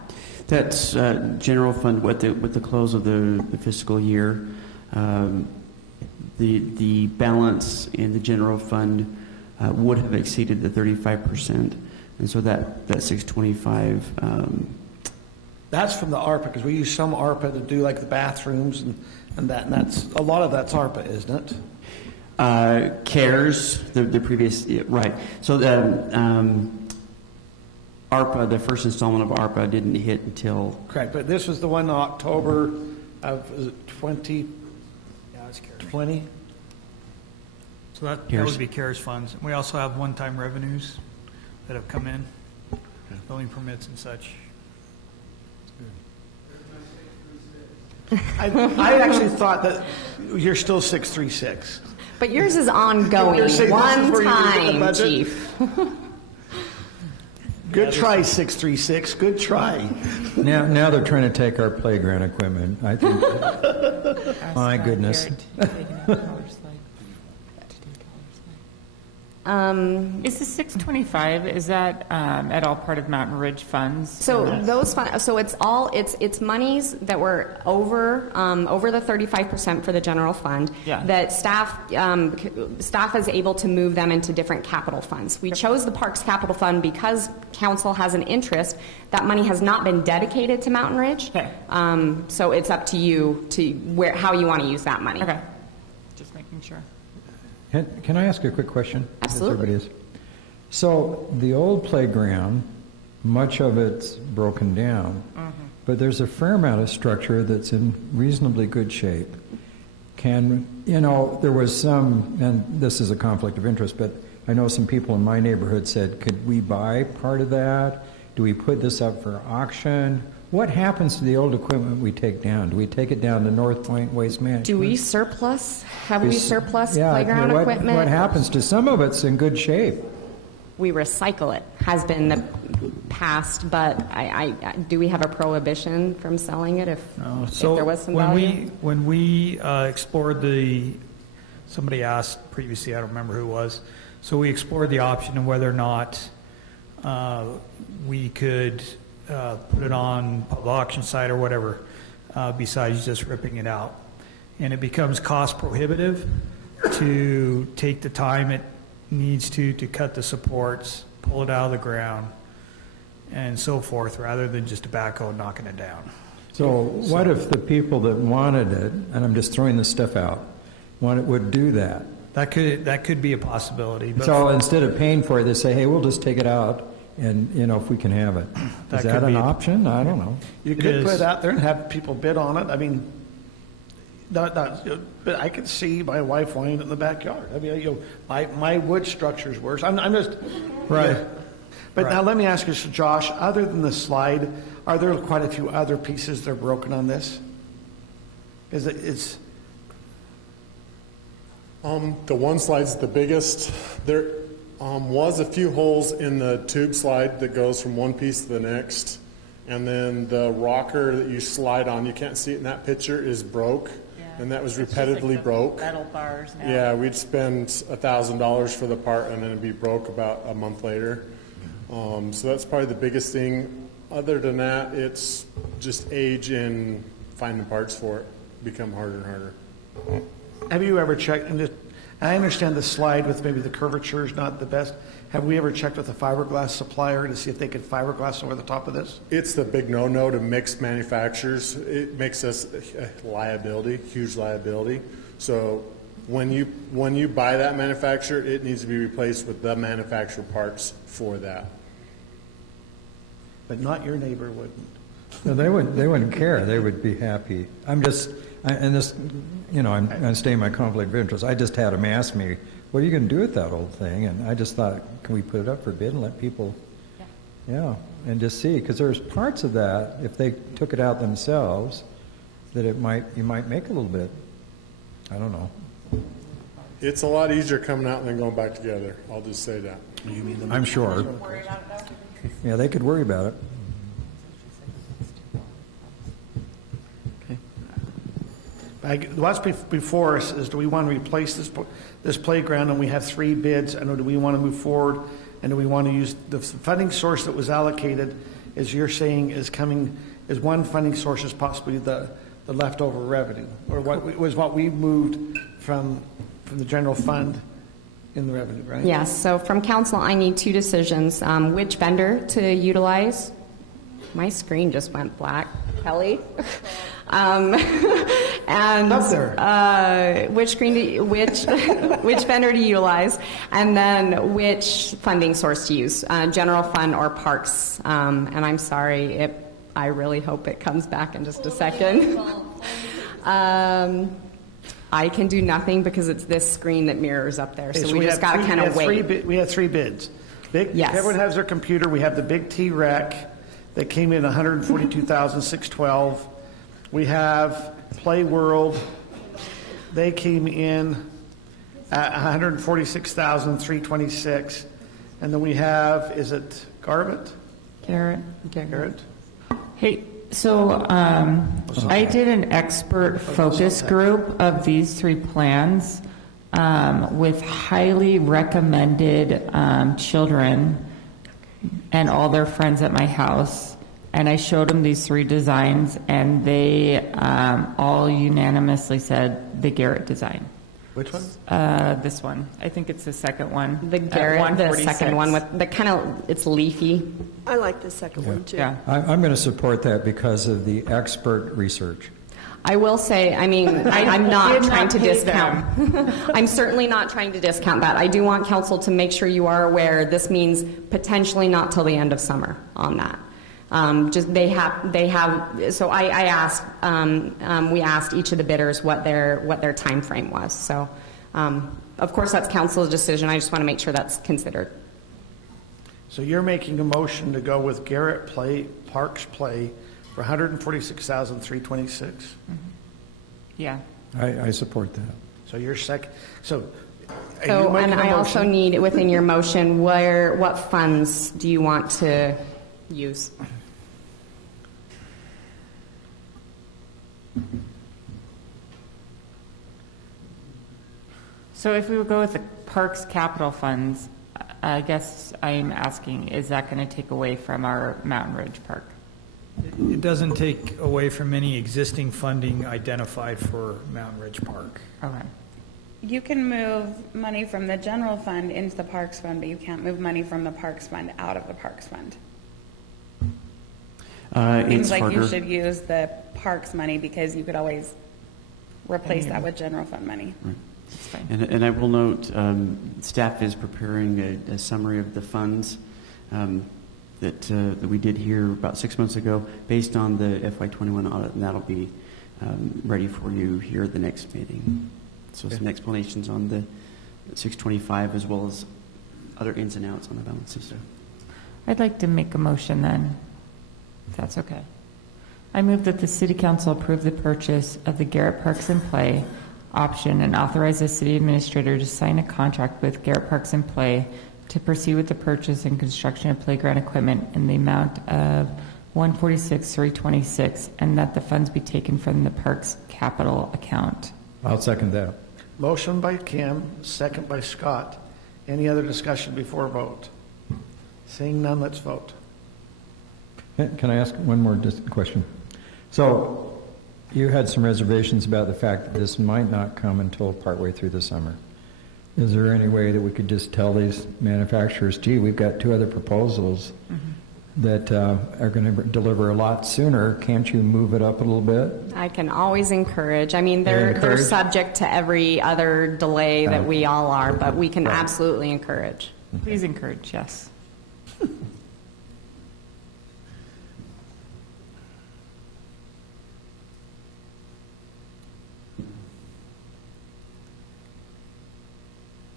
That's general fund with the close of the fiscal year. The balance in the general fund would have exceeded the 35%, and so that 625. That's from the ARPA, because we use some ARPA to do like the bathrooms and that's a lot of that's ARPA, isn't it? CARES, the previous, yeah, right. So ARPA, the first installment of ARPA didn't hit until... Correct, but this was the one in October of 2020? So that would be CARES funds. We also have one-time revenues that have come in, building permits and such. I actually thought that you're still 636. But yours is ongoing, one time, Chief. Good try, 636. Good try. Now they're trying to take our playground equipment. I think. My goodness. Is the 625, is that at all part of Mountain Ridge funds? So those funds, so it's monies that were over the 35% for the general fund, yeah, that staff is able to move them into different capital funds. We chose the Parks Capital Fund because council has an interest. That money has not been dedicated to Mountain Ridge. Okay. So it's up to you to how you want to use that money. Okay. Just making sure. Can I ask a quick question? Absolutely. So the old playground, much of it's broken down, but there's a fair amount of structure that's in reasonably good shape. There was some, and this is a conflict of interest, but I know some people in my neighborhood said, could we buy part of that? Do we put this up for auction? What happens to the old equipment we take down? Do we take it down to North Point Waste Management? Do we surplus? Have we surplus playground what equipment? What happens to some of it's in good shape? We recycle it. Has been the past, but do we have a prohibition from selling it if there was some value? When we explored somebody asked previously, I don't remember who it was, so we explored the option of whether or not we could put it on public auction site or whatever, besides just ripping it out. And it becomes cost prohibitive to take the time it needs to cut the supports, pull it out of the ground, and so forth, rather than just a backhoe knocking it down. So what if the people that wanted it, and I'm just throwing this stuff out, would do that? That could be a possibility. But So instead of paying for it, they say, hey, we'll just take it out, and, if we can have it. Is that an option? I don't know. You could put it out there and have people bid on it. I mean, but I could see my wife wanting it in the backyard. I mean, my wood structure's worse. I'm just Right. yeah. But now let me ask you, so Josh, other than the slide, are there quite a few other pieces that are broken on this? It's the one slide's the biggest. There was a few holes in the tube slide that goes from one piece to the next. And then the rocker that you slide on, you can't see it in that picture, is broke. Yeah. And that was repetitively broke. Metal bars now. Yeah, we'd spend $1,000 for the part and then it'd be broke about a month later. So that's probably the biggest thing. Other than that, it's just age and finding parts for it become harder and harder. Have you ever checked, and I understand the slide with maybe the curvature is not the best. Have we ever checked with a fiberglass supplier to see if they could fiberglass over the top of this? It's the big no-no to mix manufacturers. It makes us a liability, huge liability. So when you buy that manufacturer, it needs to be replaced with the manufacturer parts for that. But not your neighbor wouldn't. No, they wouldn't care. They would be happy. I'm staying my conflict of interest. I just had them ask me, what are you going to do with that old thing? And I just thought, can we put it up for bid and let people, and just see? Because there's parts of that, if they took it out themselves, that you might make a little bit. I don't know. It's a lot easier coming out than going back together. I'll just say that. I'm sure. Yeah, they could worry about it. What's before us is, do we want to replace this playground, and we have 3 bids, and do we want to move forward, and do we want to use the funding source that was allocated, as you're saying, is one funding source is possibly the leftover revenue, or what we moved from the general fund in the revenue, right? Yes, so from council, I need 2 decisions. Which vendor to utilize? My screen just went black. Kelly? And which vendor to utilize, and then which funding source to use, general fund or parks. And I'm sorry, I really hope it comes back in just a second. I can do nothing because it's this screen that mirrors up there, so we just got to kind of wait. We had 3 bids. Yes. Everyone has their computer. We have the big T-Rec that came in $142,612. We have Play World. They came in at $146,326. And then we have, is it Garrett? Garrett. Hey, so I did an expert focus group of these 3 plans with highly recommended children and all their friends at my house. And I showed them these 3 designs, and they all unanimously said the Garrett design. Which one? This one. I think it's the second one. The Garrett, the second one with the kind of, it's leafy. I like the second one too. Yeah. I'm going to support that because of the expert research. I will say, I mean, I'm not trying to discount. I'm certainly not trying to discount that. I do want council to make sure you are aware this means potentially not till the end of summer on that. So I asked, we asked each of the bidders what their time frame was. So, of course, that's council's decision. I just want to make sure that's considered. So you're making a motion to go with Garrett Parks Play for $146,326. Mm-hmm. Yeah. I support that. So you're second. So and I also need within your motion what funds do you want to use? So if we would go with the parks capital funds, I guess I'm asking, is that going to take away from our Mountain Ridge Park? It doesn't take away from any existing funding identified for Mountain Ridge Park. Okay. You can move money from the general fund into the parks fund, but you can't move money from the parks fund out of the parks fund. Seems It's like harder. you should use the parks money because you could always replace that with general fund money. Right. And I will note, staff is preparing a summary of the funds that we did here about 6 months ago based on the FY21 audit, and that'll be ready for you here at the next meeting. So some explanations on the 625 as well as other ins and outs on the balances. I'd like to make a motion then, if that's okay. I move that the City Council approve the purchase of the Garrett Parks and Play option and authorize the City Administrator to sign a contract with Garrett Parks and Play to proceed with the purchase and construction of playground equipment in the amount of $146,326, and that the funds be taken from the Parks Capital account. I'll second that. Motion by Kim, second by Scott. Any other discussion before vote? Seeing none, let's vote. Can I ask one more question? So you had some reservations about the fact that this might not come until partway through the summer. Is there any way that we could just tell these manufacturers, gee, we've got 2 other proposals that are going to deliver a lot sooner. Can't you move it up a little bit? I can always encourage. I mean, they're subject to every other delay that we all are, but we can absolutely encourage. Please encourage, yes.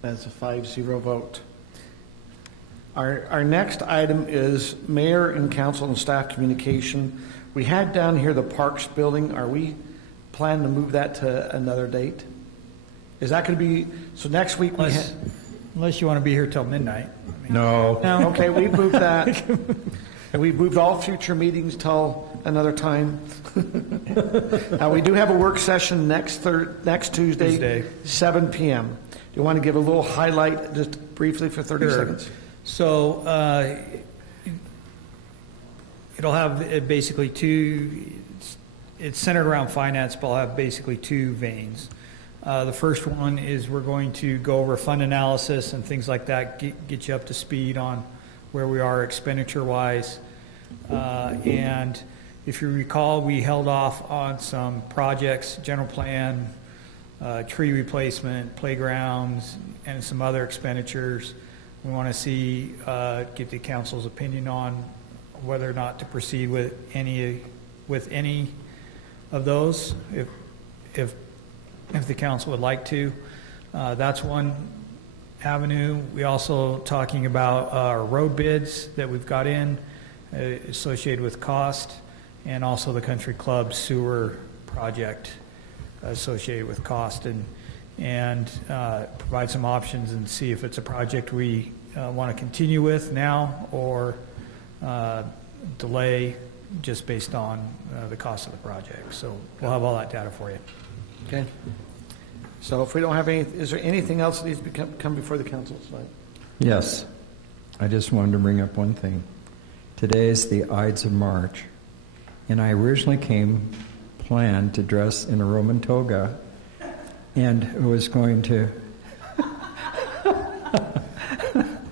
That's a 5-0 vote. Our next item is mayor and council and staff communication. We had down here the Parks building. Are we planning to move that to another date? Is that going to be, so next week we Unless you want to be here till midnight. No. Okay, we moved that. And we moved all future meetings till another time. Now, we do have a work session next Tuesday, 7 p.m. Do you want to give a little highlight just briefly for 30 seconds? So it'll have basically it's centered around finance, but I'll have basically 2 veins. The first one is we're going to go over fund analysis and things like that, get you up to speed on where we are expenditure-wise. And if you recall, we held off on some projects, general plan, tree replacement, playgrounds, and some other expenditures. We want to see, get the council's opinion on whether or not to proceed with any of those, if the council would like to. That's one avenue. We also talking about our road bids that we've got in associated with cost, and also the country club sewer project associated with cost, and provide some options and see if it's a project we want to continue with now or delay just based on the cost of the project. So we'll have all that data for you. Okay. So if we don't have any, is there anything else that needs to come before the council tonight? Yes. I just wanted to bring up one thing. Today is the Ides of March, and I originally planned to dress in a Roman toga, and was going to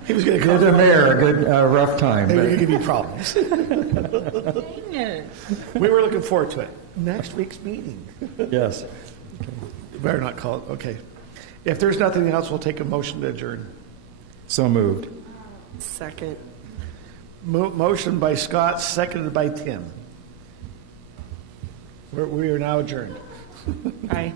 he was going to give the mayor a good rough time. They were going to give you problems. We were looking forward to it. Next week's meeting. Yes. You better not call it. Okay. If there's nothing else, we'll take a motion to adjourn. So moved. Second. Motion by Scott, seconded by Tim. We are now adjourned. Aye.